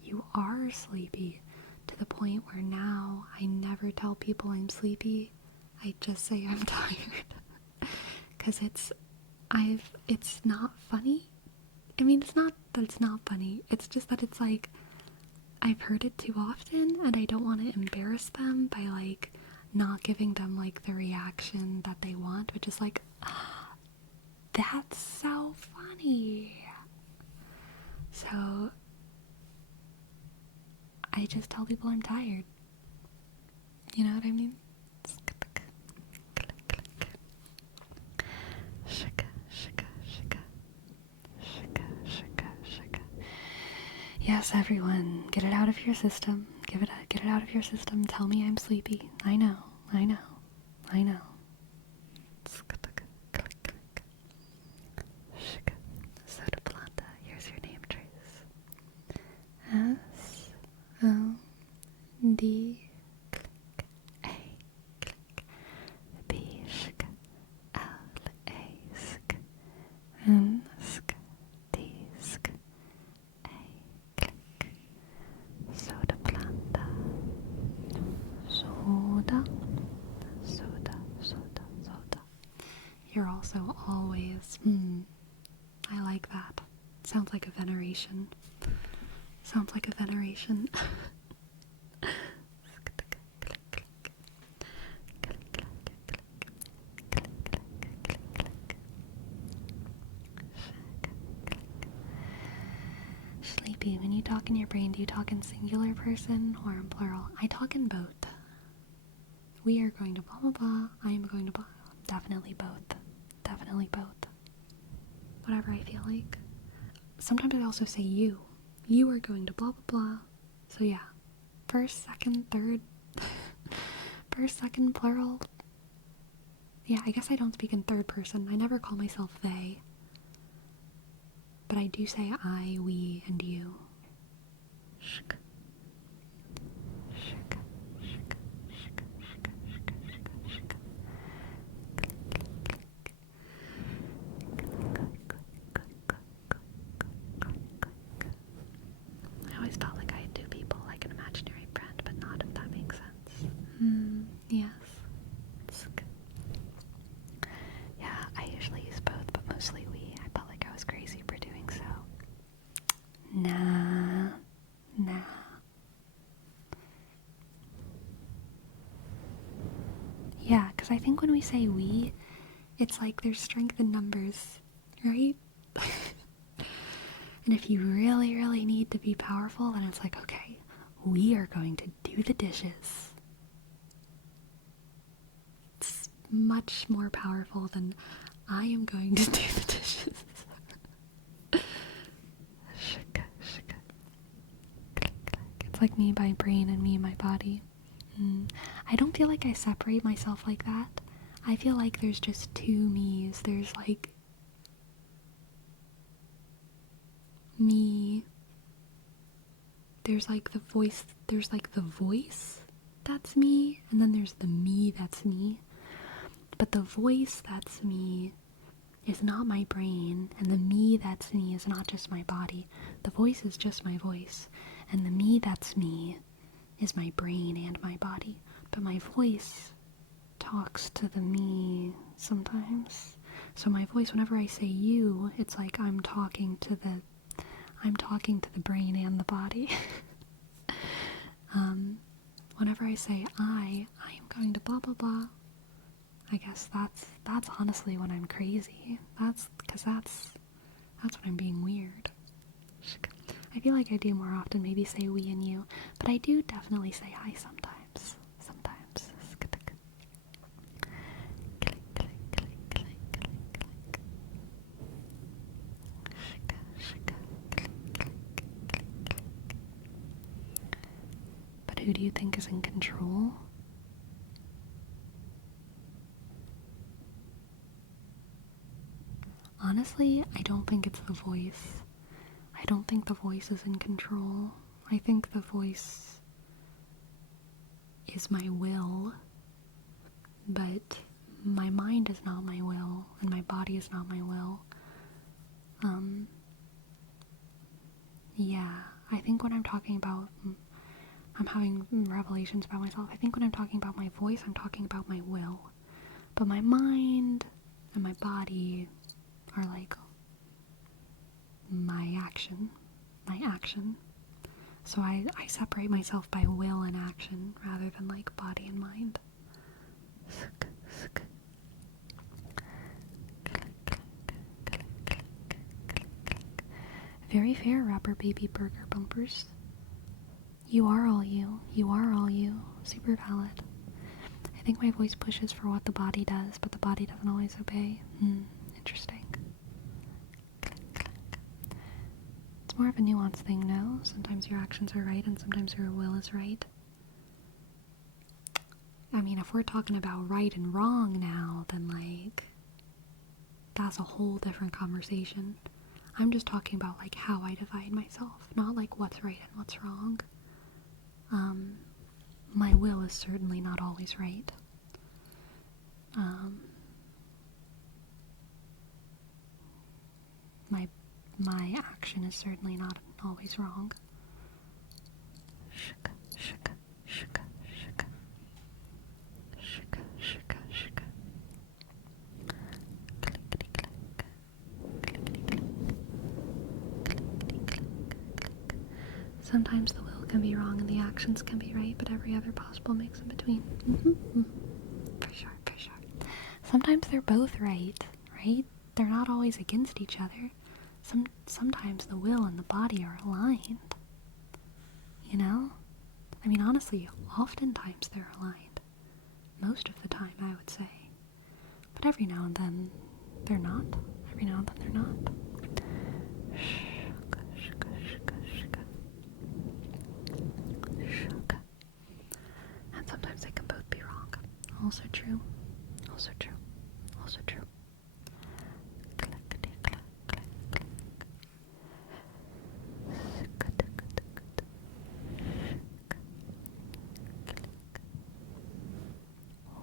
you are sleepy, to the point where now I never tell people I'm sleepy. I just say I'm tired. Because it's not funny. I mean, it's not that it's not funny. It's just that it's like, I've heard it too often, and I don't want to embarrass them by, like, not giving them like the reaction that they want, which is like, that's so funny. So I just tell people I'm tired. You know what I mean? Yes, everyone, get it out of your system. Get it out of your system. Tell me I'm sleepy. I know. Soda Planta, here's your name trace. S-O-D A B L-A N-D A Soda Planta. Soda. You're also always. I like that. Sounds like a veneration. Sleepy, when you talk in your brain, do you talk in singular person or in plural? I talk in both. We are going to blah blah blah. I am going to blah. Definitely both. Whatever I feel like. Sometimes I also say you. You are going to blah blah blah. So yeah. First, second, third. First, second, plural. Yeah, I guess I don't speak in third person. I never call myself they. But I do say I, we, and you. I always felt like I had two people, like an imaginary friend, but not, if that makes sense. Yes. Yeah, I usually use both, but mostly we. I felt like I was crazy for doing so. Nah. Yeah, because I think when we say we, it's like there's strength in numbers, right? And if you really, really need to be powerful, then it's like, okay, we are going to do the dishes. It's much more powerful than I am going to do the dishes. It's like me, my brain, and me, my body. I don't feel like I separate myself like that. I feel like there's just two me's. There's like me. There's like the voice that's me, and then there's the me that's me. But the voice that's me is not my brain, and the me that's me is not just my body. The voice is just my voice, and the me that's me is my brain and my body. But my voice talks to the me sometimes. So my voice, whenever I say you, it's like I'm talking to the brain and the body. Whenever I say I am going to blah blah blah. I guess that's honestly when I'm crazy. That's when I'm being weird. I feel like I do more often maybe say we and you, but I do definitely say I sometimes. But who do you think is in control? Honestly, I don't think it's the voice. I don't think the voice is in control. I think the voice is my will, but my mind is not my will, and my body is not my will. Yeah, I think when I'm talking about, I'm having revelations about myself. I think when I'm talking about my voice, I'm talking about my will. But my mind and my body are like my action. So I separate myself by will and action rather than like body and mind. Very fair, Rapper Baby Burger Bumpers. You are all you. You are all you. Super valid. I think my voice pushes for what the body does, but the body doesn't always obey. Interesting. It's more of a nuanced thing, no? Sometimes your actions are right and sometimes your will is right. I mean, if we're talking about right and wrong now, then, like, that's a whole different conversation. I'm just talking about, like, how I divide myself, not, like, what's right and what's wrong. My will is certainly not always right. My action is certainly not always wrong. Shika, shika, shika, shika. Shika, shika, shika. Clickety clack. Clickety clack. Clickety clack. Click. Sometimes the will can be wrong and the actions can be right, but every other possible mix in between. For sure, for sure. Sometimes they're both right? They're not always against each other. Sometimes the will and the body are aligned. You know? I mean, honestly, oftentimes they're aligned. Most of the time, I would say. But every now and then, they're not. Every now and then, they're not. Shaka, shaka, shaka, shaka. Shaka. And sometimes they can both be wrong. Also true. Also true. Also true.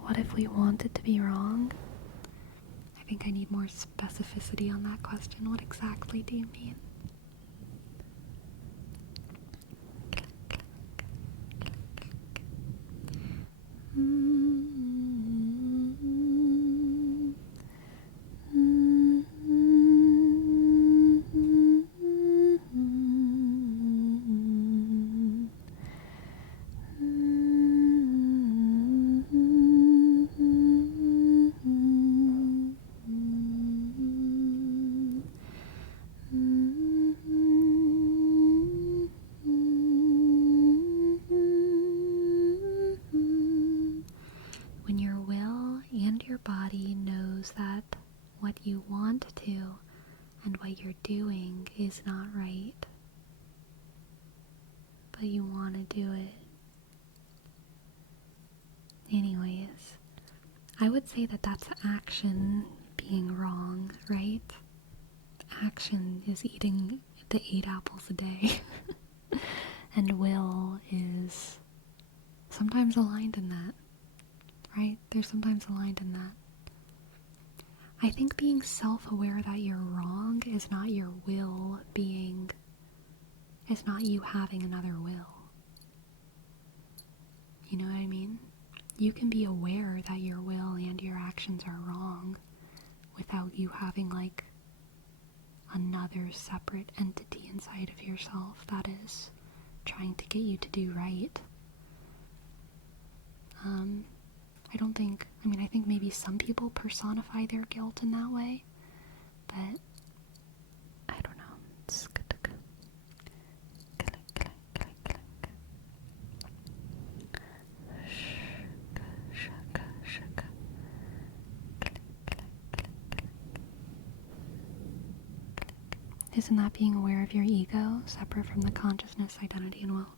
What if we want it to be wrong? I think I need more specificity on that question. What exactly do you mean? When your will and your body knows that what you want to and what you're doing is not right, but you want to do it anyways, I would say that that's action being wrong, right? Action is eating the 8 apples a day, and will is sometimes aligned in that, right? They're sometimes aligned in that. I think being self-aware that you're wrong is not your will being, it's not you having another will. You know what I mean? You can be aware that your will and your actions are wrong without you having, like, another separate entity inside of yourself that is trying to get you to do right. I think maybe some people personify their guilt in that way, but I don't know. Isn't that being aware of your ego, separate from the consciousness, identity, and will?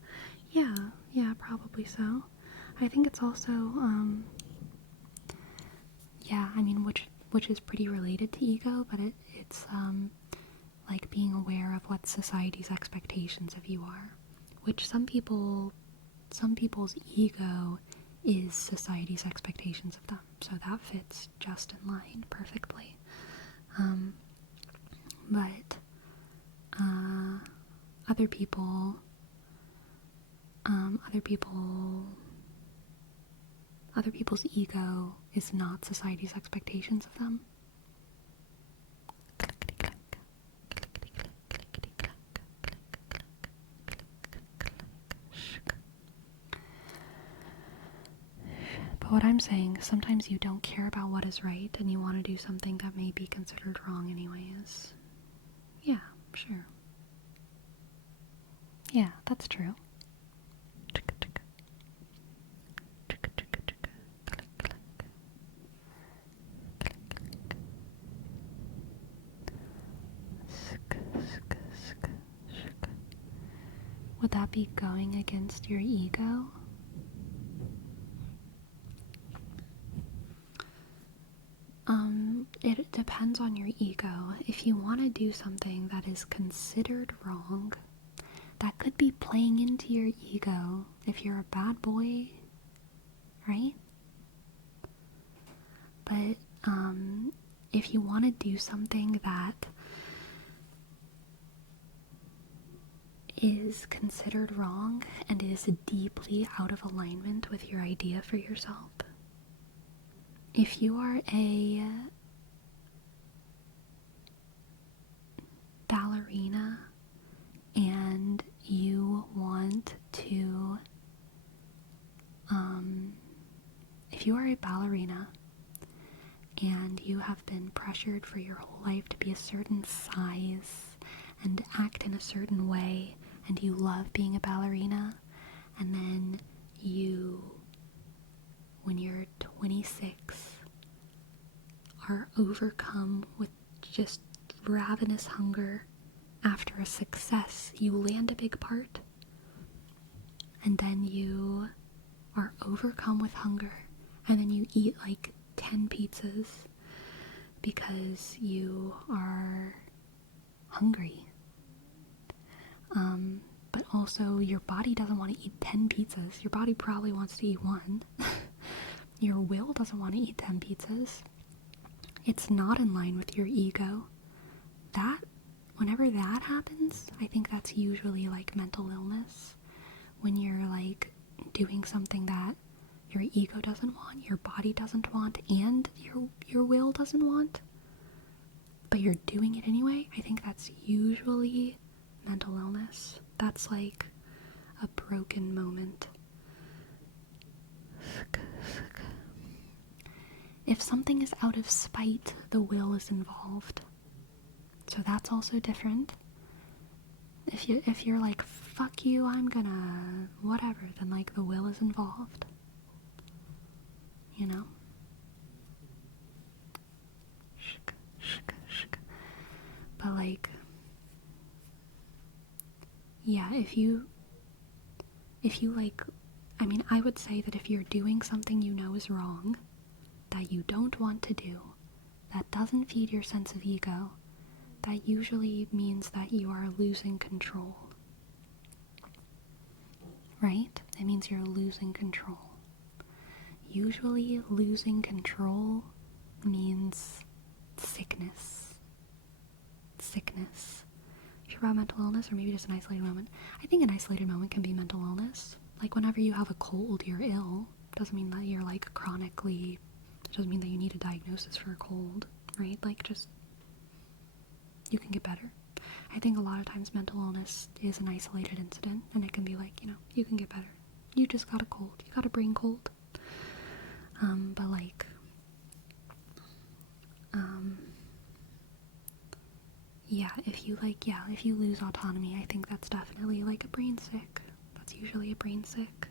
Yeah, probably so. I think it's also, which is pretty related to ego, but it's like being aware of what society's expectations of you are, which some people's ego is society's expectations of them, so that fits just in line perfectly. But other people's ego is not society's expectations of them. But what I'm saying, sometimes you don't care about what is right and you want to do something that may be considered wrong anyways. Yeah, sure. Yeah, that's true. Would that be going against your ego? It depends on your ego. If you want to do something that is considered wrong, that could be playing into your ego if you're a bad boy, right? But if you want to do something that is considered wrong and is deeply out of alignment with your idea for yourself, if you are a ballerina and you want to, if you are a ballerina and you have been pressured for your whole life to be a certain size and act in a certain way, and you love being a ballerina, and then you, when you're 26, are overcome with just ravenous hunger after a success. You land a big part, and then you are overcome with hunger, and then you eat like 10 pizzas because you are hungry. But also your body doesn't want to eat 10 pizzas. Your body probably wants to eat one. Your will doesn't want to eat 10 pizzas. It's not in line with your ego. Whenever that happens, I think that's usually like mental illness. When you're like doing something that your ego doesn't want, your body doesn't want, and your will doesn't want, but you're doing it anyway, I think that's usually mental illness. That's like a broken moment. If something is out of spite, the will is involved. So that's also different. If you're like, fuck you, I'm gonna whatever, then like the will is involved. You know? But like, yeah, if you like, I mean, I would say that if you're doing something you know is wrong, that you don't want to do, that doesn't feed your sense of ego, that usually means that you are losing control. Right? It means you're losing control. Usually losing control means sickness. Sure about mental illness, or maybe just an isolated moment. I think an isolated moment can be mental illness. Like whenever you have a cold, you're ill. Doesn't mean that you're like chronically, it doesn't mean that you need a diagnosis for a cold, right? Like just, you can get better. I think a lot of times mental illness is an isolated incident, and it can be like, you know, you can get better. You just got a cold. You got a brain cold. But like, if you lose autonomy, I think that's definitely like a brain sick. That's usually a brain sick.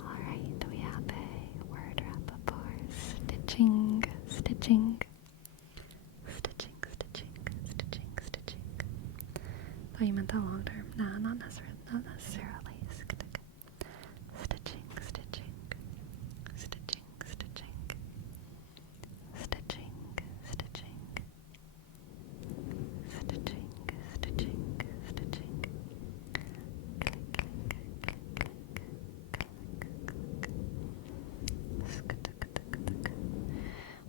Alright, we have a word wrap up for stitching. Thought you meant that long term. Nah, not necessarily.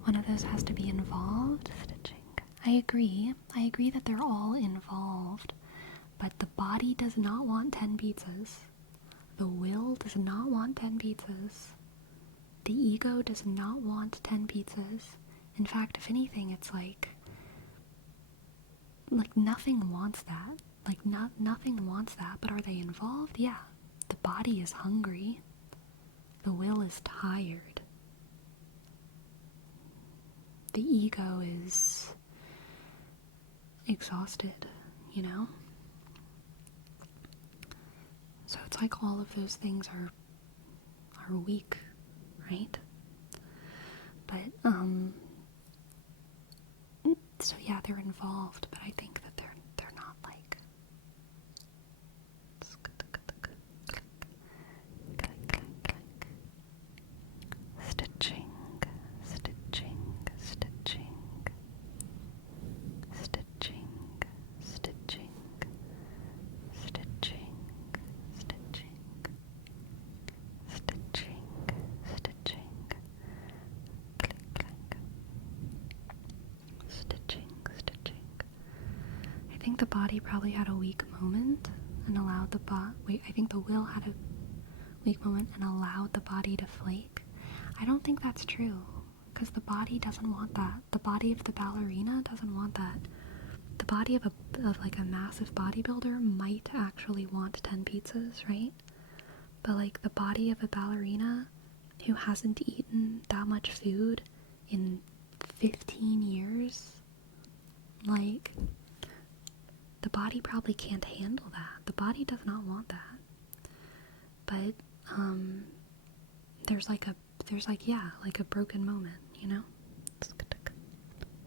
One of those has to be involved. Stitching. I agree that they're all involved, but the body does not want 10 pizzas. The will does not want 10 pizzas. The ego does not want 10 pizzas. In fact, if anything, it's like, like, nothing wants that. Like, nothing wants that, but are they involved? Yeah. The body is hungry. The will is tired. The ego is exhausted, you know? So it's like all of those things are weak, right? But, so yeah, they're involved, but I think that they're not like stitching, stitching, stitching, stitching, stitching, stitching, stitching, stitching, stitching, click, click, stitching, stitching. I think the body probably had a weak moment and allowed the I think the will had a weak moment and allowed the body to flake. I don't think that's true, because the body doesn't want that. The body of the ballerina doesn't want that. The body of like a massive bodybuilder might actually want 10 pizzas, right? But like the body of a ballerina who hasn't eaten that much food in 15 years, like, the body probably can't handle that. The body does not want that. But there's like a broken moment, you know?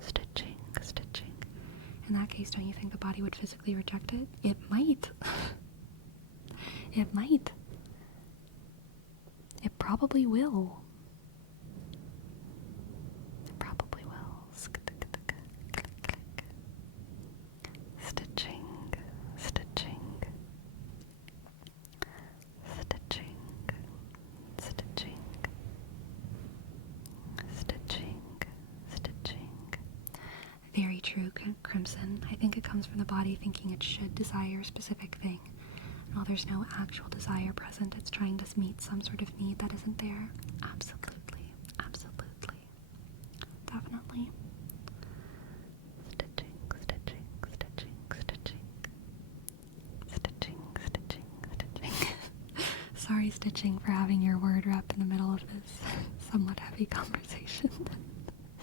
Stitching, stitching. In that case, don't you think the body would physically reject it? It might. It might. It probably will. It probably will. Stitching, stitching, stitching, stitching, stitching, stitching. Very true, Crimson. I think it comes from the body thinking it should desire a specific thing. And while there's no actual desire present, it's trying to meet some sort of need that isn't there. Absolutely. Absolutely. Definitely. Stitching, stitching, stitching, stitching. Stitching, stitching, stitching. Sorry, Stitching, for having your word rep in the middle of this somewhat heavy conversation.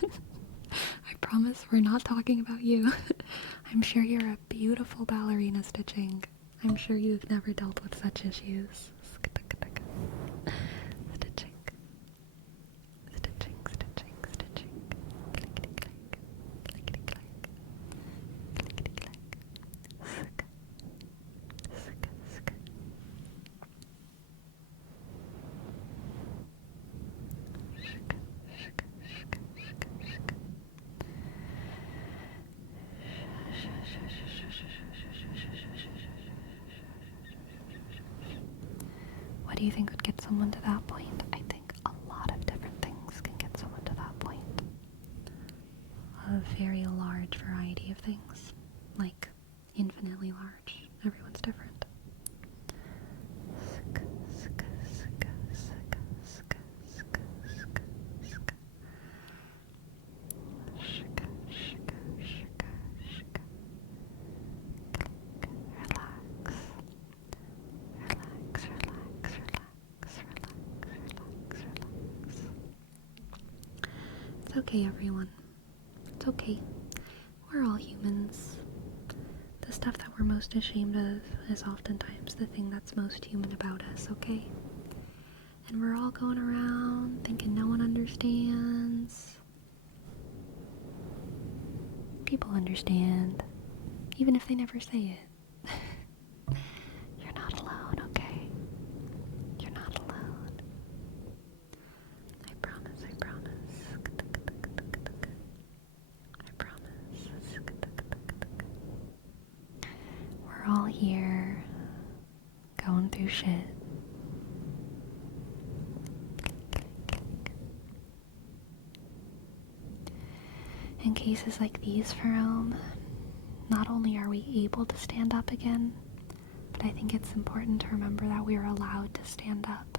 I promise we're not talking about you. I'm sure you're a beautiful ballerina, Stitching. I'm sure you've never dealt with such issues. Stitching. Stitching, stitching, stitching. Clickety clack. Clickety clack. Clickety clack. Sk. Sk, sk. Shk, shk, shk, shk, shk. What do you think would get someone to that point? I think a lot of different things can get someone to that point. A very large variety of things. Like, infinitely large. Everyone's different. Sk, sk, sk, sk, sk, sk, sk, sk. Shk, shk, shk, shk. Click, relax. Relax, relax, relax, relax, relax, relax. It's okay, everyone. It's okay. We're all humans. The stuff that we're most ashamed of is oftentimes the thing that's most human about us, okay? And we're all going around thinking no one understands. People understand, even if they never say it. You're not alone, okay? You're not alone. I promise, I promise. I promise. We're all here, going through shit. In cases like these, Ferome, not only are we able to stand up again, but I think it's important to remember that we are allowed to stand up.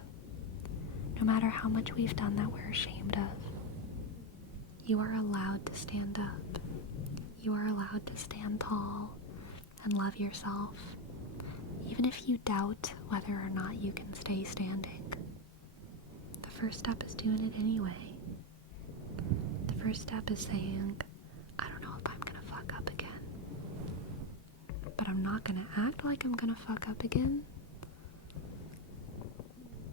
No matter how much we've done that we're ashamed of, you are allowed to stand up. You are allowed to stand tall and love yourself, even if you doubt whether or not you can stay standing. The first step is doing it anyway. The first step is saying, I don't know if I'm gonna fuck up again, but I'm not gonna act like I'm gonna fuck up again,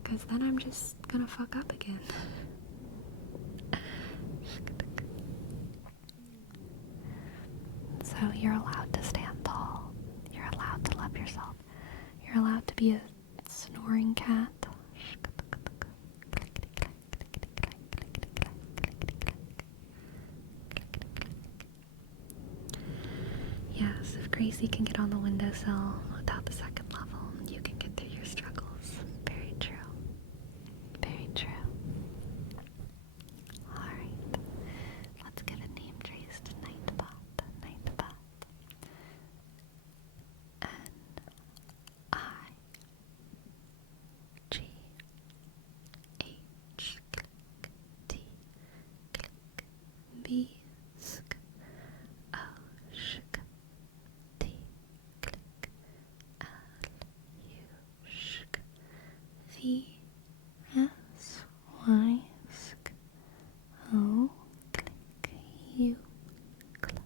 because then I'm just gonna fuck up again. So you're allowed to stand tall. You're allowed to love yourself. You're allowed to be a snoring cat. Yes, if Gracie can get on the windowsill without the second level, you can get through your struggles. Very true. Very true. Alright. Let's get a name trace to Nightbot. Nightbot. N-I-G-H click T click B sk O shk T click L U shk V S Y sk O click U click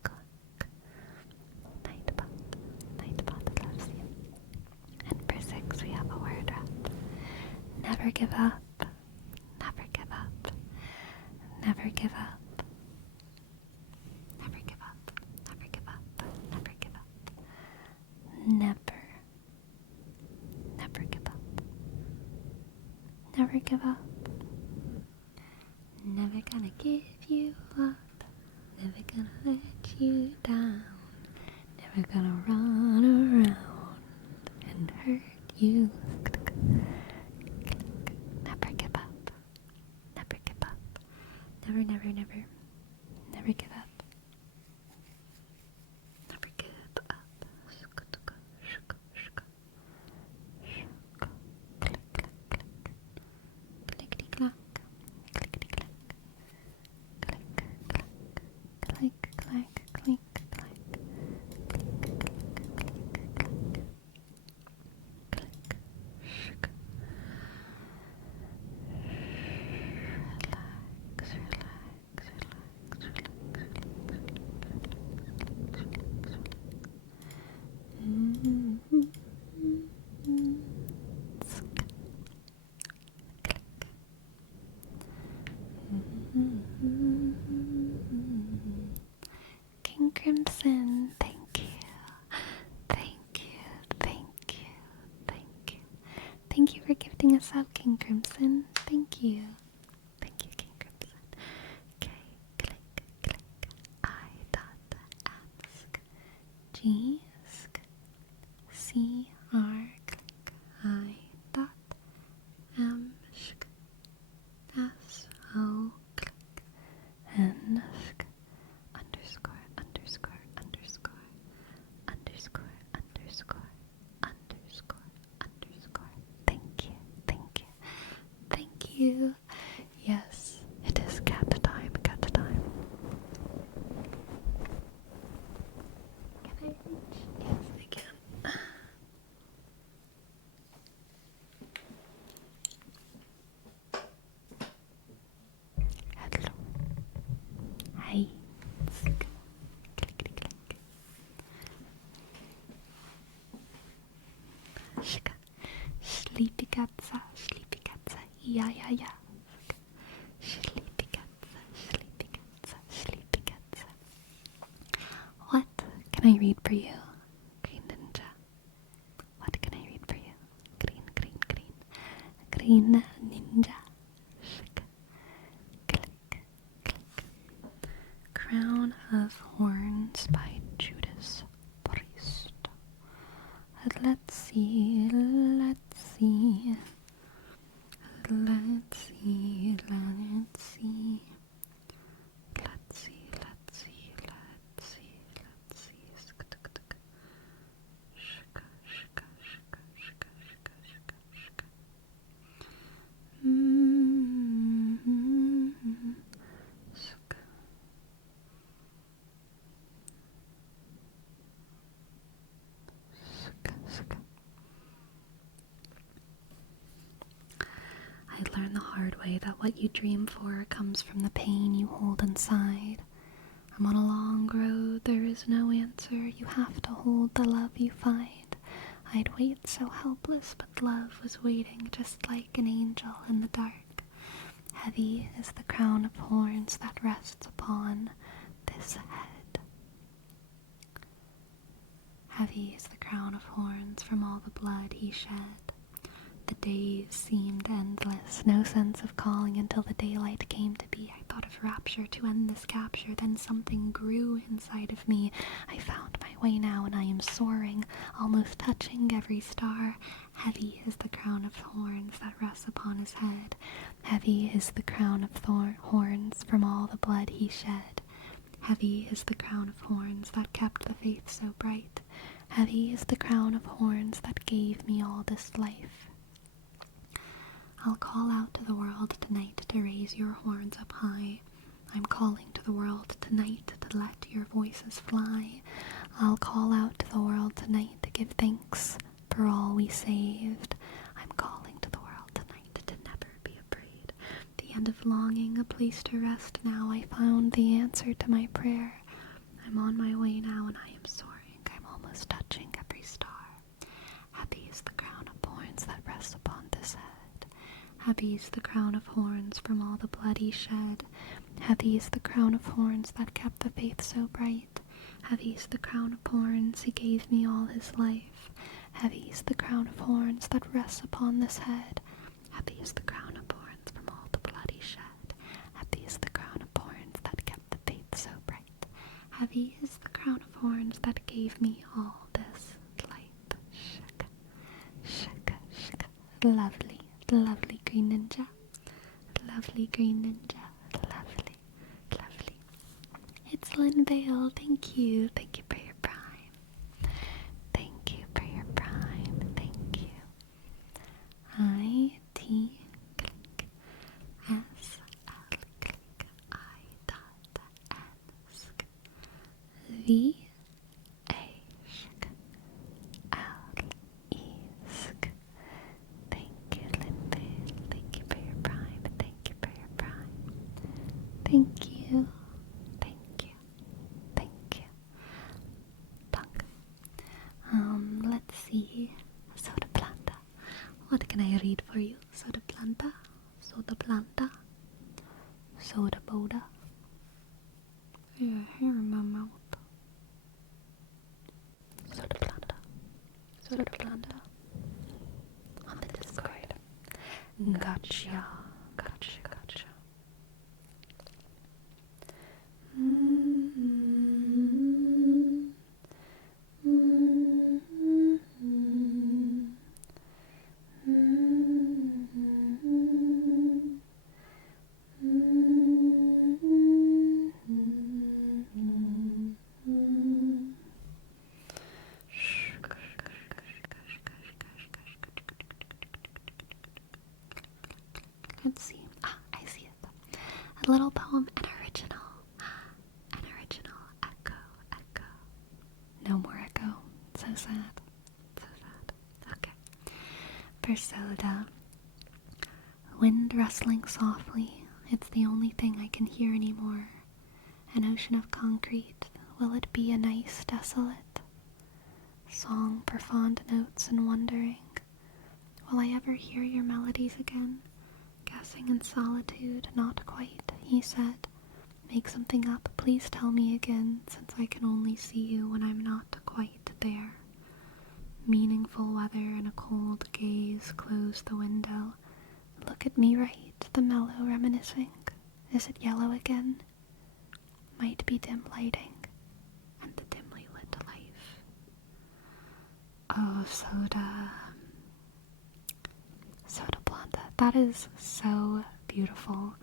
click. Nightbot. Nightbot loves you. And for 6 we have a word up. Never give up. Never give up. Never give up. Never give up. Never give up. Never give up. Never. Never give up. Never give up. Never gonna give you up. Never gonna let you down. Never gonna run around and hurt you. Never give up. Never give up. Never, never, never. Never give up. Never give up. Click, click, click. Clickety clack. Clickety clack. Click, clack. Click, clack. Click, clack. Click, click, click, click. Click, shk. Relax, relax, relax, relax. King Crimson, thank you. Thank you, thank you, thank you. Thank you for gifting us up, King Crimson. Thank you. Thank you, King Crimson. K, click, click. I dot ask. G, sk. C, R, click. I dot M, sk. S, O, click. N, sk. Underscore, underscore, underscore. Underscore, underscore, underscore, underscore. Thank you, thank you, thank you. Yes, it is cat time, cat time. Can I reach? Yes, I can. Hello. Hi. Clickety click. Shika. Sleepy Katza, Sleepy Katza. Ja, ja, ja. Sleepy Katza, Sleepy Katza, Sleepy Katza. What can I read for you, Green Ninja? What can I read for you? Green, green, green. Green Ninja. Shika. Click, click. Crown of Horns by Judas Priest. Let's see, let's see. Let's see, let's see. Let's see, let's see, let's see, let's see. Shka, shka, shka, shka, shka, shka, shka, shka. Shka. learn the hard way that what you dream for comes from the pain you hold inside. I'm on a long road, there is no answer, you have to hold the love you find. I'd wait so helpless, but love was waiting just like an angel in the dark. Heavy is the crown of thorns that rests upon this head. Heavy is the crown of thorns from all the blood he shed. The days seemed endless, no sense of calling until the daylight came to be. I thought of rapture to end this capture, then something grew inside of me. I found my way now and I am soaring, almost touching every star. Heavy is the crown of thorns that rests upon his head. Heavy is the crown of horns from all the blood he shed. Heavy is the crown of thorns that kept the faith so bright. Heavy is the crown of thorns that gave me all this life. I'll call out to the world tonight to raise your horns up high. I'm calling to the world tonight to let your voices fly. I'll call out to the world tonight to give thanks for all we saved. I'm calling to the world tonight to never be afraid. The end of longing, a place to rest now. I found the answer to my prayer. I'm on my way now and I am soaring. I'm almost touching every star. Happy is the crown of thorns that rests upon this head. Heavy is the crown of thorns from all the blood he shed. Heavy is the crown of thorns that kept the faith so bright. Heavy is the crown of thorns, he gave me all his life. Heavy is the crown of thorns that rests upon this head. Heavy is the crown of thorns from all the blood he shed. Heavy is the crown of thorns that kept the faith so bright. Heavy is the crown of thorns that gave me all this life. Shaka, shaka, shaka. Lovely. Lovely green ninja. Lovely green ninja. Lovely. Lovely. It's Lynn Vale. Thank you. Thank you for your prime. Thank you for your prime. Thank you. I-T click. S-L click. I-N-S-K. V A-sk. L-E-sk. Thank you, Linvale. Thank you for your prime. Thank you for your prime. Thank you. Thank you. Thank you. Punk. Let's see. Soda planta. What can I read for you? Soda planta. Soda planta. Soda boda. Yeah, here in my mouth. Soda planta. Soda planta. On the Discord. Gotcha. Gotcha. Gotcha. Let's see. I see it. A little poem, an original. An original. Echo, echo. No more echo. So sad. So sad. Okay. For soda. Wind rustling softly. It's the only thing I can hear anymore. An ocean of concrete. Will it be a nice, desolate song for fond notes and wondering? Will I ever hear your melodies again? Guessing in solitude, not quite, he said. Make something up, please tell me again, since I can only see you when I'm not quite there. Meaningful weather and a cold gaze close the window. Look at me right, the mellow reminiscing. Is it yellow again? Might be dim lighting, and the dimly lit life. Oh, soda. Soda Blonda. That is so beautiful.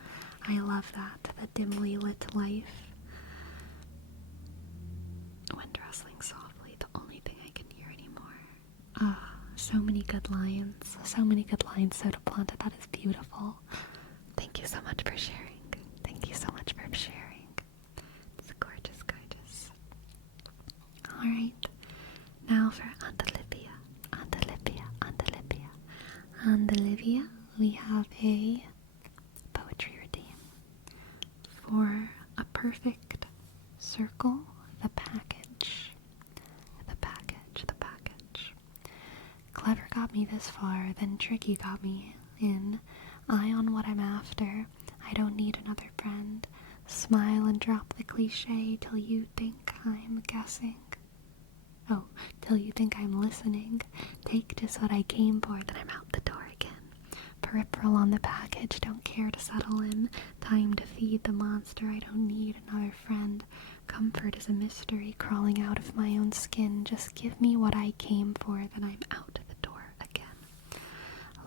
I love that. The dimly lit life. Wind rustling softly. The only thing I can hear anymore. Ah, so many good lines. So many good lines, Soda Blonda. That is beautiful. Thank you so much for sharing. Thank you so much for sharing. It's gorgeous, gorgeous. Alright. Now for Andalivia. Andalivia. Andalivia. Andalivia. We have a perfect circle, the package. The package, the package. Clever got me this far, then tricky got me in. Eye on what I'm after. I don't need another friend. Smile and drop the cliche till you think I'm guessing. Oh, till you think I'm listening. Take just what I came for, then I'm out the door again. Peripheral on the package, don't care to settle in. Time to feed the monster, I don't need another friend. Comfort is a mystery crawling out of my own skin. Just give me what I came for, then I'm out the door again.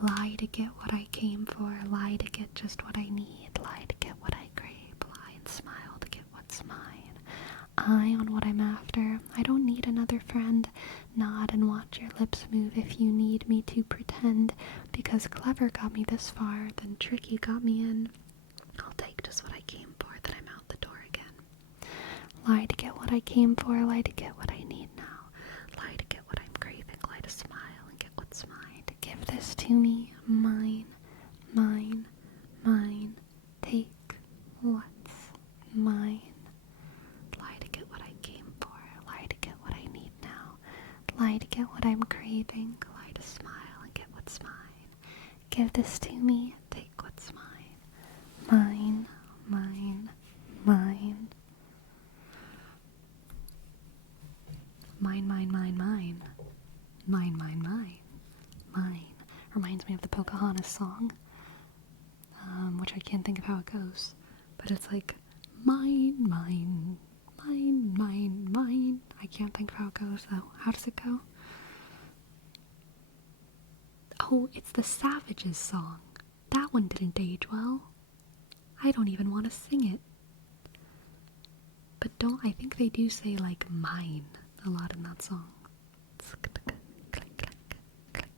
Lie to get what I came for, lie to get just what I need, lie to get what I crave, lie and smile to get what's mine. Eye on what I'm after, I don't need another friend. Nod and watch your lips move if you need me to pretend. Because clever got me this far, then tricky got me in. I'll take just what I came for, then I'm out the door again. Lie to get what I came for, lie to get what I need now. Lie to get what I'm craving, lie to smile and get what's mine. To give this to me, mine, mine, mine. Take what's mine. Lie to get what I came for, lie to get what I need now. Lie to get what I'm craving, lie to smile and get what's mine. Give this to me, take what's mine. Mine, mine, mine. Mine, mine, mine, mine. Mine, mine, mine. Mine. Reminds me of the Pocahontas song, which I can't think of how it goes. But it's like, mine, mine, mine, mine, mine. I can't think of how it goes, though. How does it go? Oh, it's the Savages song. That one didn't age well. I don't even want to sing it. But I think they do say, like, mine a lot in that song. Click, click, click, click, click,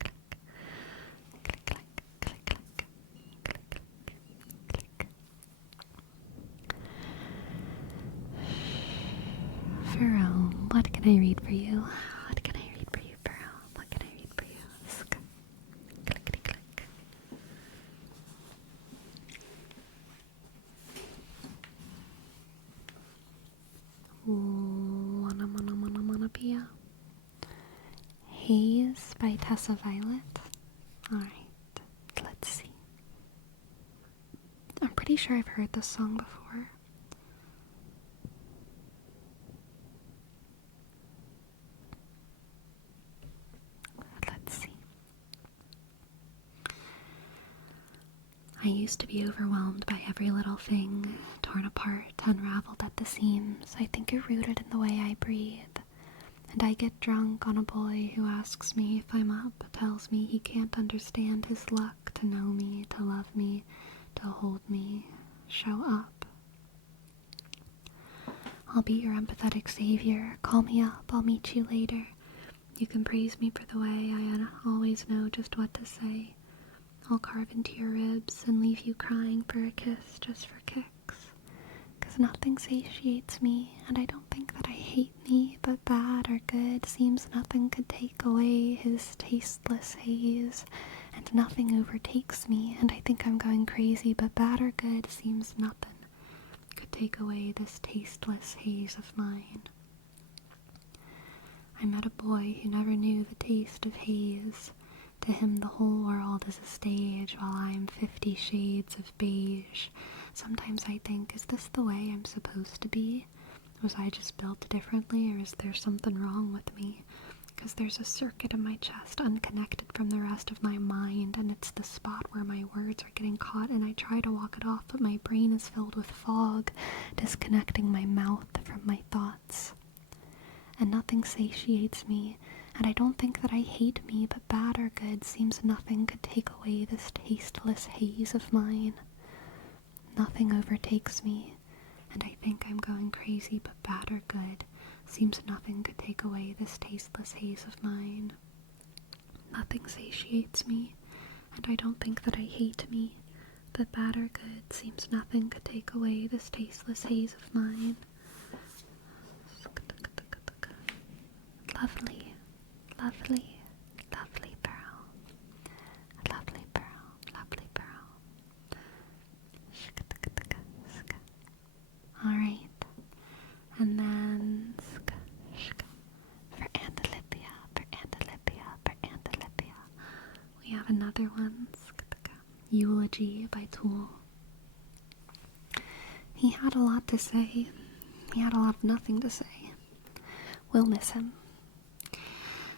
click, click, click, click, click, click. Pharaoh, what can I read for you? What can I read for you, Pharaoh? What can I read for you? Clickety click. Wanna Pia. Haze by Tessa Violet. Alright, let's see. I'm pretty sure I've heard this song before. Let's see. I used to be overwhelmed by every little thing, torn apart, unraveled at the seams. I think it rooted in the way I breathe. And I get drunk on a boy who asks me if I'm up, tells me he can't understand his luck to know me, to love me, to hold me, show up. I'll be your empathetic savior. Call me up, I'll meet you later. You can praise me for the way I always know just what to say. I'll carve into your ribs and leave you crying for a kiss just for kicks. 'Cause nothing satiates me, and I don't think that I hate me, but bad or good seems nothing could take away his tasteless haze. And nothing overtakes me, and I think I'm going crazy, but bad or good seems nothing could take away this tasteless haze of mine. I met a boy who never knew the taste of haze. To him the whole world is a stage, while I'm 50 shades of beige. Sometimes I think, is this the way I'm supposed to be? Was I just built differently, or is there something wrong with me? 'Cause there's a circuit in my chest unconnected from the rest of my mind, and it's the spot where my words are getting caught, and I try to walk it off, but my brain is filled with fog, disconnecting my mouth from my thoughts. And nothing satiates me, and I don't think that I hate me, but bad or good seems nothing could take away this tasteless haze of mine. Nothing overtakes me, and I think I'm going crazy, but bad or good seems nothing could take away this tasteless haze of mine. Nothing satiates me, and I don't think that I hate me, but bad or good seems nothing could take away this tasteless haze of mine. Lovely, lovely, lovely pearl. Lovely pearl, lovely pearl. Alright, have another one. Eulogy by Tool. He had a lot to say. He had a lot of nothing to say. We'll miss him.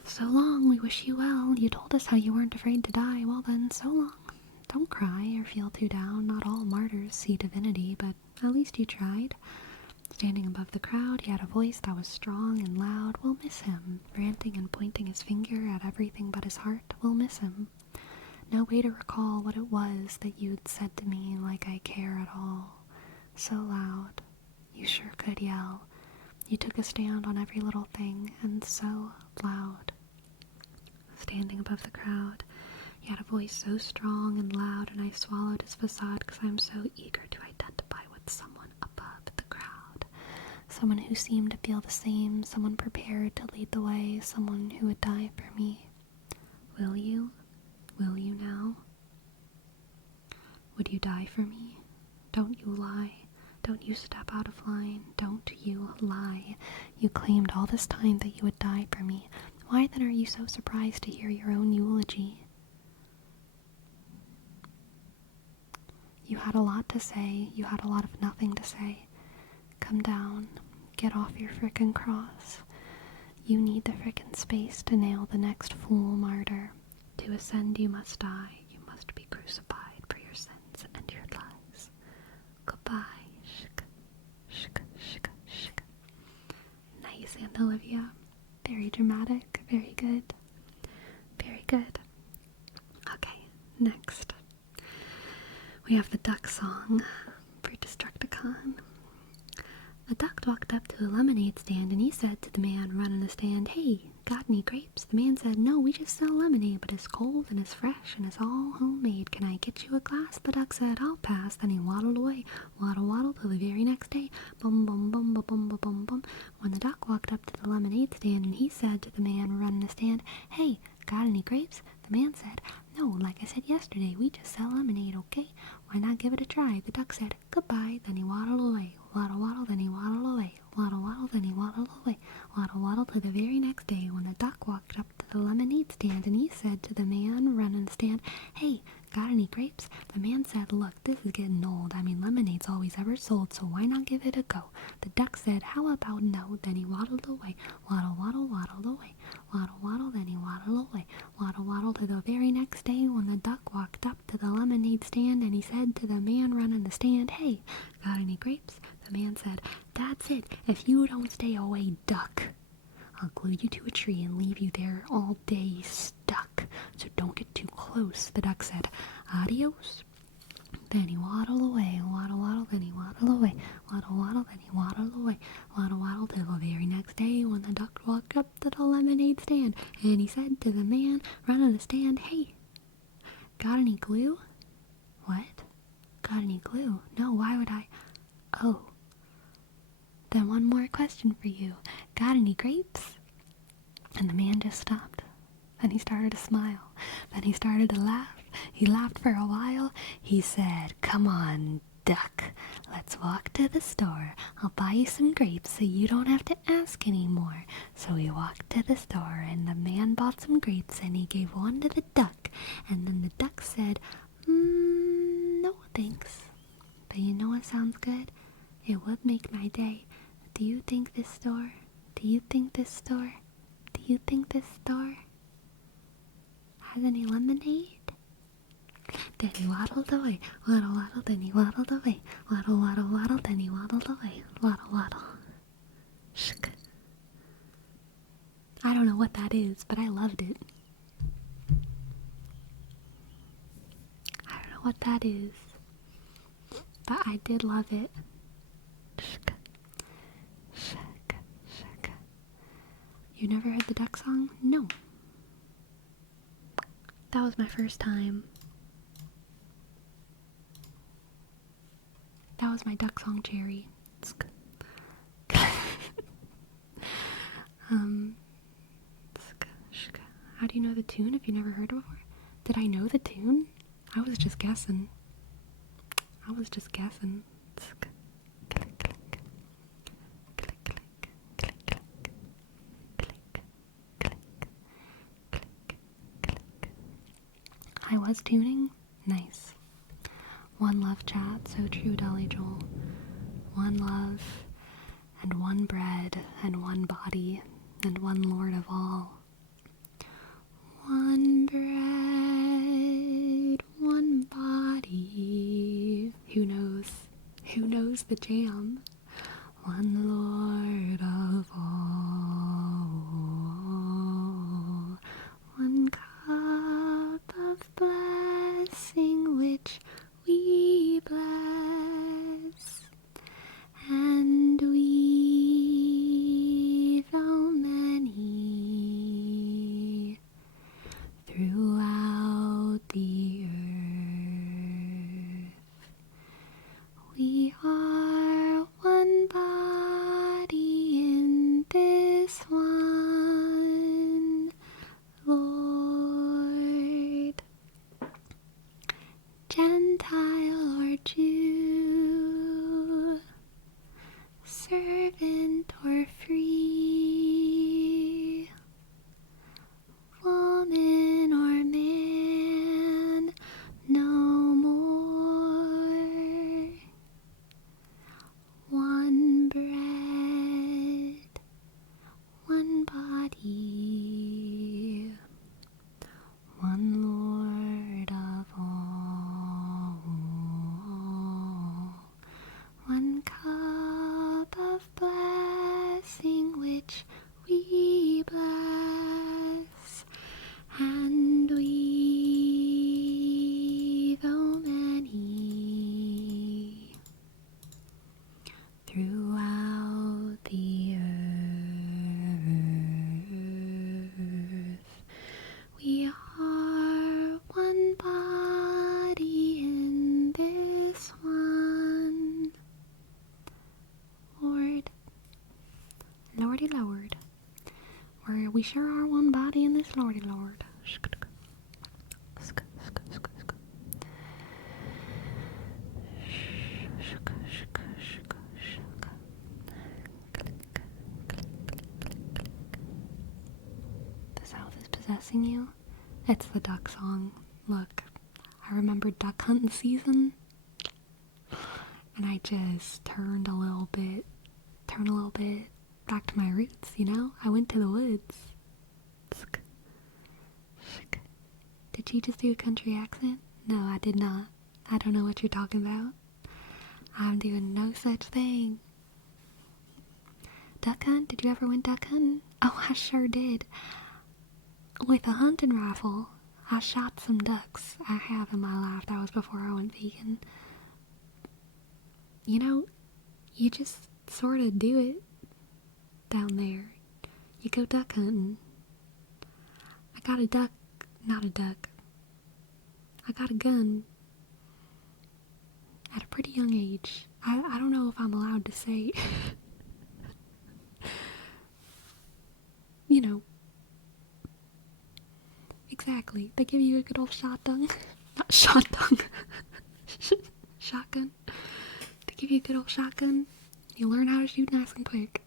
So long, we wish you well. You told us how you weren't afraid to die. Well then, so long. Don't cry or feel too down. Not all martyrs see divinity, but at least you tried. Standing above the crowd, he had a voice that was strong and loud. We'll miss him. Ranting and pointing his finger at everything but his heart. We'll miss him. No way to recall what it was that you'd said to me like I care at all. So loud. You sure could yell. You took a stand on every little thing, and so loud. Standing above the crowd, he had a voice so strong and loud, and I swallowed his facade because I'm so eager to identify with someone above the crowd. Someone who seemed to feel the same, someone prepared to lead the way, someone who would die for me. Will you? Will you now? Would you die for me? Don't you lie. Don't you step out of line. Don't you lie. You claimed all this time that you would die for me. Why then are you so surprised to hear your own eulogy? You had a lot to say. You had a lot of nothing to say. Come down. Get off your frickin' cross. You need the frickin' space to nail the next fool martyr. To ascend you must die. You must be crucified for your sins and your lies. Goodbye. Shk, shk, shk, shk. Nice, Aunt Olivia. Very dramatic. Very good. Very good. Okay, next. We have the duck song for Destruct-a-con. A duck walked up to a lemonade stand and he said to the man running the stand, "Hey, got any grapes?" The man said, "No, we just sell lemonade, but it's cold and it's fresh and it's all homemade. Can I get you a glass?" The duck said, "I'll pass." Then he waddled away, waddle, waddle, till the very next day. Bum, bum, bum, bum, bum, bum, bum, bum. When the duck walked up to the lemonade stand and he said to the man running the stand, "Hey, got any grapes?" The man said, "No, like I said yesterday, we just sell lemonade, okay? Why not give it a try?" The duck said, "Goodbye." Then he waddled away. Waddle, waddle, then he waddled away. Waddle, waddle, then he waddled away. Waddle, waddle, to the very next day when the duck walked up to the lemonade stand and he said to the man running the stand, "Hey, got any grapes?" The man said, "Look, this is getting old. I mean, lemonade's always ever sold, so why not give it a go?" The duck said, "How about no?" Then he waddled away. Waddle, waddle, waddled away. Waddle, waddle, then he waddled away. Waddle, waddle, to the very next day when the duck walked up to the lemonade stand and he said to the man running the stand, "Hey, got any grapes?" The man said, "That's it. If you don't stay away, duck, I'll glue you to a tree and leave you there all day stuck. So don't get too close." The duck said, "Adios." Then he waddled away. Waddle, waddle, then he waddled away. Waddle, waddle, then he waddled away. Waddle, waddle, till the very next day when the duck walked up to the lemonade stand and he said to the man running the stand, "Hey, got any glue?" "What? Got any glue? No, why would I?" "Oh. Then one more question for you. Got any grapes?" And the man just stopped. Then he started to smile. Then he started to laugh. He laughed for a while. He said, "Come on, duck. Let's walk to the store. I'll buy you some grapes so you don't have to ask anymore." So we walked to the store and the man bought some grapes and he gave one to the duck. And then the duck said, "No thanks. But you know what sounds good? It would make my day. Do you think this store? Do you think this store? Do you think this store has any lemonade?" Then he waddled away. Waddle, waddle, then he waddled away. Waddle, waddle, waddle, then he waddled away. Waddle, waddle. Shk. I don't know what that is, but I loved it. I don't know what that is, but I did love it. Shk. Shk. Shk. You never heard the duck song? No. That was my first time. That was my duck song, Cherry. How do you know the tune if you never heard it before? Did I know the tune? I was just guessing. I was just guessing. Click, click. Click, click. Click, click. Click, click. Click, click. I was tuning? Nice. One love, chat, so true, Dolly Joel. One love, and one bread, and one body, and one Lord of all. One bread, one body. Who knows? Who knows the jam? One Lord of all. One cup of blessing which we bless, and we, though many, throughout the earth, we are one body in this one Lord. Gentile or Jew, servant or free, woman or man, no more. One bread, one body, one Lord of all. One cup of blessing which we bless, and we, though many, throughout the earth, we are one body in this one Lord. Lordy Lord. We sure are one body in this Lordy Lord. The South is possessing you? It's the duck song. Look, I remember duck hunting season, and I just turned a little bit back to my roots, you know? I went to the woods. Did you just do a country accent? No, I did not. I don't know what you're talking about. I'm doing no such thing. Duck hunt? Did you ever went duck hunting? Oh, I sure did. With a hunting rifle. I shot some ducks. I have in my life. That was before I went vegan. You know, you just sort of do it down there. You go duck hunting. I got a duck. Not a duck. I got a gun at a pretty young age. I don't know if I'm allowed to say. You know. Exactly. They give you a good old shotgun. Not shotgun. Shotgun. They give you a good old shotgun. You learn how to shoot nice and quick.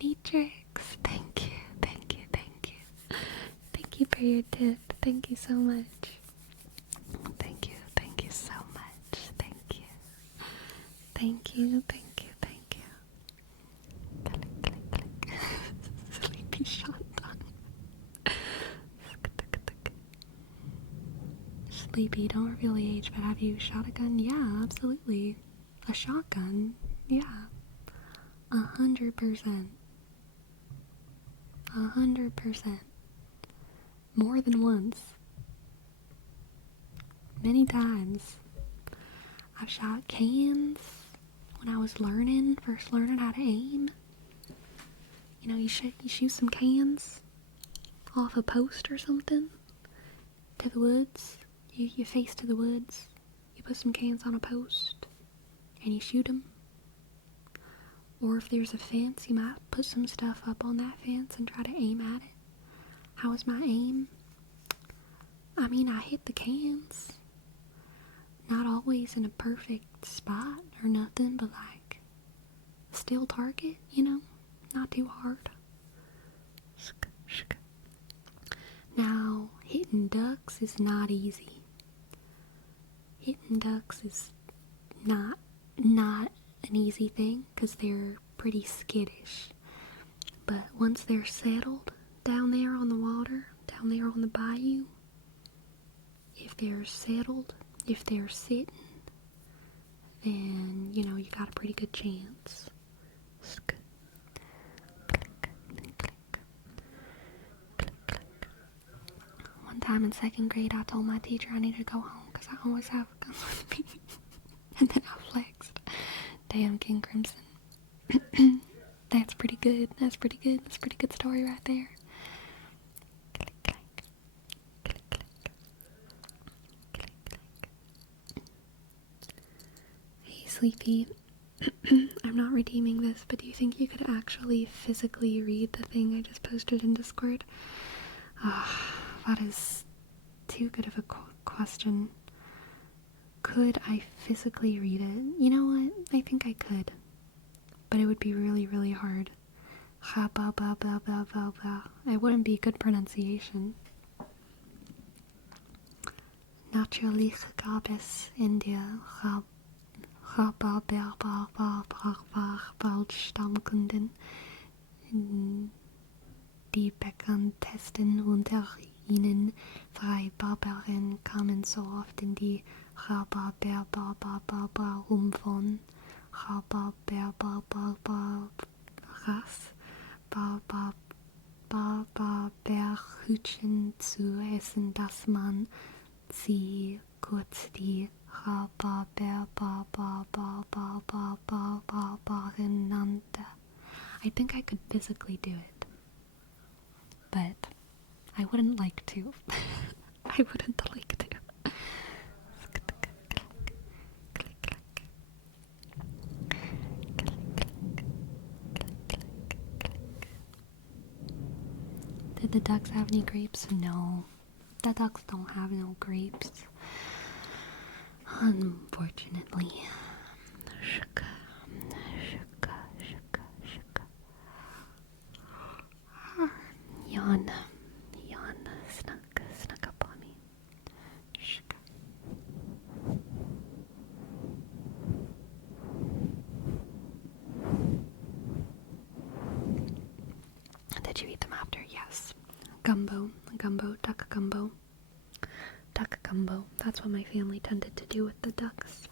Neat tricks. Thank you. Thank you. Thank you. Thank you for your tip. Thank you so much. Thank you. Thank you so much. Thank you. Thank you. Thank you. Thank you. Click, click, click. Sleepy shotgun. Sleepy, don't reveal the age, but have you shot a gun? Yeah, absolutely. A shotgun? Yeah. 100%. 100%. More than once. Many times. I've shot cans when I was first learning how to aim. You know, you shoot some cans off a post or something to the woods. You face to the woods. You put some cans on a post and you shoot them. Or if there's a fence, you might put some stuff up on that fence and try to aim at it. How was my aim? I mean, I hit the cans. Not always in a perfect spot or nothing, but like, still target, you know? Not too hard. hitting ducks is not easy. Hitting ducks is not an easy thing because they're pretty skittish. But once they're settled down there on the water, down there on the bayou, if they're settled, if they're sitting, then, you got a pretty good chance. One time in 2nd grade, I told my teacher I needed to go home because I always have guns with me. And then I flexed. Damn, King Crimson. That's pretty good. That's a pretty good story right there. Hey, Sleepy. I'm not redeeming this, but do you think you could actually physically read the thing I just posted in Discord? That is too good of a question. Could I physically read it? You know what? I think I could. But it would be really, really hard. It wouldn't be good pronunciation. Natürlich gab es in der Waldstammkunden die bekanntesten unter ihnen 3 Barbaren kamen so oft in die von Barberhütchen zu essen, dass man sie kurz die Barbaren nannte. I think I could physically do it, but I wouldn't like to. I wouldn't like to. Did the ducks have any grapes? No. The ducks don't have no grapes. Unfortunately. Shuka. Yawn. Snuck up on me. Shuka. Did you eat them after? Yes. Gumbo, duck gumbo. Duck gumbo. That's what my family tended to do with the ducks.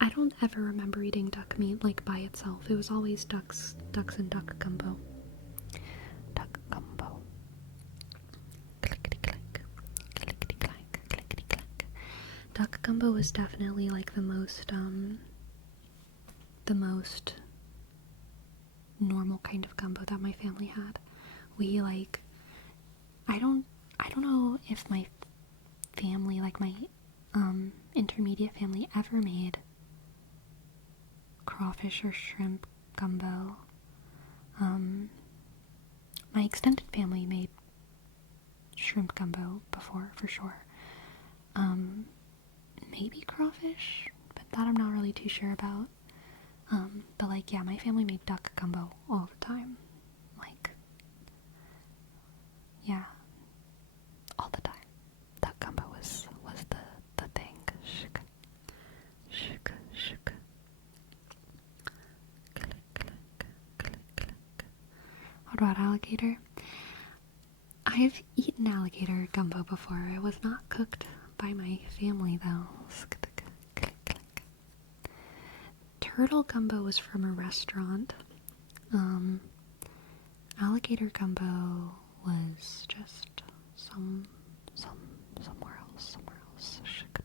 I don't ever remember eating duck meat like by itself. It was always ducks and duck gumbo. Duck gumbo. Clickety clack. Clickety clack. Clickety clack. Duck gumbo was definitely like the most normal kind of gumbo that my family had. We I don't know if my family, like my intermediate family, ever made crawfish or shrimp gumbo. My extended family made shrimp gumbo before, for sure. Maybe crawfish, but that I'm not really too sure about. But yeah, my family made duck gumbo all the time. Yeah, all the time. Duck gumbo was the thing. Shika. Click, click. What about alligator? I've eaten alligator gumbo before. It was not cooked by my family though. Click. Turtle gumbo was from a restaurant. Alligator gumbo was just somewhere else. Shika.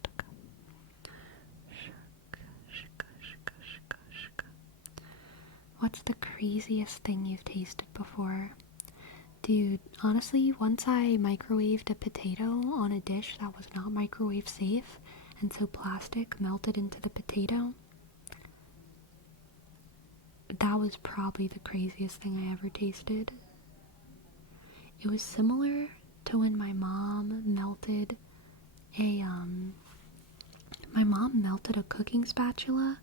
What's the craziest thing you've tasted before? Dude, honestly, once I microwaved a potato on a dish that was not microwave safe, and so plastic melted into the potato. That was probably the craziest thing I ever tasted. It was similar to when my mom melted a cooking spatula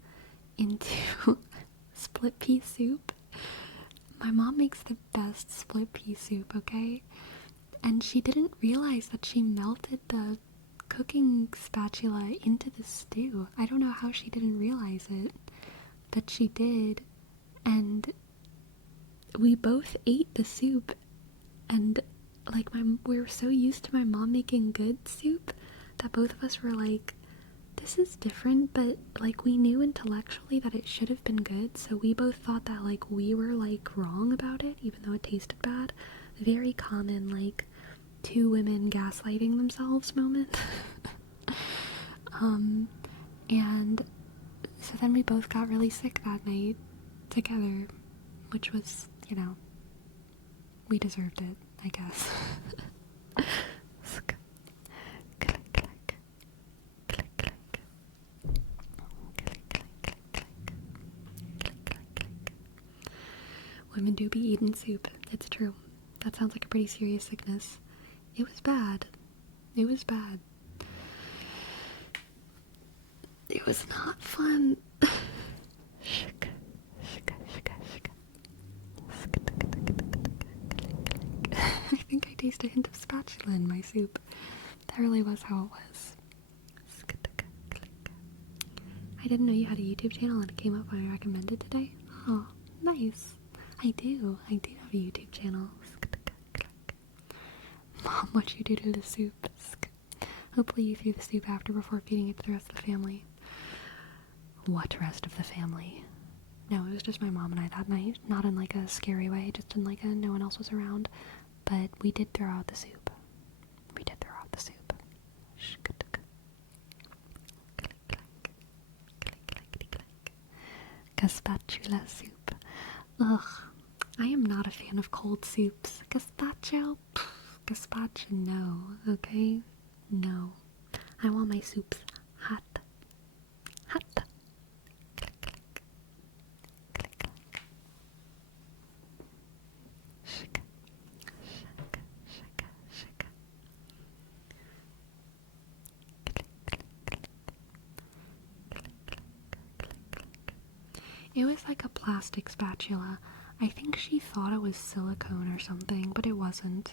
into split pea soup. My mom makes the best split pea soup, okay? and she didn't realize that she melted the cooking spatula into the stew. I don't know how she didn't realize it, but she did, and we both ate the soup, and like we were so used to my mom making good soup that both of us were like, this is different, but like we knew intellectually that it should have been good, so we both thought that like we were like wrong about it, even though it tasted bad. Very common, like, two women gaslighting themselves moment. And so then we both got really sick that night together, which was, you know, we deserved it, I guess. Click, click, click. Click, click. Click, click, click, click. Click, click, click. Women do be eating soup. It's true. That sounds like a pretty serious sickness. It was bad. It was bad. It was not fun. I think I taste a hint of spatula in my soup. That really was how it was. I didn't know you had a YouTube channel and it came up when I recommended today. Oh, nice. I do have a YouTube channel. Mom, what'd you do to the soup? Hopefully you threw the soup after before feeding it to the rest of the family. What rest of the family? No, it was just my mom and I that night. Not in like a scary way, just in like a no one else was around. But we did throw out the soup. Gazpacho soup. Ugh. I am not a fan of cold soups. Gazpacho? Gazpacho, no. Okay? No. I want my soups hot. Hot. Click, click. Click, click. Shika. Shika. Shika. Shika. Click, click, click. Click, click, click, click. It was like a plastic spatula. I think she thought it was silicone or something, but it wasn't.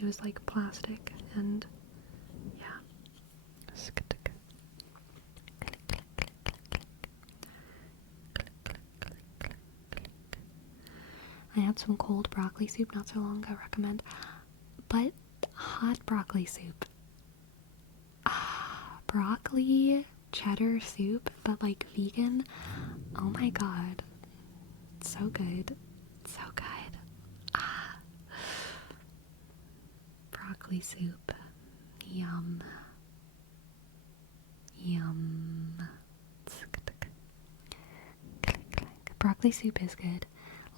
It was like plastic, and yeah. I had some cold broccoli soup not so long ago, recommend. But hot broccoli soup. Broccoli cheddar soup, but like vegan. Oh my god. So good. So good. Broccoli soup. Yum. Yum. Broccoli soup is good.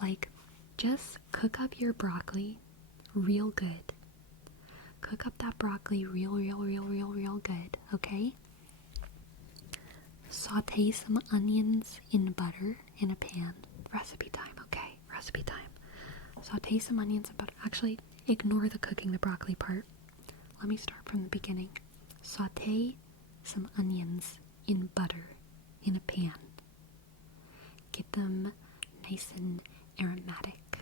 Like, just cook up your broccoli real good. Cook up that broccoli real good, okay? Saute some onions in butter in a pan. Recipe time, okay? Recipe time. Saute some onions in butter. Actually, ignore the cooking the broccoli part. Let me start from the beginning. Saute some onions in butter in a pan. Get them nice and aromatic.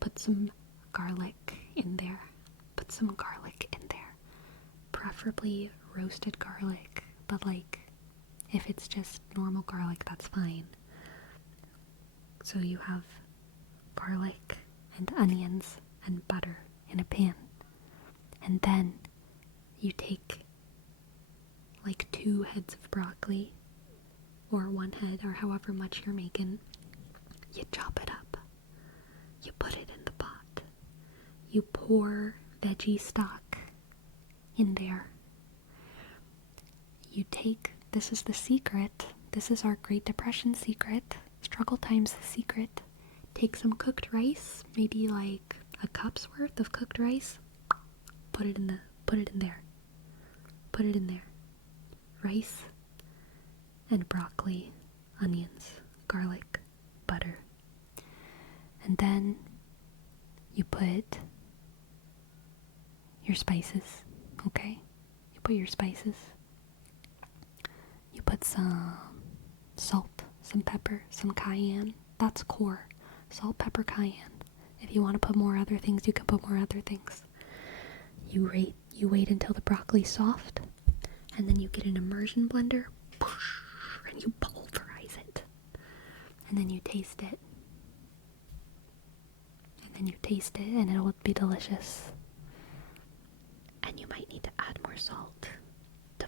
Put some garlic in there. Preferably roasted garlic, but like, if it's just normal garlic, that's fine. So you have garlic and onions and butter in a pan. And then you take like 2 heads of broccoli, or 1 head, or however much you're making. You chop it up. You put it in the pot. You pour veggie stock in there. You take, this is the secret, this is our Great Depression secret, struggle times secret. Take some cooked rice, maybe like a cup's worth of cooked rice. Put it in there. Rice and broccoli, onions, garlic, butter. And then you put your spices, okay? You put your spices. You put some salt, some pepper, some cayenne. That's core. Salt, pepper, cayenne. If you want to put more other things, you can put more other things. You wait until the broccoli's soft, and then you get an immersion blender, and you pulverize it. And then you taste it. And then you taste it, and it'll be delicious. And you might need to add more salt to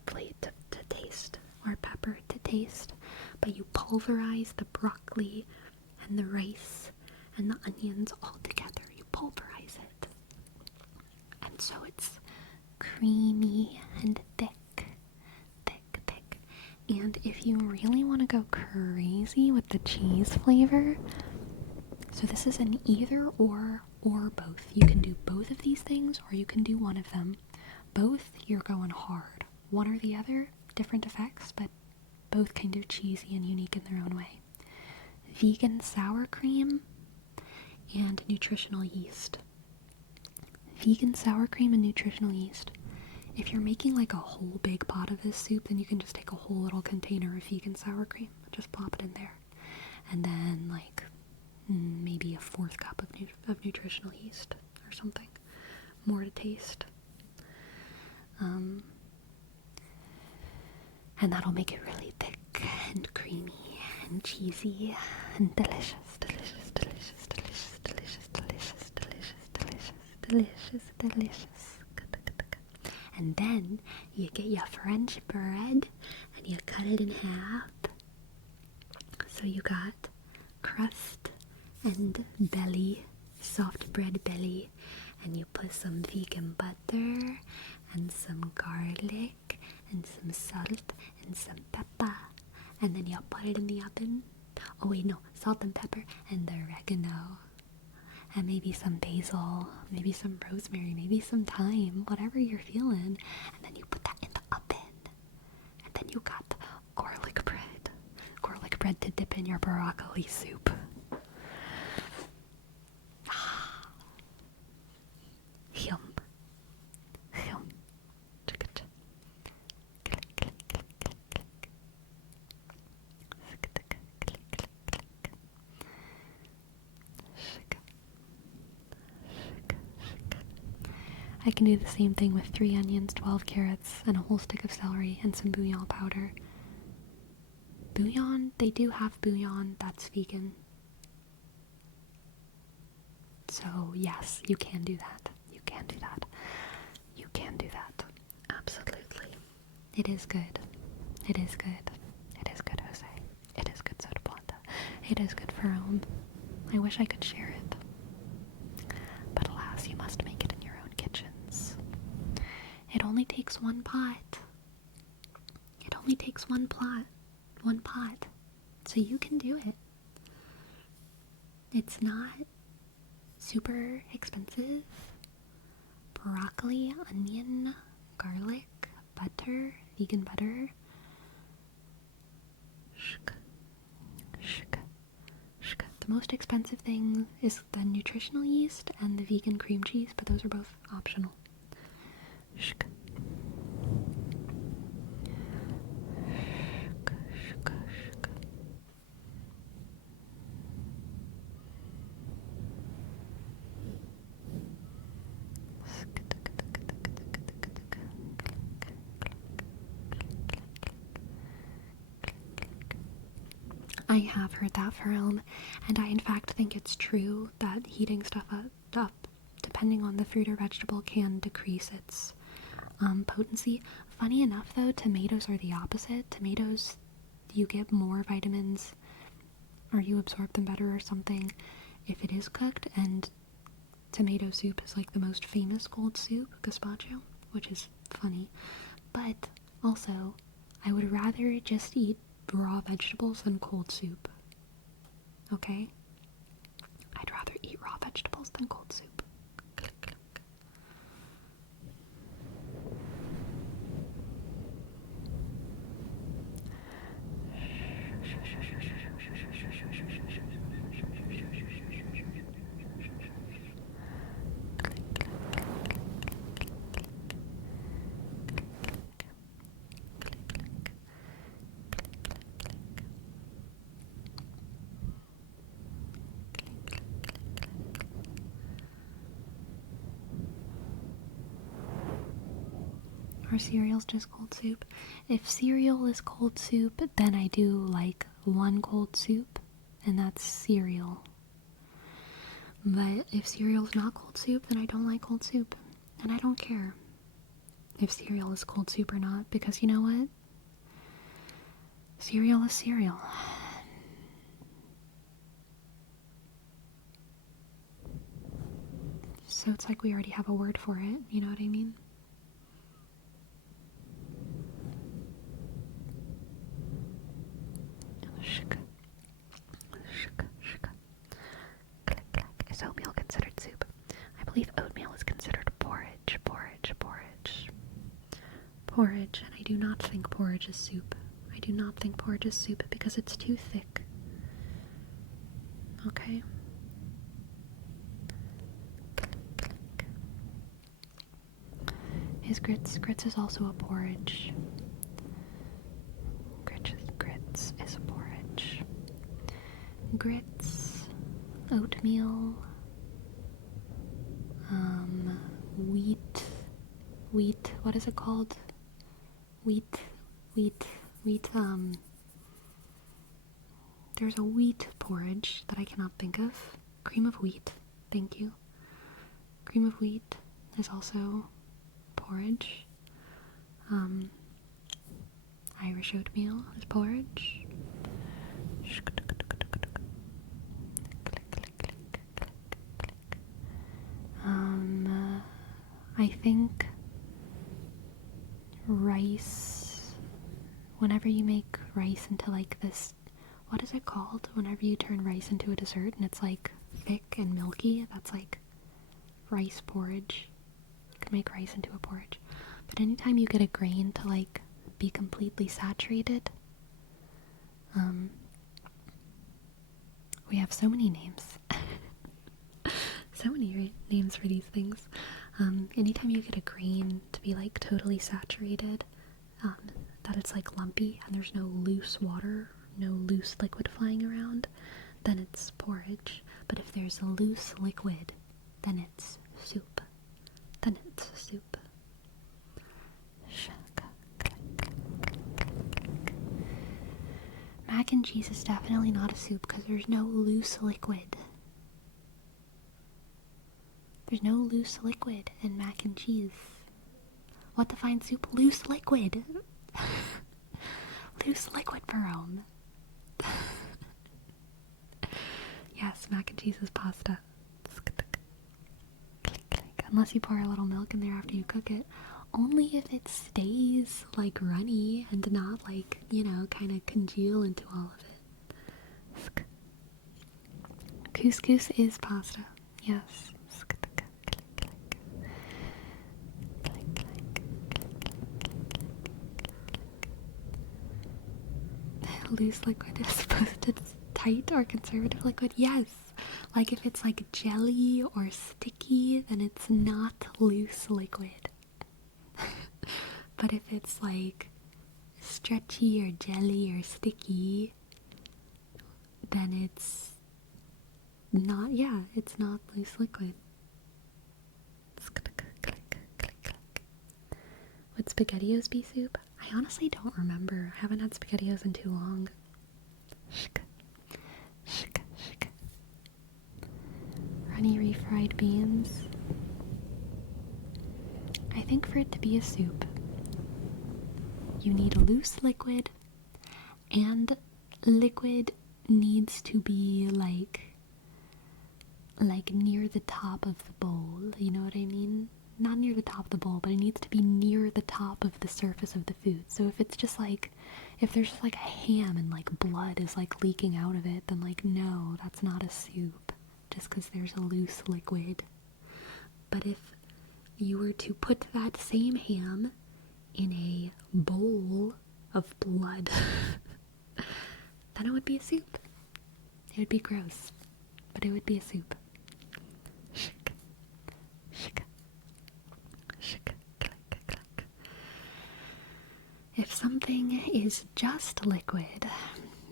taste, or pepper to taste. But you pulverize the broccoli and the rice and the onions all together. You pulverize it. And so it's creamy and thick. And if you really want to go crazy with the cheese flavor, so this is an either or both. You can do both of these things, or you can do one of them. Both, you're going hard. One or the other, different effects, but both kind of cheesy and unique in their own way. Vegan sour cream and nutritional yeast. Vegan sour cream and nutritional yeast. If you're making like a whole big pot of this soup, then you can just take a whole little container of vegan sour cream, just pop it in there, and then like maybe a 1/4 cup of nutritional yeast or something, more to taste. And that'll make it really thick and creamy and cheesy and delicious. And then you get your French bread and you cut it in half. So you got crust and belly, soft bread belly, and you put some vegan butter and some garlic and some salt and some pepper, and then you put it in the oven. Oh wait, no, salt and pepper and the oregano, and maybe some basil, maybe some rosemary, maybe some thyme, whatever you're feeling, and then you put that in the oven. And then you got garlic bread to dip in your broccoli soup. Yum. I can do the same thing with 3 onions, 12 carrots, and a whole stick of celery, and some bouillon powder. Bouillon? They do have bouillon that's vegan. So yes, you can do that. You can do that. Absolutely. It is good. It is good. It is good, Jose. It is good, Soda Planta. It is good for I wish I could share it. But alas, you must make it in your own kitchens. It only takes one pot. It only takes one pot. So you can do it. It's not super expensive. Broccoli, onion, garlic, butter, vegan butter. The most expensive thing is the nutritional yeast and the vegan cream cheese, but those are both optional. I have heard that from, and I in fact think it's true that heating stuff up, depending on the fruit or vegetable, can decrease its potency. Funny enough though, tomatoes are the opposite. Tomatoes, you get more vitamins, or you absorb them better or something if it is cooked, and tomato soup is like the most famous cold soup, gazpacho, which is funny. But also, I would rather just eat raw vegetables than cold soup. Okay? I'd rather eat raw vegetables than cold soup. Or cereal's just cold soup. If cereal is cold soup, then I do like one cold soup, and that's cereal. But if cereal's not cold soup, then I don't like cold soup. And I don't care if cereal is cold soup or not, because you know what? Cereal is cereal. So it's like we already have a word for it, you know what I mean? Is oatmeal considered soup? I believe oatmeal is considered porridge, porridge, and I do not think porridge is soup. I do not think porridge is soup because it's too thick. Okay? Is grits? Grits is also a porridge. Grits is a porridge. Grits, oatmeal, wheat, what is it called? Wheat, there's a wheat porridge that I cannot think of. Cream of wheat, thank you. Cream of wheat is also porridge. Irish oatmeal is porridge. I think rice, whenever you make rice into like this, what is it called? Whenever you turn rice into a dessert and it's like thick and milky, that's like rice porridge. You can make rice into a porridge. But anytime you get a grain to like be completely saturated, we have so many names. So many names for these things. Anytime you get a grain to be like totally saturated, that it's like lumpy and there's no loose water, no loose liquid flying around, then it's porridge. But if there's a loose liquid, then it's soup. Mac and cheese is definitely not a soup because there's no loose liquid. There's no loose liquid in mac and cheese. What defines soup? Loose liquid. Loose liquid, Jerome. Yes, mac and cheese is pasta. Unless you pour a little milk in there after you cook it. Only if it stays like runny and not like, you know, kind of congeal into all of it. Couscous is pasta. Yes. Loose liquid as opposed to tight or conservative liquid? Yes. Like if it's like jelly or sticky, then it's not loose liquid. But if it's like stretchy or jelly or sticky, then it's not, yeah, it's not loose liquid. Would SpaghettiOs be soup? I honestly don't remember. I haven't had SpaghettiOs in too long. Runny refried beans. I think for it to be a soup, you need a loose liquid, and liquid needs to be like near the top of the bowl, you know what I mean? Not near the top of the bowl, but it needs to be near the top of the surface of the food. So if it's just like, if there's just like a ham and like blood is like leaking out of it, then like no, that's not a soup, just because there's a loose liquid. But if you were to put that same ham in a bowl of blood, then it would be a soup. It would be gross, but it would be a soup. If something is just liquid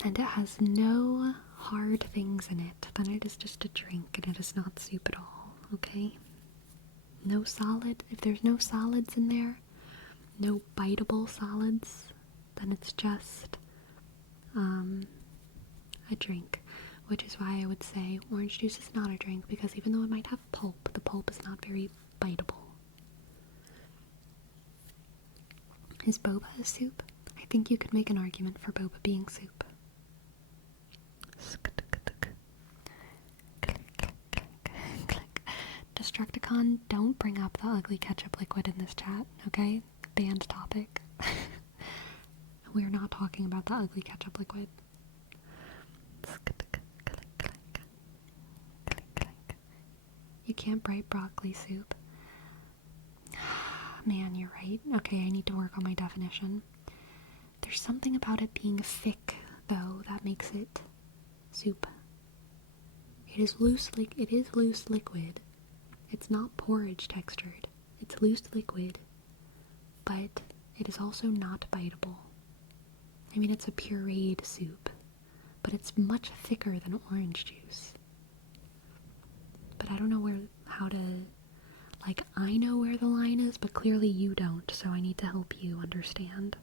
and it has no hard things in it, then it is just a drink and it is not soup at all, okay? No solid. If there's no solids in there, no biteable solids, then it's just a drink. Which is why I would say orange juice is not a drink, because even though it might have pulp, the pulp is not very biteable. Is boba a soup? I think you could make an argument for boba being soup. Destruct-a-con, don't bring up the ugly ketchup liquid in this chat, okay? Banned topic. We're not talking about the ugly ketchup liquid. You can't bright broccoli soup. Man, you're right. Okay, I need to work on my definition. There's something about it being thick, though, that makes it soup. It is loose liquid. It's not porridge textured. It's loose liquid, but it is also not biteable. I mean, it's a pureed soup, but it's much thicker than orange juice. But I don't know how to, I know where the line is, but clearly you don't, so I need to help you understand.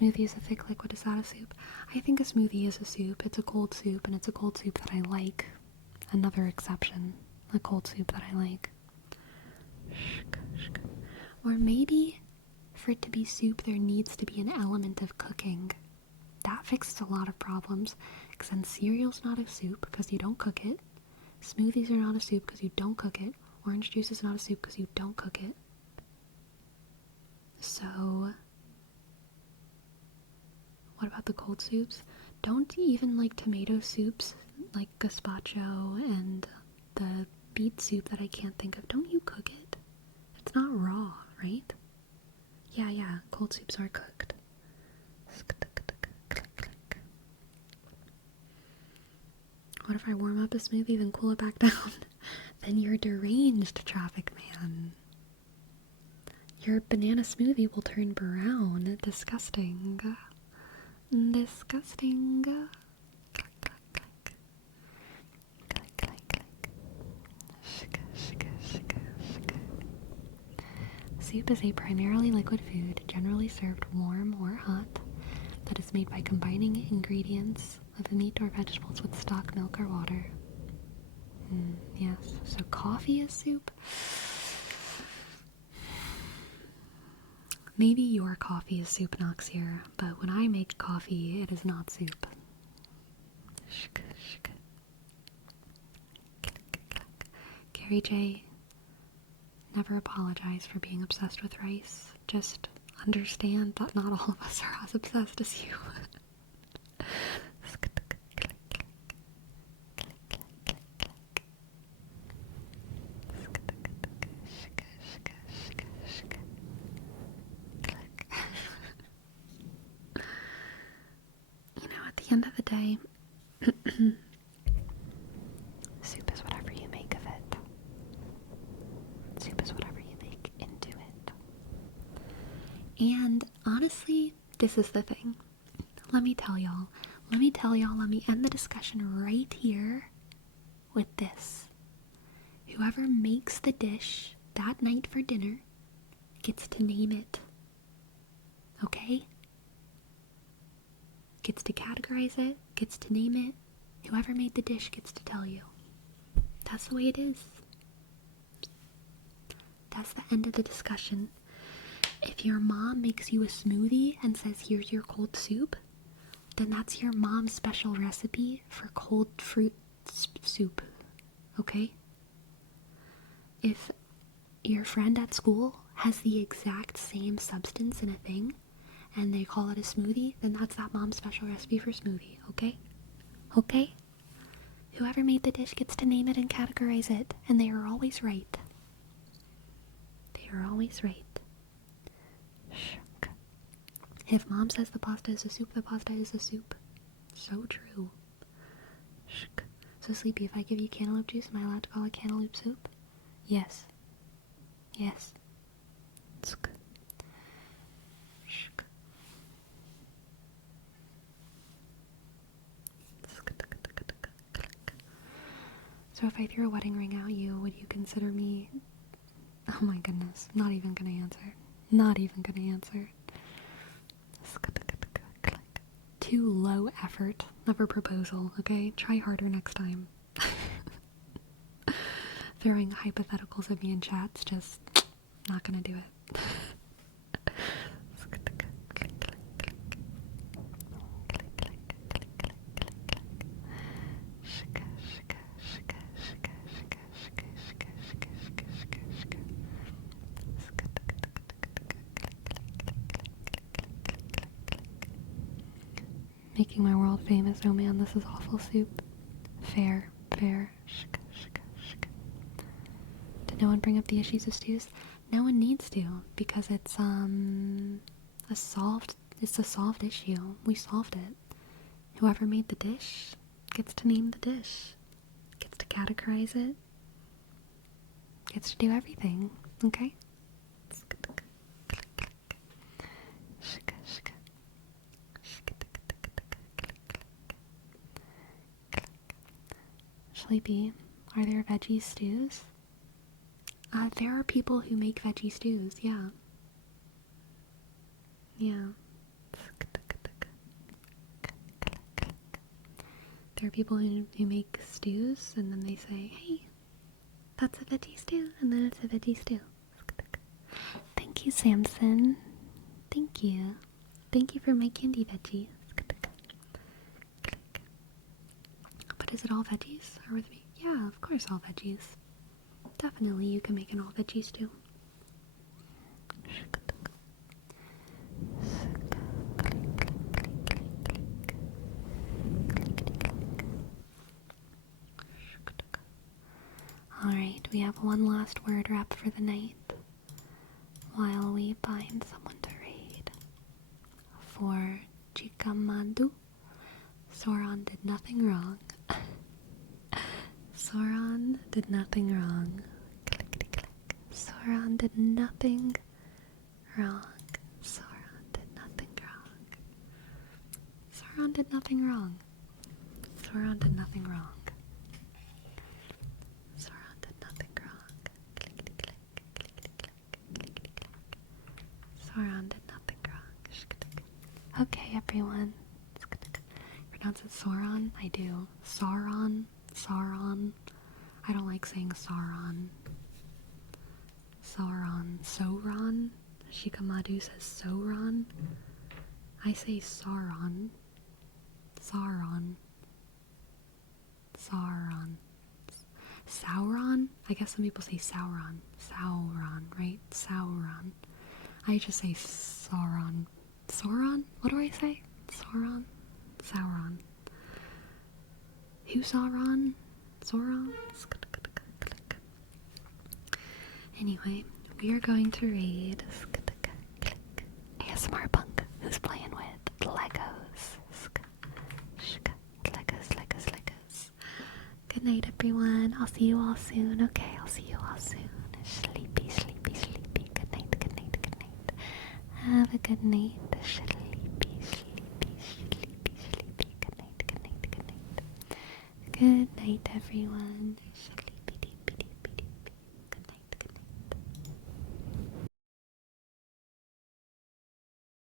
Smoothie is a thick liquid. Is that a soup? I think a smoothie is a soup. It's a cold soup, and it's a cold soup that I like. Another exception. A cold soup that I like. Or maybe, for it to be soup, there needs to be an element of cooking. That fixes a lot of problems, because then cereal's not a soup because you don't cook it. Smoothies are not a soup because you don't cook it. Orange juice is not a soup because you don't cook it. So, what about the cold soups? Don't even like tomato soups, like gazpacho and the beet soup that I can't think of. Don't you cook it? It's not raw, right? Yeah, cold soups are cooked. What if I warm up a smoothie, then cool it back down? Then you're deranged, traffic man. Your banana smoothie will turn brown. Disgusting. Disgusting. Soup is a primarily liquid food, generally served warm or hot, that is made by combining ingredients of meat or vegetables with stock, milk, or water. Yes, so coffee is soup? Maybe your coffee is soup, Noxier, but when I make coffee, it is not soup. Gary J, never apologize for being obsessed with rice. Just understand that not all of us are as obsessed as you. At the end of the day, soup is whatever you make of it. Soup is whatever you make into it. And honestly, this is the thing. Let me end the discussion right here with this. Whoever makes the dish that night for dinner gets to name it. Okay? Gets to categorize it, gets to name it. Whoever made the dish gets to tell you. That's the way it is. That's the end of the discussion. If your mom makes you a smoothie and says, here's your cold soup, then that's your mom's special recipe for cold fruit soup. Okay? If your friend at school has the exact same substance in a thing, and they call it a smoothie, then that's that mom's special recipe for smoothie, okay? Okay? Whoever made the dish gets to name it and categorize it, and they are always right. They are always right. If mom says the pasta is a soup, the pasta is a soup. So true. So So Sleepy, if I give you cantaloupe juice, am I allowed to call it cantaloupe soup? Yes. Yes. So if I threw a wedding ring at you, would you consider me... Oh my goodness, not even gonna answer. Not even gonna answer. Too low effort of a proposal, okay? Try harder next time. Throwing hypotheticals at me in chats, just not gonna do it. Making my world famous. Oh man, this is awful soup. Fair. Did no one bring up the issues of stews? No one needs to, because it's a solved issue. We solved it. Whoever made the dish gets to name the dish. Gets to categorize it. Gets to do everything. Okay? Sleepy, are there veggie stews? There are people who make veggie stews, yeah. Yeah. There are people who make stews and then they say, hey, that's a veggie stew, and then it's a veggie stew. Thank you, Samson. Thank you. Thank you for my candy veggie. But is it all veggies? Or with me? Yeah, of course all veggies. Definitely you can make an all veggie stew. Alright, we have one last word wrap for the night while we find someone to raid. For Chikamandu, Sauron did nothing wrong. Sauron did nothing wrong. Clickety click. Sauron did nothing wrong. Sauron did nothing wrong. Sauron did nothing wrong. Sauron did nothing wrong. Sauron did nothing wrong. Clickety click. Clickety click. Clickety click. Sauron did nothing wrong. Okay, everyone. Pronounce it Sauron? I do. Sauron. Sauron. I don't like saying Sauron. Sauron. Sauron. Shikamadu says Sauron. I say Sauron. Sauron. Sauron. Sauron? I guess some people say Sauron. Sauron, right? Sauron. I just say Sauron. Sauron? What do I say? Sauron? Sauron. Who Sauron? Sauron? Anyway, we are going to raid ASMR Punk, who's playing with Legos. Legos. Good night, everyone. I'll see you all soon. Okay, I'll see you all soon. Sleepy. Good night. Have a good night. Sleepy. Good night, everyone. Sleepy.